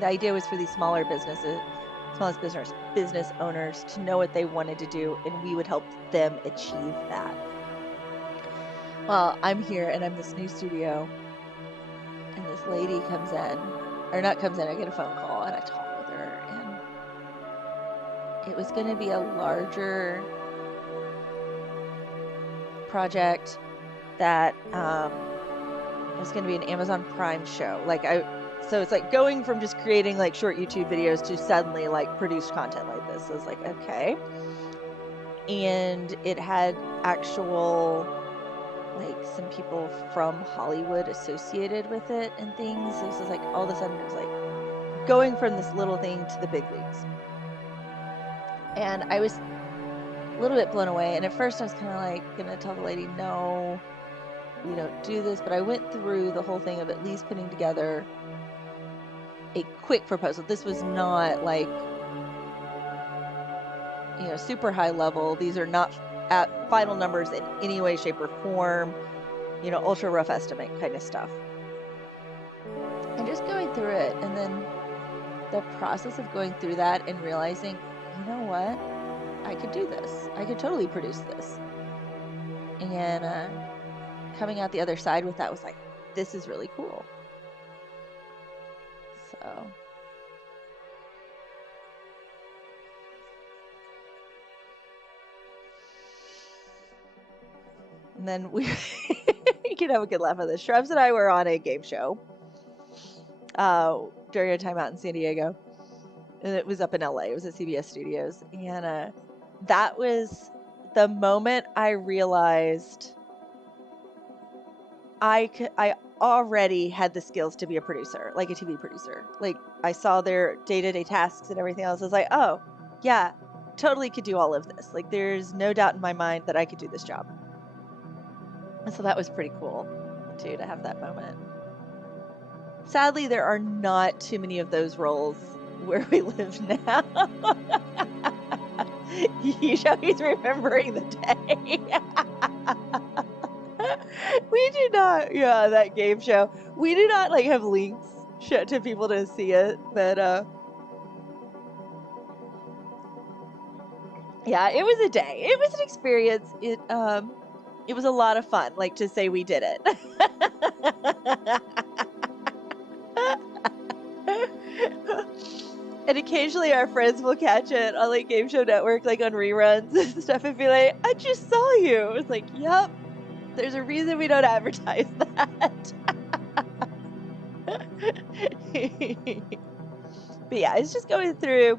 the idea was for these smallest business owners to know what they wanted to do, and we would help them achieve that. Well, I'm here and I'm this new studio, and this lady comes in, I get a phone call and I talk with her, and it was going to be a larger project that was going to be an Amazon Prime show. So it's like going from just creating like short YouTube videos to suddenly like produced content like this. So it's like, okay. And it had actual, like, some people from Hollywood associated with it and things. So this is like, all of a sudden it was like going from this little thing to the big leagues. And I was a little bit blown away. And at first I was kind of like going to tell the lady, no, we don't do this. But I went through the whole thing of at least putting together a quick proposal. This was not like, super high level. These are not at final numbers in any way, shape, or form, ultra rough estimate kind of stuff. And just going through it, and then the process of going through that and realizing, you know what, I could do this. I could totally produce this. And coming out the other side with that was like, this is really cool. So. And then we you can have a good laugh at this. Shrubs and I were on a game show during a time out in San Diego. And it was up in LA. It was at CBS Studios. And that was the moment I realized I already had the skills to be a producer, like a TV producer. Like, I saw their day-to-day tasks and everything else. I was like, oh, yeah, totally could do all of this. Like, there's no doubt in my mind that I could do this job. And so that was pretty cool, too, to have that moment. Sadly, there are not too many of those roles where we live now. He's remembering the day. We do not, that game show. We do not like have links to people to see it, but yeah, it was a day. It was an experience. It was a lot of fun, like, to say we did it. And occasionally our friends will catch it on like Game Show Network, like on reruns and stuff, and be like, I just saw you. It's like, yep, there's a reason we don't advertise that. But yeah, it's just going through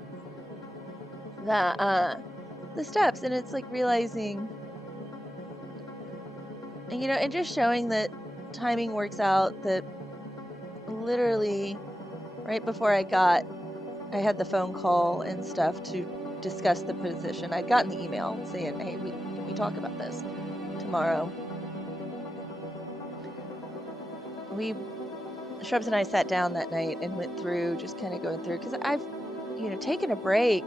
the steps, and it's like realizing, and and just showing that timing works out. That literally right before I had the phone call and stuff to discuss the position. I'd gotten the email saying, hey, can we talk about this tomorrow? Shrubs and I sat down that night and went through, just kind of going through, because I've, taken a break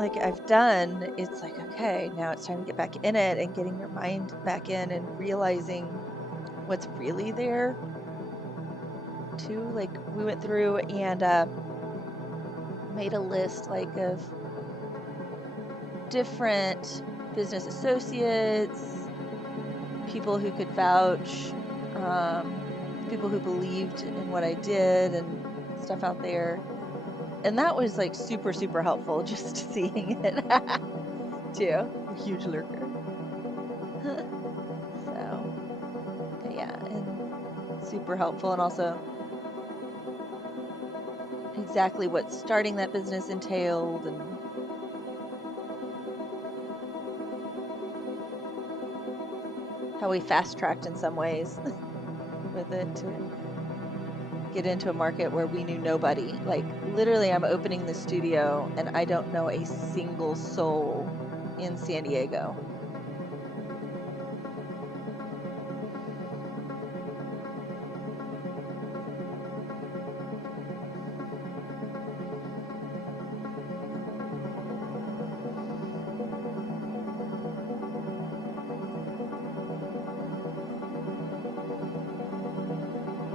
like I've done, it's like, okay, now it's time to get back in it and getting your mind back in and realizing what's really there too. Like we went through and made a list like of different business associates, people who could vouch, um, people who believed in what I did and stuff out there. And that was like super, super helpful just seeing it too. A huge lurker. So, but yeah, and super helpful, and also exactly what starting that business entailed, and how we fast tracked in some ways with it to get into a market where we knew nobody. Like literally, I'm opening the studio and I don't know a single soul in San Diego.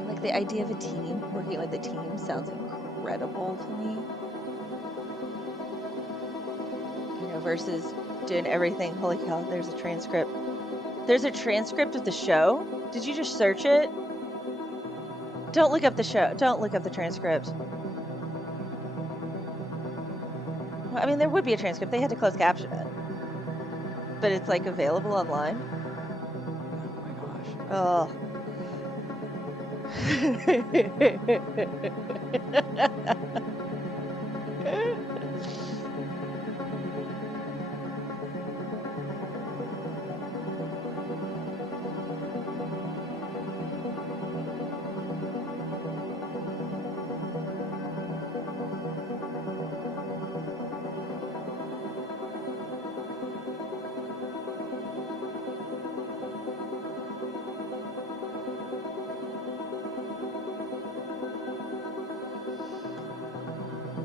Like the idea of a team, working with a team sounds incredible to me. You know, versus doing everything. Holy cow, there's a transcript. There's a transcript of the show. Did you just search it? Don't look up the show. Don't look up the transcript. Well, I mean, there would be a transcript. They had to close caption it. But it's like available online. Oh my gosh.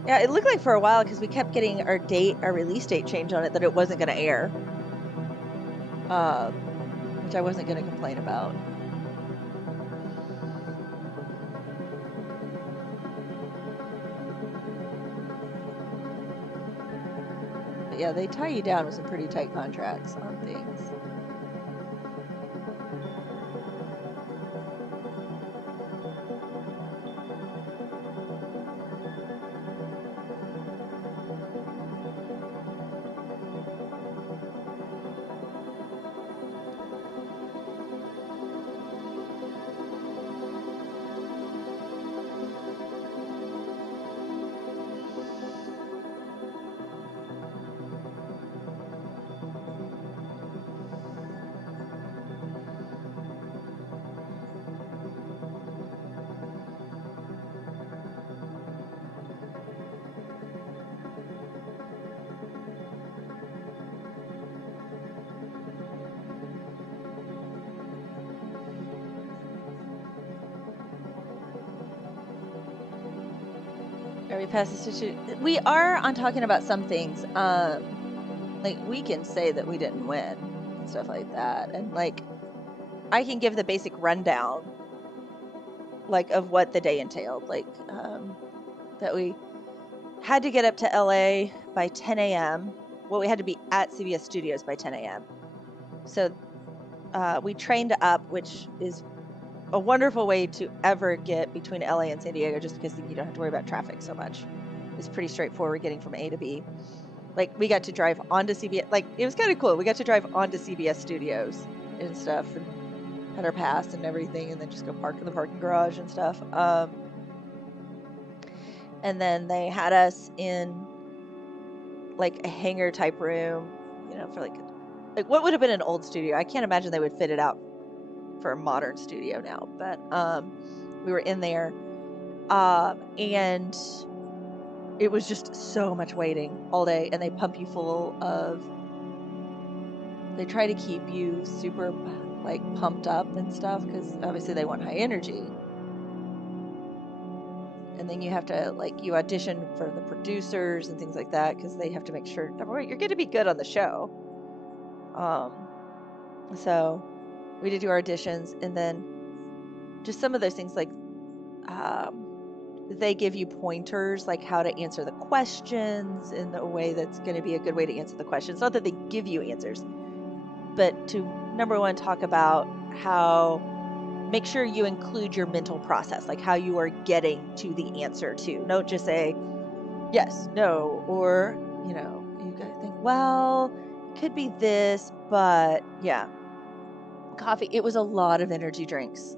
Yeah, it looked like for a while, because we kept getting our release date changed on it, that it wasn't going to air, which I wasn't going to complain about. But yeah, they tie you down with some pretty tight contracts on things. Are we past this issue? We are on talking about some things. Like we can say that we didn't win and stuff like that, and like I can give the basic rundown, like of what the day entailed. Like that we had to get up to LA by 10 a.m. Well, we had to be at CBS Studios by 10 a.m. So we trained up, which is a wonderful way to ever get between LA and San Diego, just because you don't have to worry about traffic so much. It's pretty straightforward getting from A to B. Like we got to drive onto CBS. Like it was kind of cool. We got to drive onto CBS Studios and stuff, and had our pass and everything, and then just go park in the parking garage and stuff. And then they had us in like a hangar type room, you know, for like what would have been an old studio. I can't imagine they would fit it out for a modern studio now, but we were in there, and it was just so much waiting all day, and they pump you full of, they try to keep you super like pumped up and stuff, because obviously they want high energy, and then you have to, like, you audition for the producers and things like that because they have to make sure, number one, you're going to be good on the show. So we did do our auditions, and then just some of those things, like, they give you pointers, like how to answer the questions in the way that's going to be a good way to answer the questions. Not that they give you answers, but to, number one, talk about how, make sure you include your mental process, like how you are getting to the answer too. Don't just say yes, no, or, you gotta think, well, it could be this, but yeah. Coffee, it was a lot of energy drinks.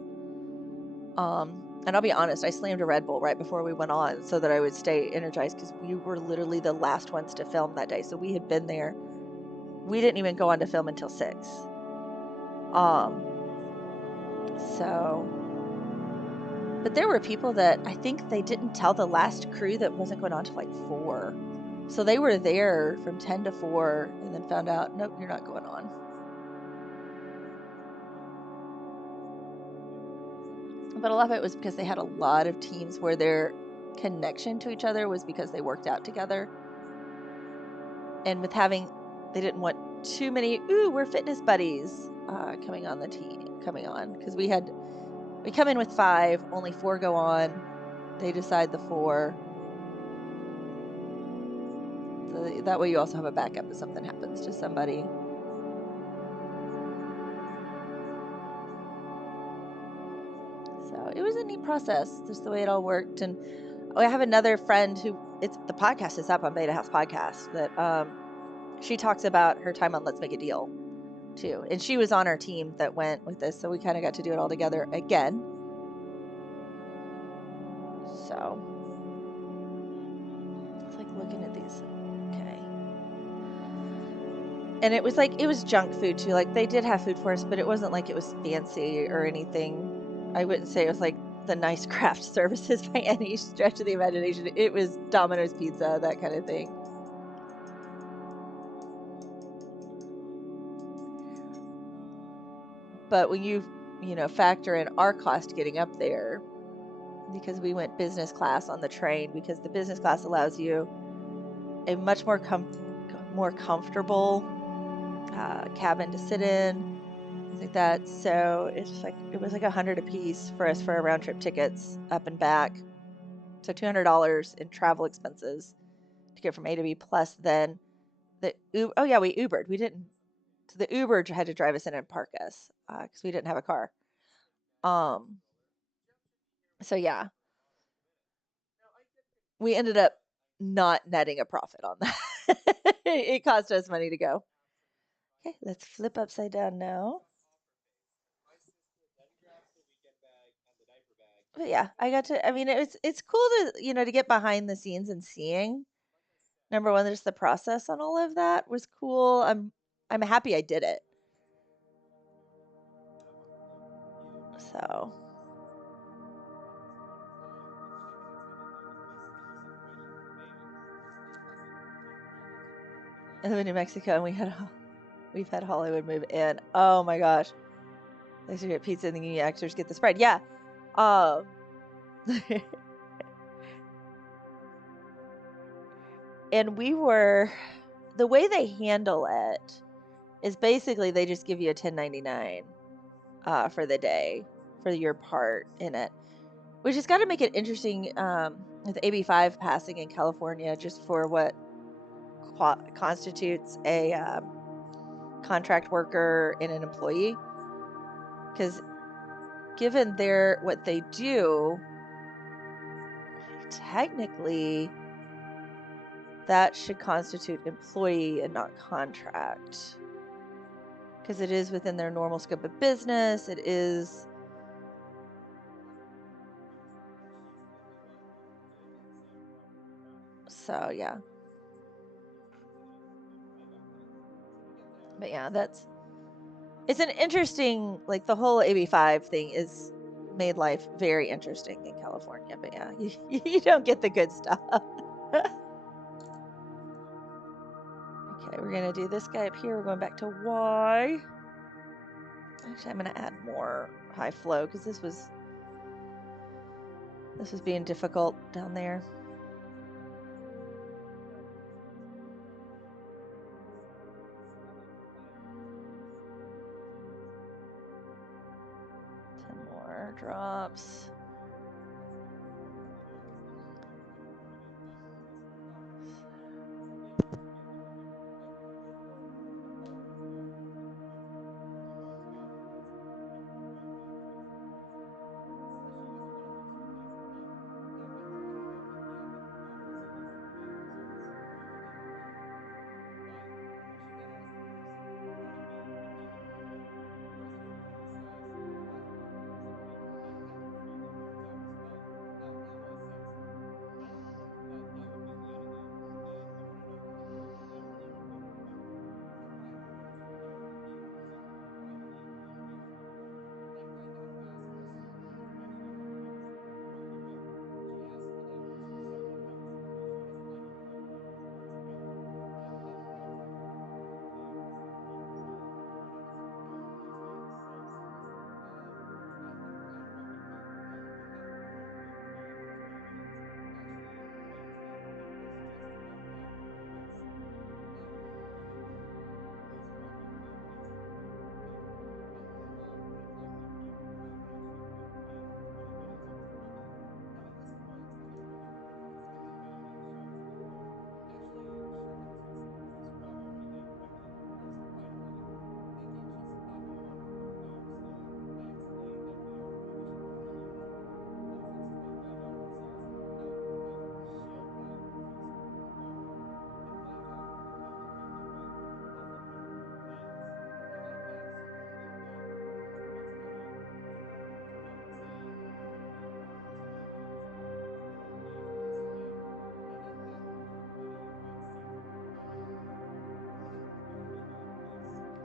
And I'll be honest, I slammed a Red Bull right before we went on so that I would stay energized because we were literally the last ones to film that day. So we had been there. We didn't even go on to film until 6. But there were people that I think they didn't tell the last crew that wasn't going on till like 4. So they were there from 10 to 4 and then found out, nope, you're not going on. But a lot of it was because they had a lot of teams where their connection to each other was because they worked out together. And with having, they didn't want too many, we're fitness buddies coming on the team, because we come in with 5, only 4 go on. They decide the 4. So that way you also have a backup if something happens to somebody. So it was a neat process, just the way it all worked. And I have another friend who, the podcast is up on Beta House Podcast, that she talks about her time on Let's Make a Deal too. And she was on our team that went with this, so we kind of got to do it all together again. So it's like looking at these. Okay. And it was junk food too. Like, they did have food for us, but it wasn't like it was fancy or anything. I wouldn't say it was like the nice craft services by any stretch of the imagination. It was Domino's pizza, that kind of thing. But when you factor in our cost getting up there, because we went business class on the train, because the business class allows you a much more comfortable cabin to sit in, things like that. So it was like $100 a piece for us for our round trip tickets up and back. So $200 in travel expenses to get from A to B, plus then we Ubered. We didn't. So the Uber had to drive us in and park us because we didn't have a car. So yeah, we ended up not netting a profit on that. It cost us money to go. Okay, let's flip upside down now. But yeah, it's cool to, to get behind the scenes and seeing. Number one, there's the process on all of that was cool. I'm happy I did it. So. I live in New Mexico, and we've had Hollywood move in. Oh my gosh, they should get pizza, and the actors get the spread. Yeah. And the way they handle it is basically they just give you a 1099 for the day for your part in it, which has got to make it interesting with AB5 passing in California, just for what constitutes a contract worker and an employee. Because given what they do, technically that should constitute employee and not contract, because it is within their normal scope of business. It is. So yeah. But yeah, it's an interesting, like, the whole AB5 thing is made life very interesting in California. But yeah, you don't get the good stuff. Okay, we're gonna do this guy up here. We're going back to Y. Actually, I'm gonna add more high flow because this was This is being difficult down there. More drops.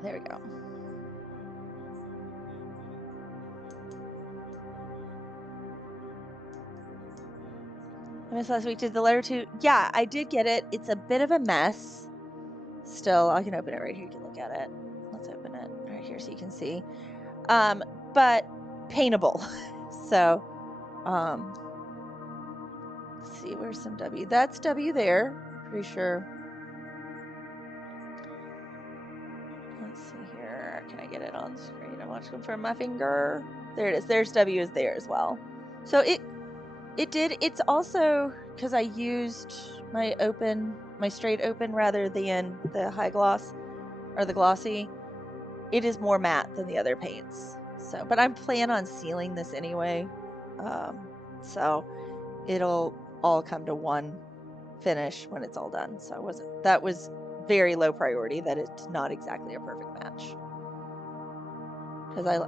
There we go. I missed last week. Did the letter to? Yeah, I did get it. It's a bit of a mess. Still, I can open it right here. You can look at it. Let's open it right here so you can see. But paintable. So, let's see. Where's some W? That's W there. Pretty sure. Let's see here. Can I get it on screen? I'm watching from my finger. There it is. There's W is there as well. So it did. It's also because I used my straight open rather than the high gloss or the glossy. It is more matte than the other paints. So, but I'm planning on sealing this anyway. So it'll all come to one finish when it's all done. So that was very low priority that it's not exactly a perfect match. Because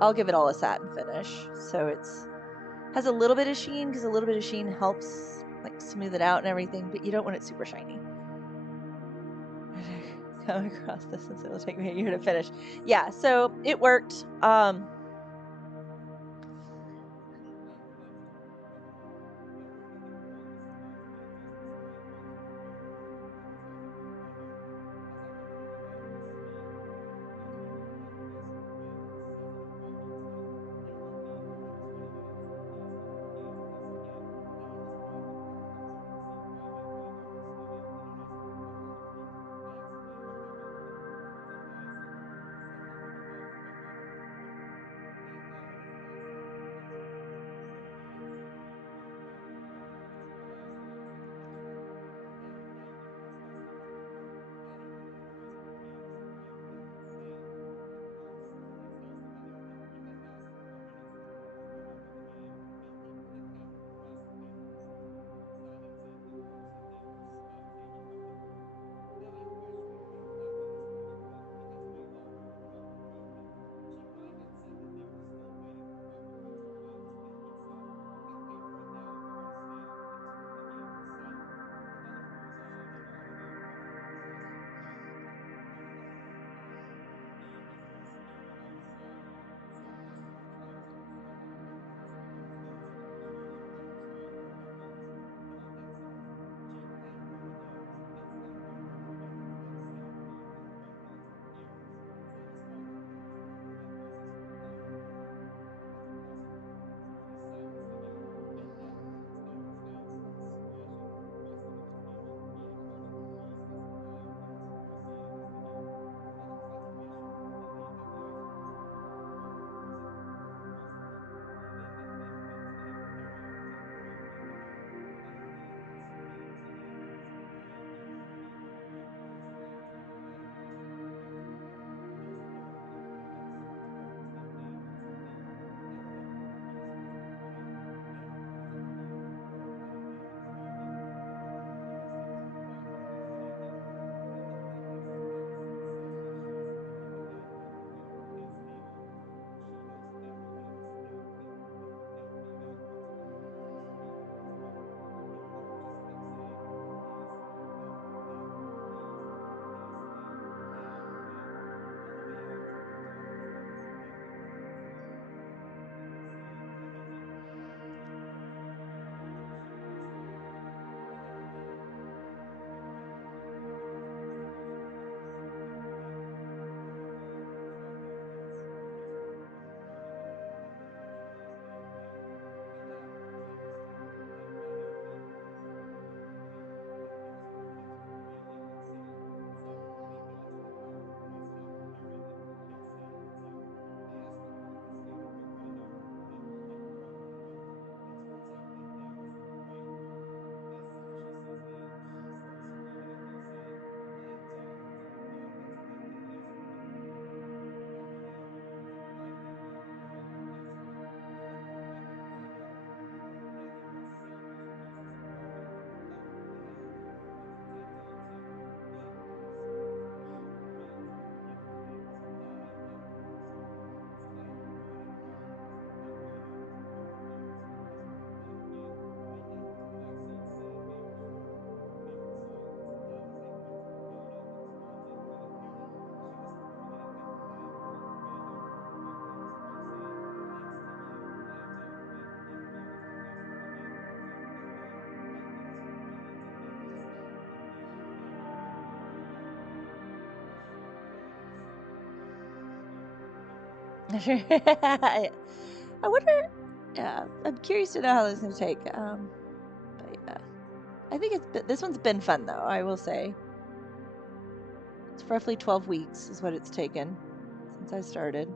I'll give it all a satin finish. So it's has a little bit of sheen because a little bit of sheen helps like smooth it out and everything, but you don't want it super shiny. Come across this since it'll take me a year to finish. Yeah, so it worked. I wonder. Yeah, I'm curious to know how this is gonna take. But yeah, I think this one's been fun though. I will say it's roughly 12 weeks is what it's taken since I started.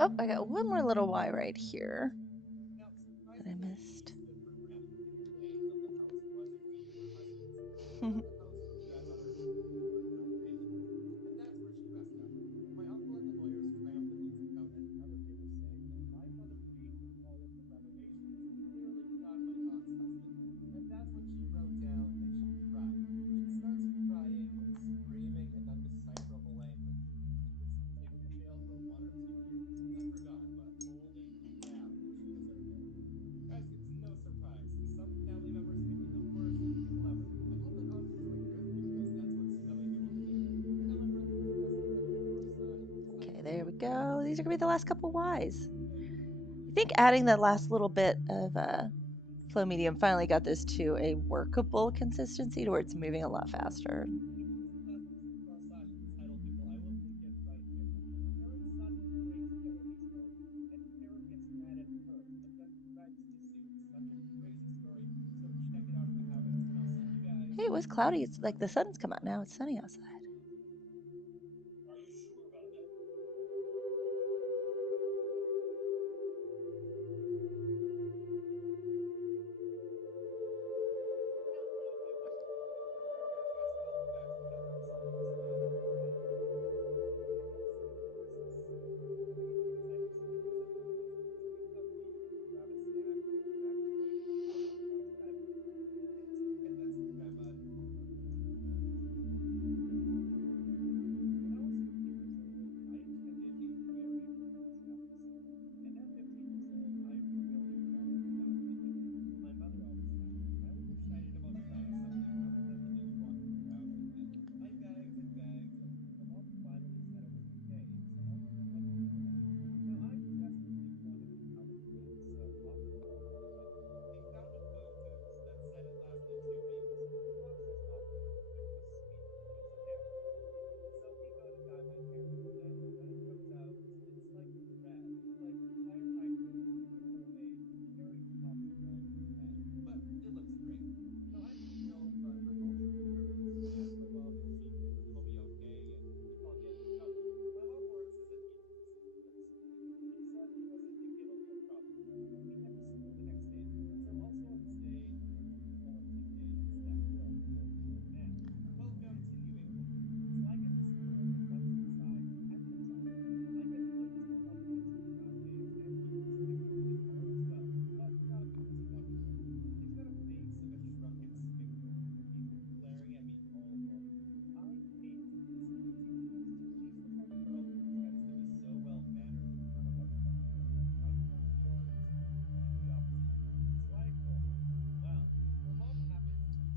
Oh, I got one more little Y right here that I missed. go. These are gonna be the last couple Ys. I think adding that last little bit of flow medium finally got this to a workable consistency to where it's moving a lot faster. Hey, it was cloudy. It's like the sun's come out now. It's sunny outside.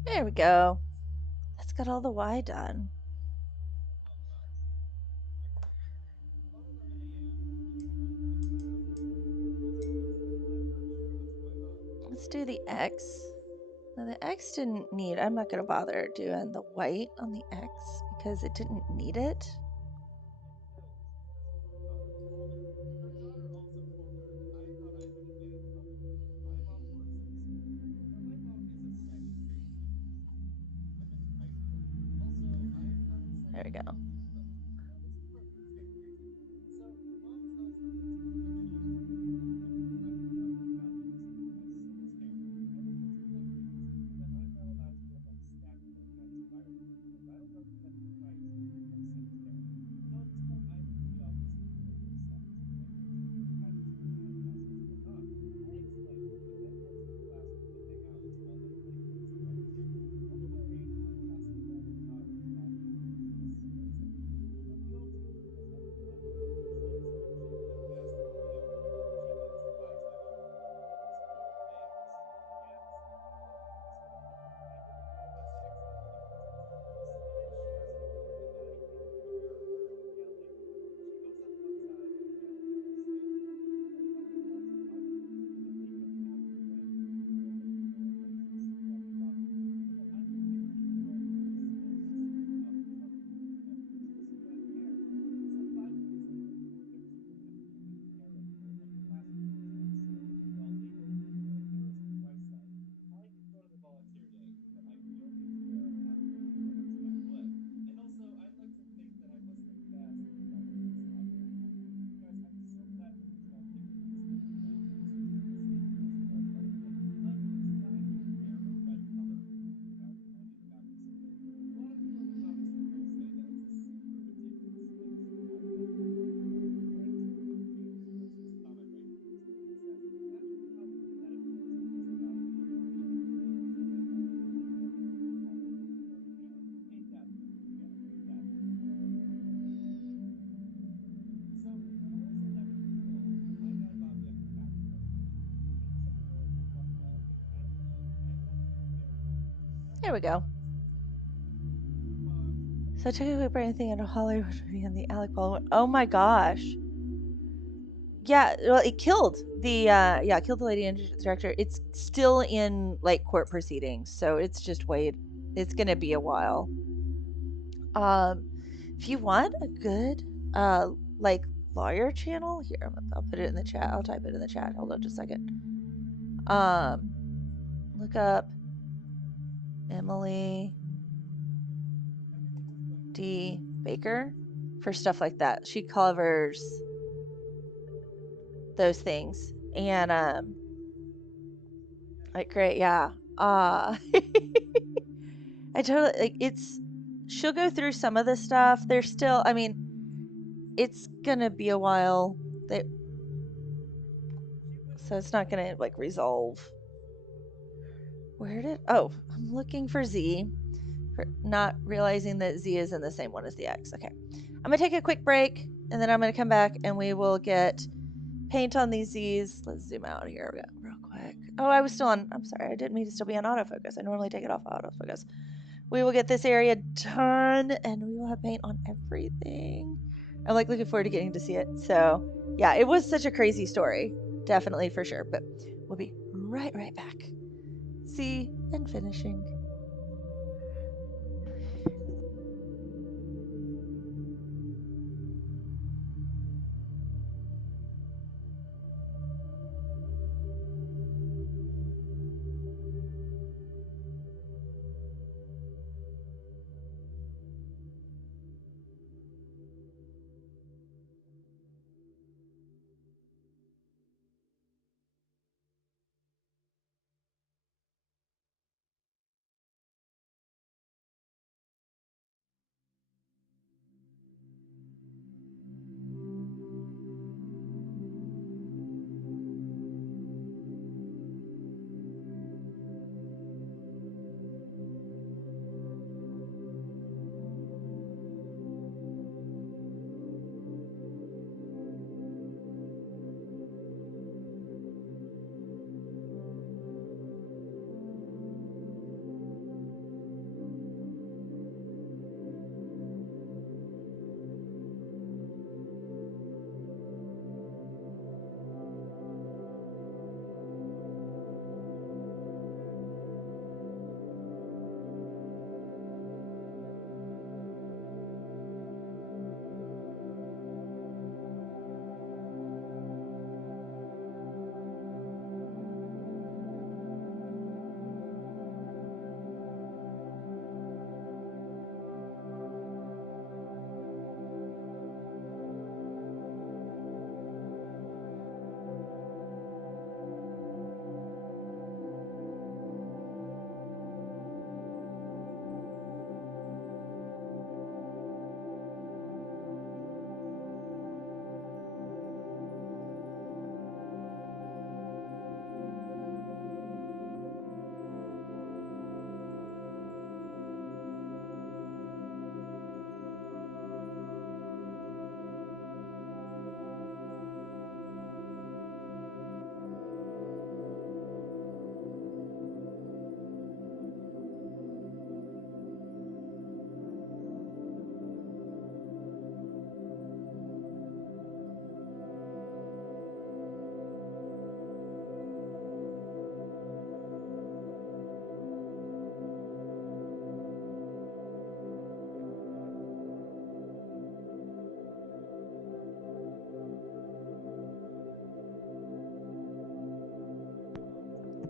There we go. That's got all the Y done. Let's do the X. Now the X didn't need, I'm not going to bother doing the white on the X because it didn't need it. There we go. There we go. So technically, put anything into Hollywood would be in the Alec Baldwin. Oh my gosh. Yeah, well, it killed the killed the lady director. It's still in like court proceedings, so it's just wait. It's gonna be a while. Um, if you want a good like lawyer channel, here I'll put it in the chat. I'll type it in the chat. Hold on just a second. Um, look up Emily D. Baker for stuff like that. She covers those things, and like great, yeah. I totally like it's. She'll go through some of the stuff. There's still, I mean, it's gonna be a while. They, so it's not gonna like resolve. Where did? Oh, I'm looking for Z. For not realizing that Z is in the same one as the X. Okay, I'm gonna take a quick break, and then I'm gonna come back, and we will get paint on these Z's. Let's zoom out here real quick. Oh, I was still on. I'm sorry, I didn't mean to still be on autofocus. I normally take it off autofocus. We will get this area done, and we will have paint on everything. I'm like looking forward to getting to see it. So yeah, it was such a crazy story, definitely for sure. But we'll be right back. See and finishing.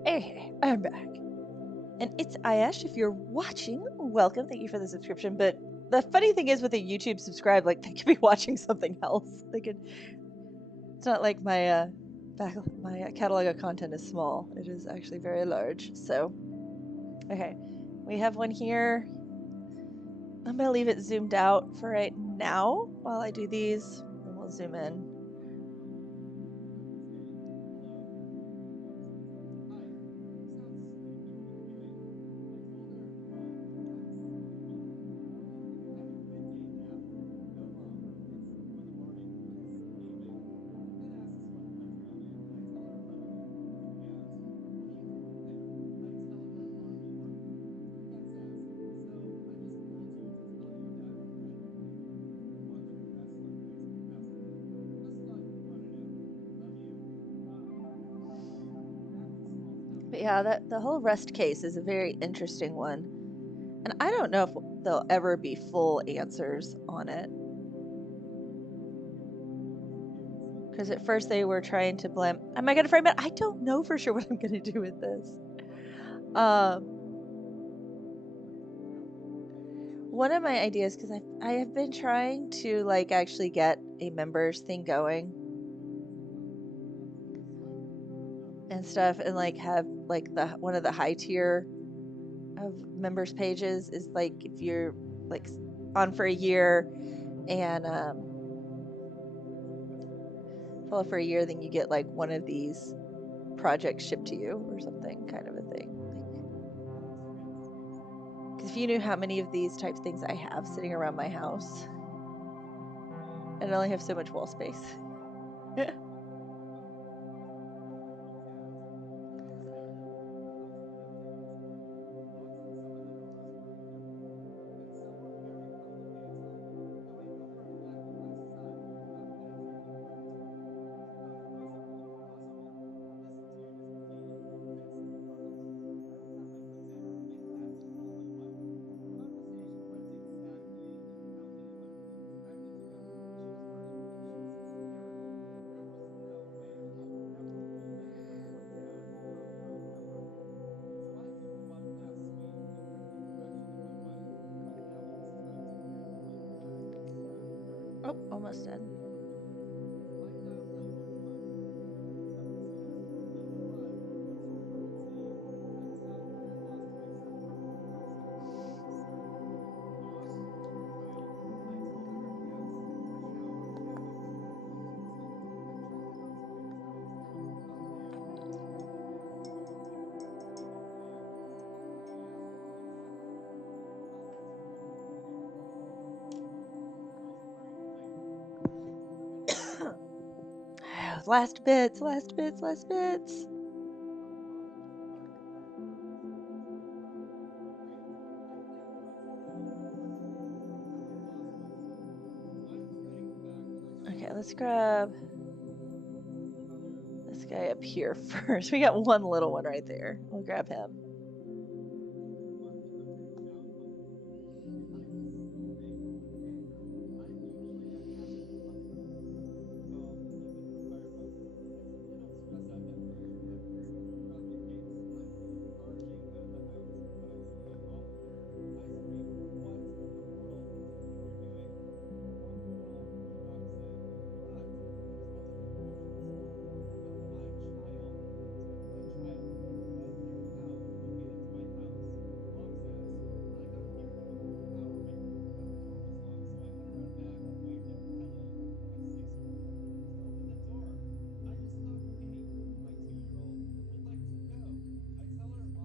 Hey, I'm back. And it's Ayash. If you're watching, welcome. Thank you for the subscription. But the funny thing is with a YouTube subscribe, like they could be watching something else. They could. It's not like my my catalog of content is small. It is actually very large. So, okay, we have one here. I'm gonna leave it zoomed out for right now while I do these, and we'll zoom in. yeah, that the whole Rust case is a very interesting one. And I don't know if there'll ever be full answers on it. Because at first they were trying to blame, am I going to frame it? I don't know for sure what I'm going to do with this. One of my ideas, because I have been trying to like actually get a members thing going and stuff, and like have like the one of the high tier of members pages is like if you're like on for a year and follow for a year, then you get like one of these projects shipped to you or something, kind of a thing. Because if you knew how many of these type things I have sitting around my house, and I only have so much wall space. Oh, almost done. Last bits, last bits, last bits. Okay, let's grab this guy up here first. We got one little one right there. We'll grab him.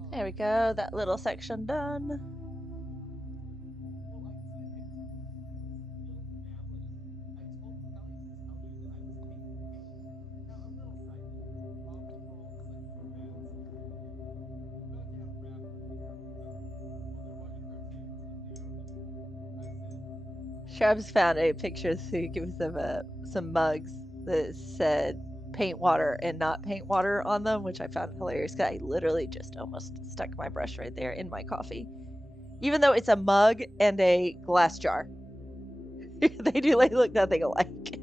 There we go. That little section done. Shrubs found a picture to give some mugs that said paint water and not paint water on them, which I found hilarious because I literally just almost stuck my brush right there in my coffee. Even though it's a mug and a glass jar. They do like look nothing alike.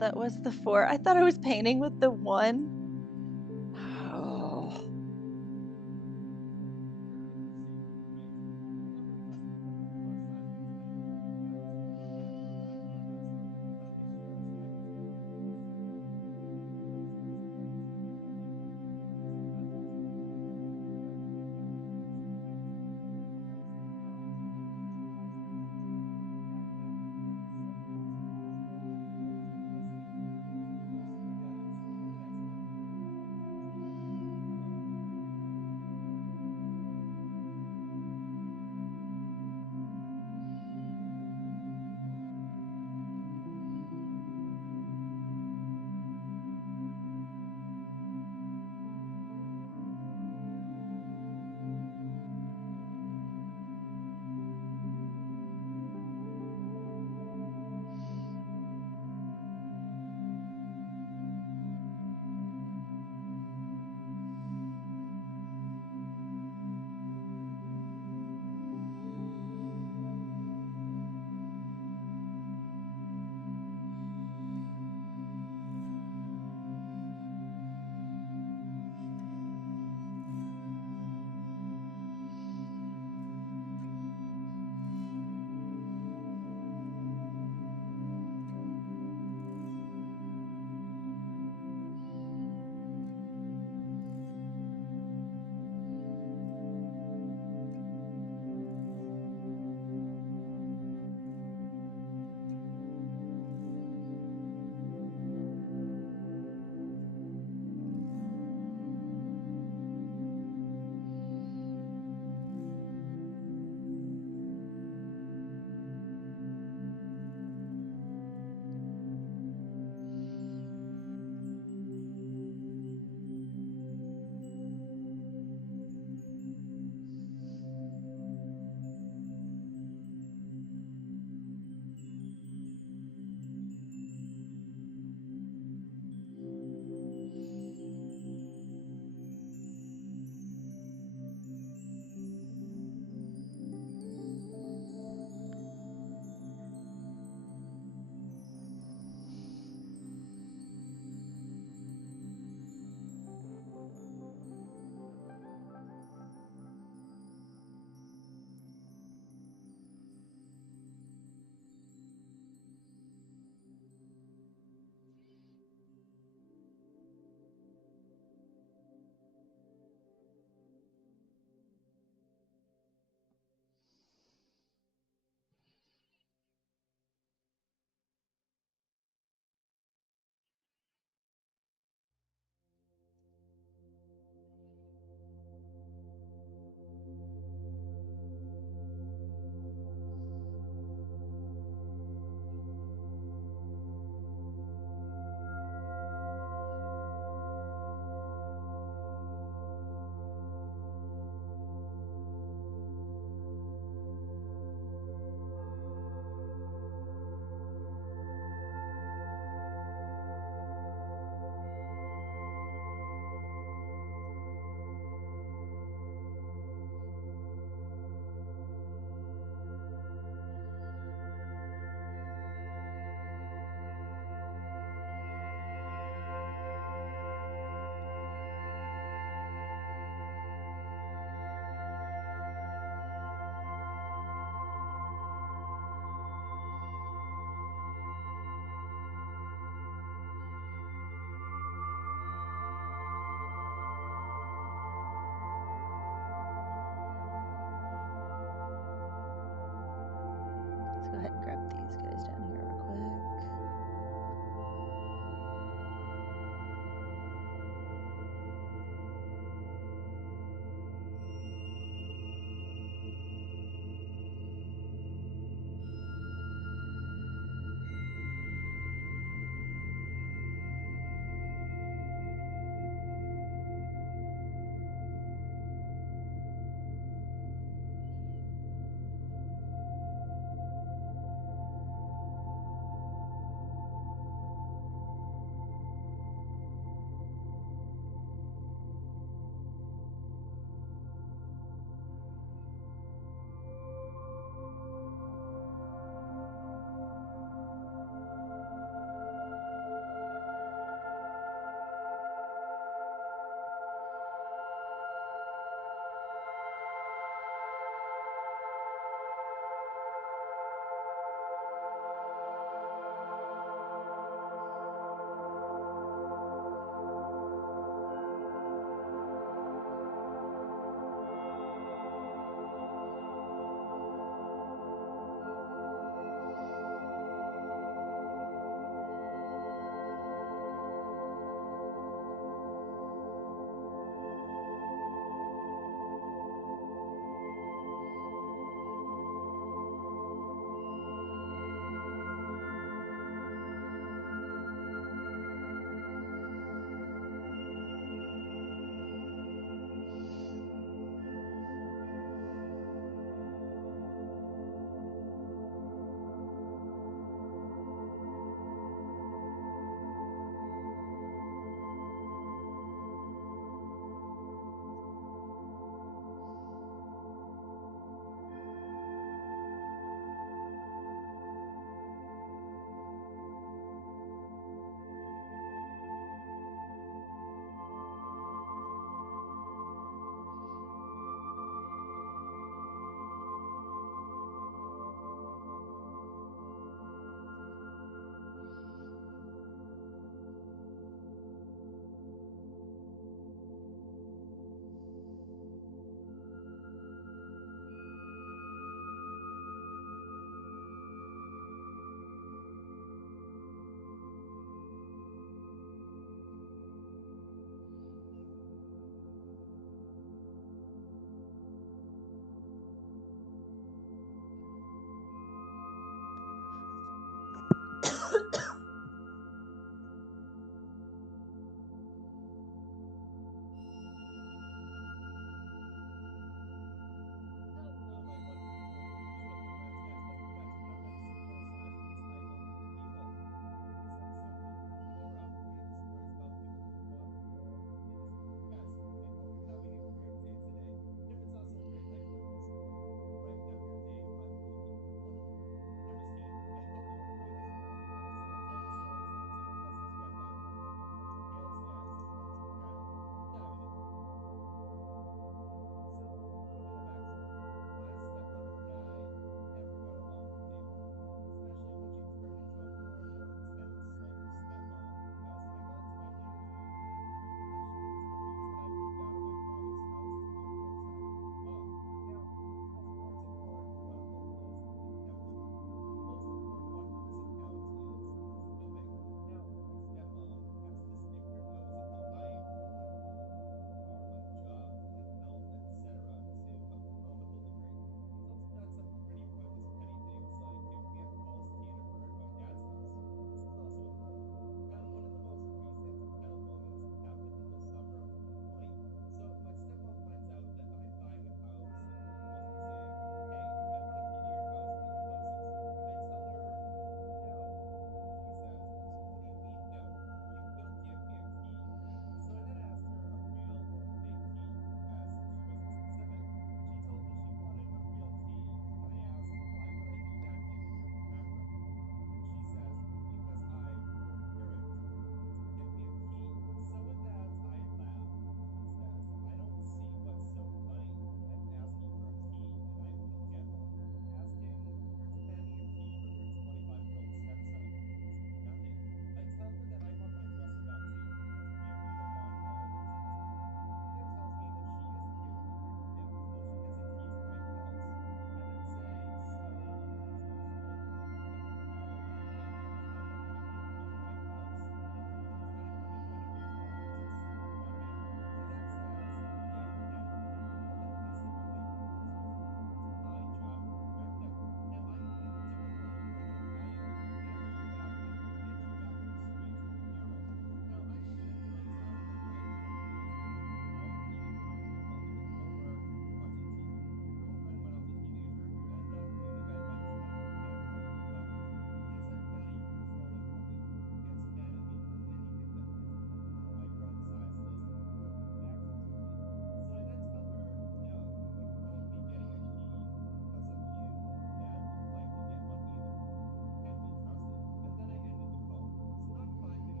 that was the 4. I thought I was painting with the 1. Oh.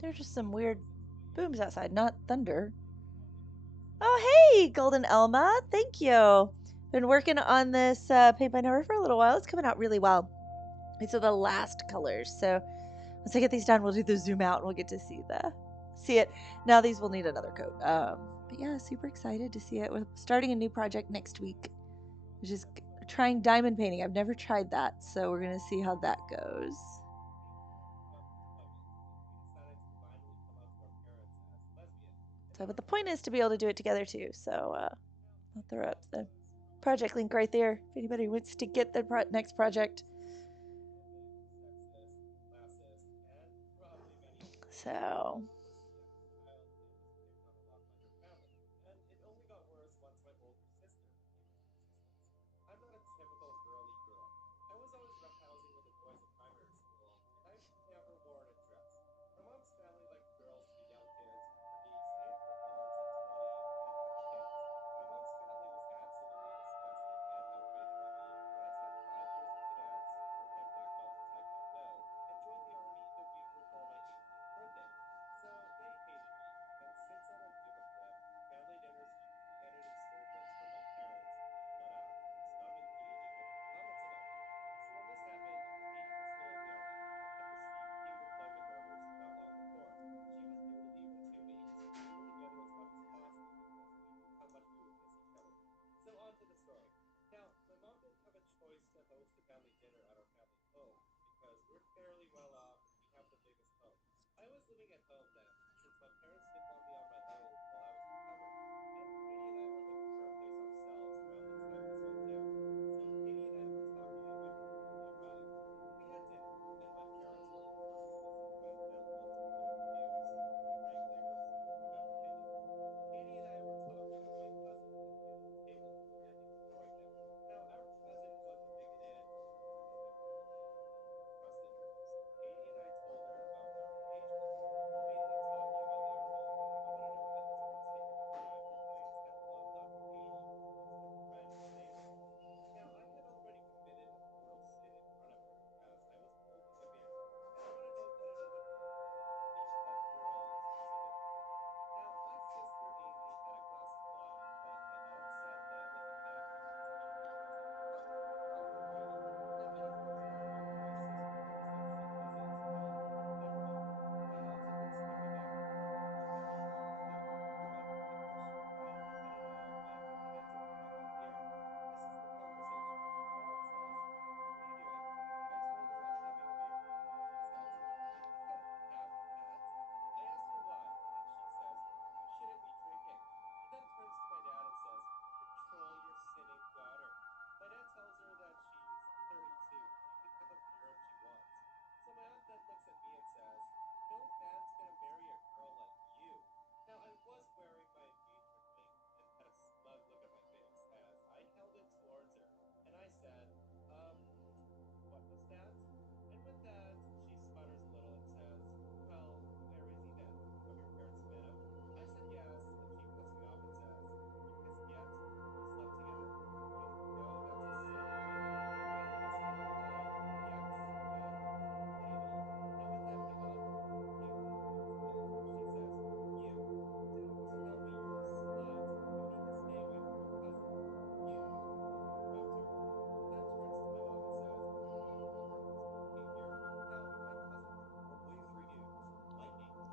There's just some weird booms outside, not thunder. Oh, hey, Golden Elma. Thank you. Been working on this paint by number for a little while. It's coming out really well. These are the last colors. So once I get these done, we'll do the zoom out and we'll get to see it. Now these will need another coat. But yeah, super excited to see it. We're starting a new project next week, which is trying diamond painting. I've never tried that, so we're gonna see how that goes. So, but the point is to be able to do it together too. So I'll throw up the project link right there if anybody wants to get the next project. So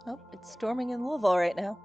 oh, it's storming in Louisville right now.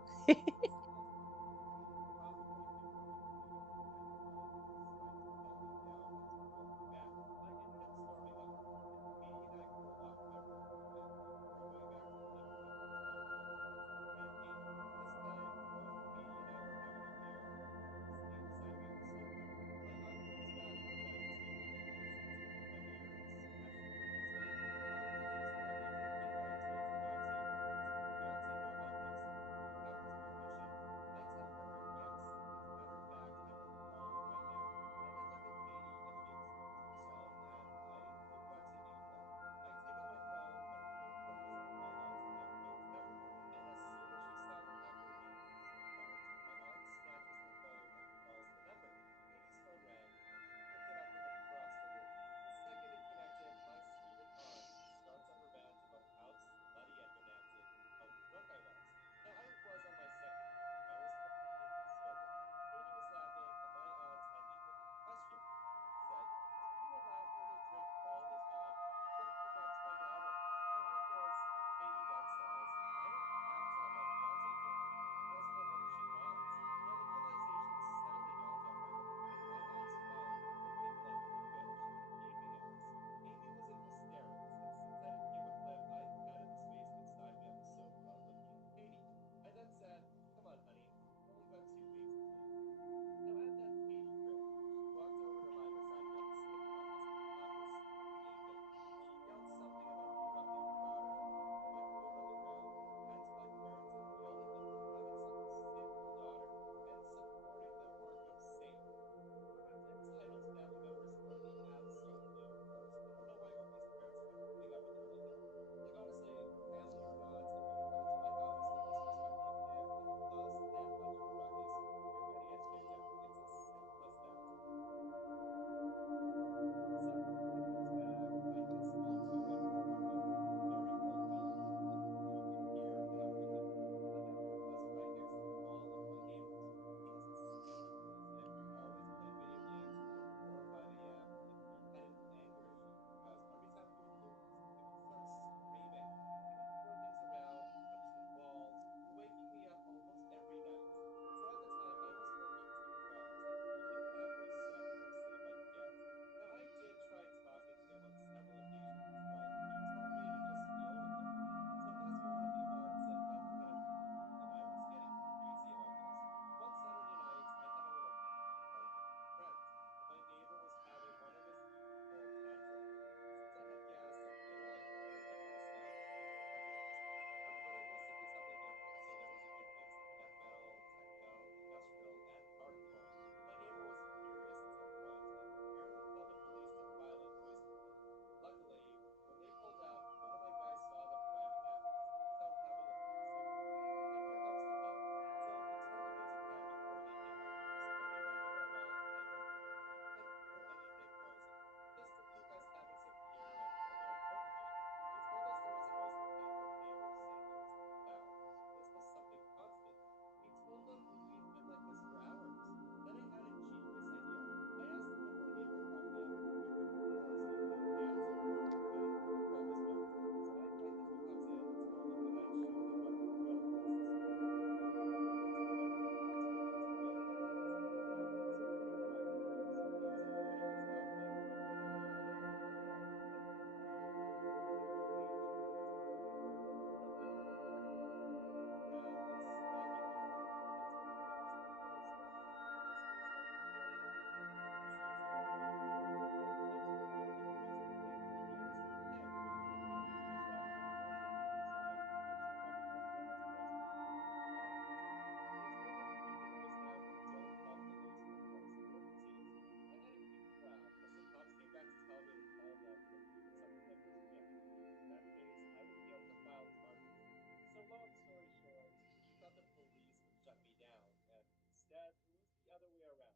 long story short, he thought the police would shut me down, and instead, it was the other way around.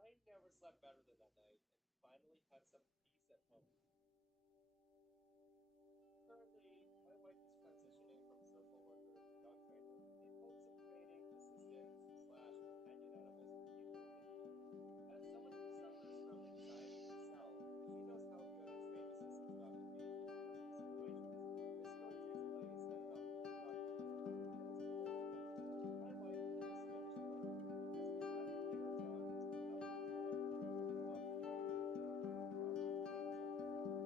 I never slept better than that night and finally had some peace at home. Currently, my wife is transitioning from social worker to dog trainer in hopes of training assistants slash companion animals with people in need. As someone who suffers from anxiety herself, she knows how good a trained assistant's dog can be in stressful situations. This story takes place at an dog behavior clinic that is close to us. My wife had just finished work, and as we sat to take our dog into the outdoor time, we were often debating whether we should properly name something.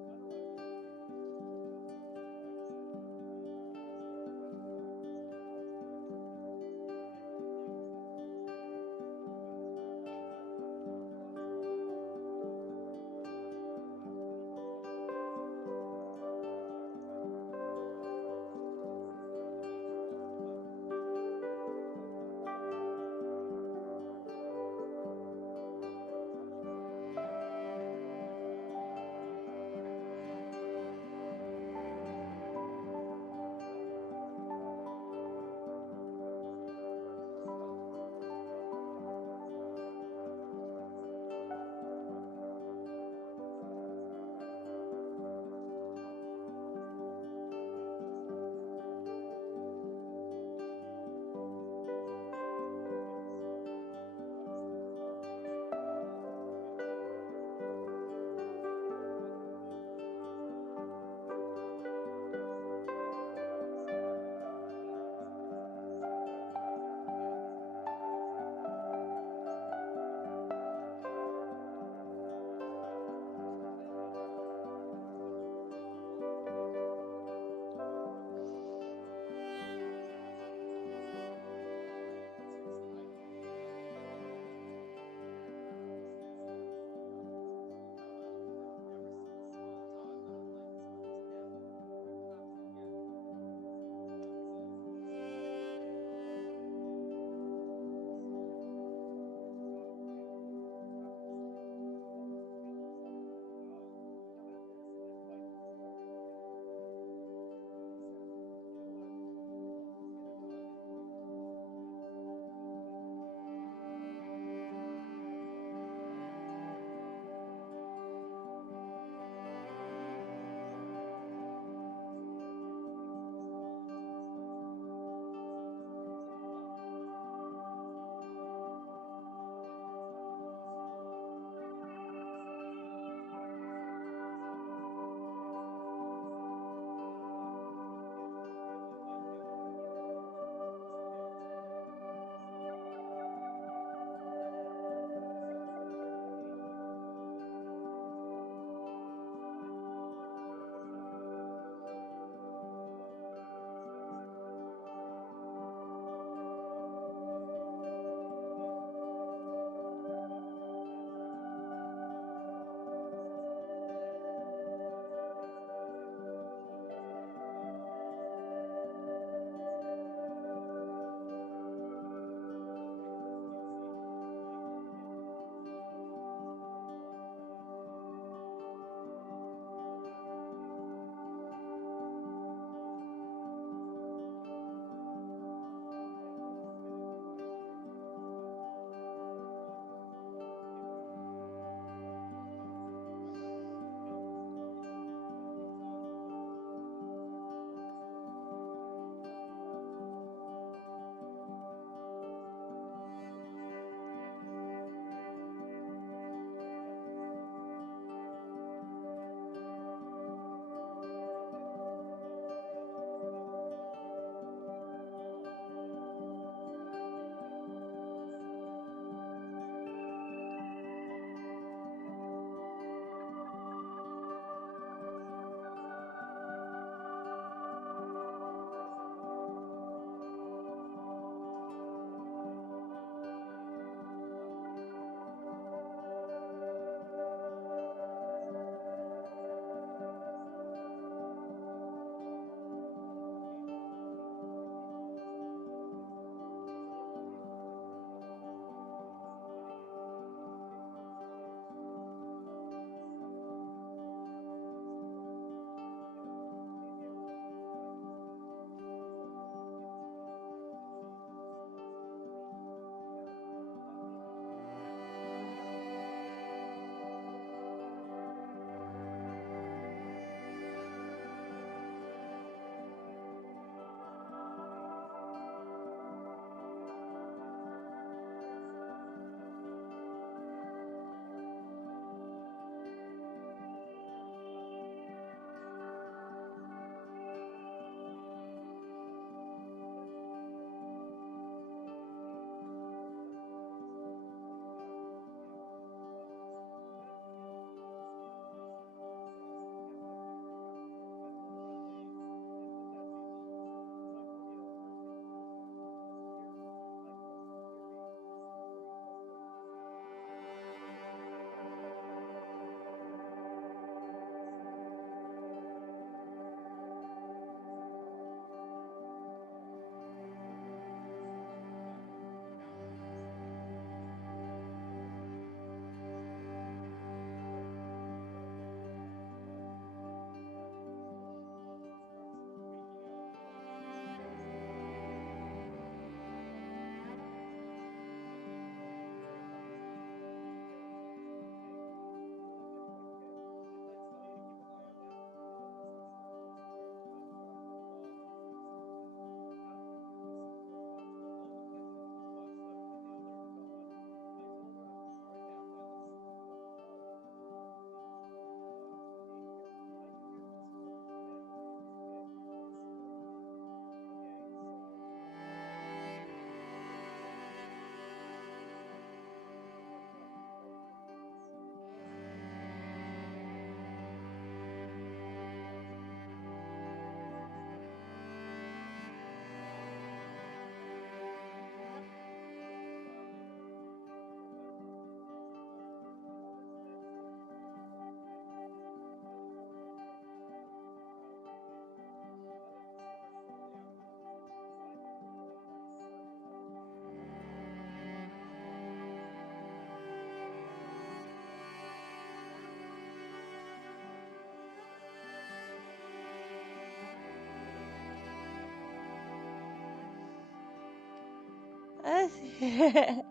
Sheesh,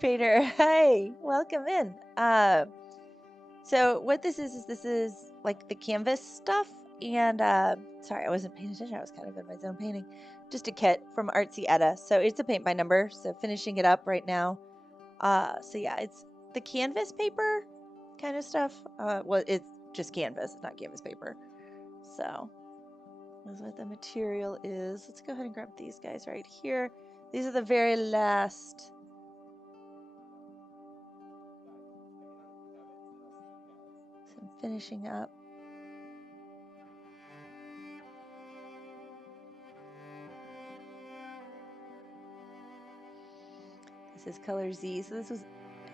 Peter. Hi, welcome in. So what this is like the canvas stuff, and sorry, I wasn't paying attention. I was kind of in my zone painting. Just a kit from Artsy Etta. So it's a paint by number. So finishing it up right now. So yeah, it's the canvas paper kind of stuff. Well, it's just canvas, not canvas paper. So that's what the material is. Let's go ahead and grab these guys right here. These are the very last. So I'm finishing up. This is color Z. So this was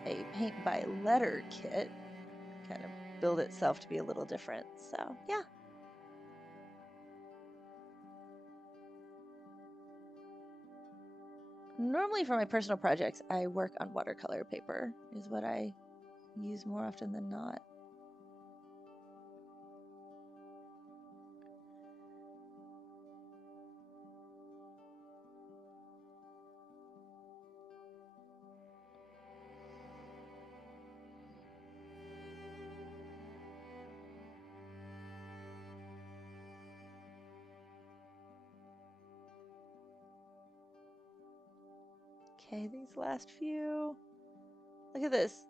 a paint by letter kit. Kind of build itself to be a little different. So yeah. Normally for my personal projects, I work on watercolor paper is what I use more often than not. Okay, these last few. Look at this.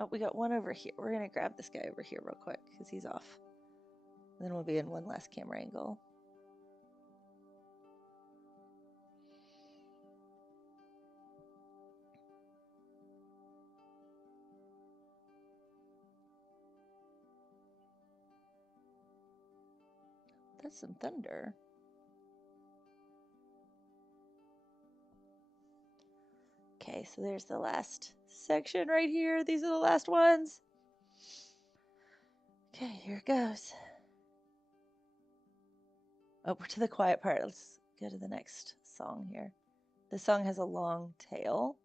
Oh, we got one over here. We're going to grab this guy over here real quick because he's off. And then we'll be in one last camera angle. That's some thunder. Okay, so there's the last section right here. These are the last ones. Okay, here it goes. Oh, we're to the quiet part. Let's go to the next song here. This song has a long tail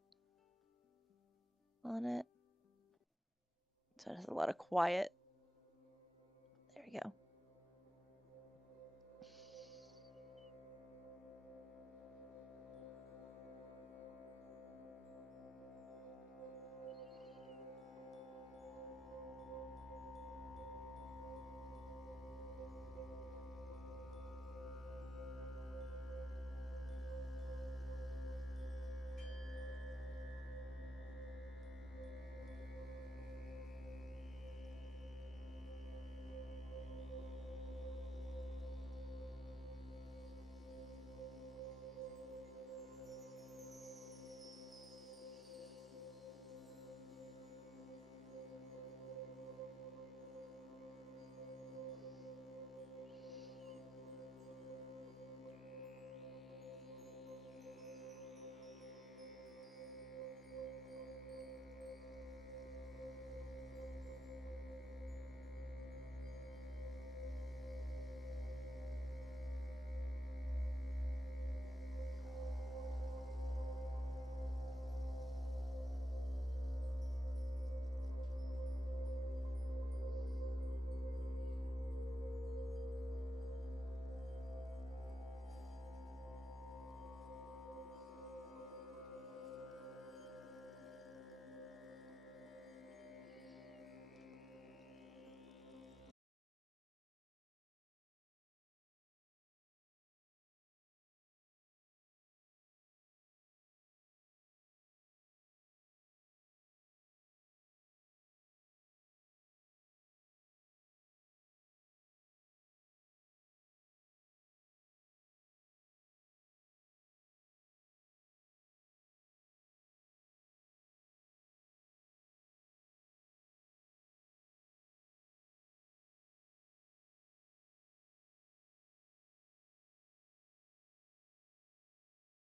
on it. So it has a lot of quiet. There we go.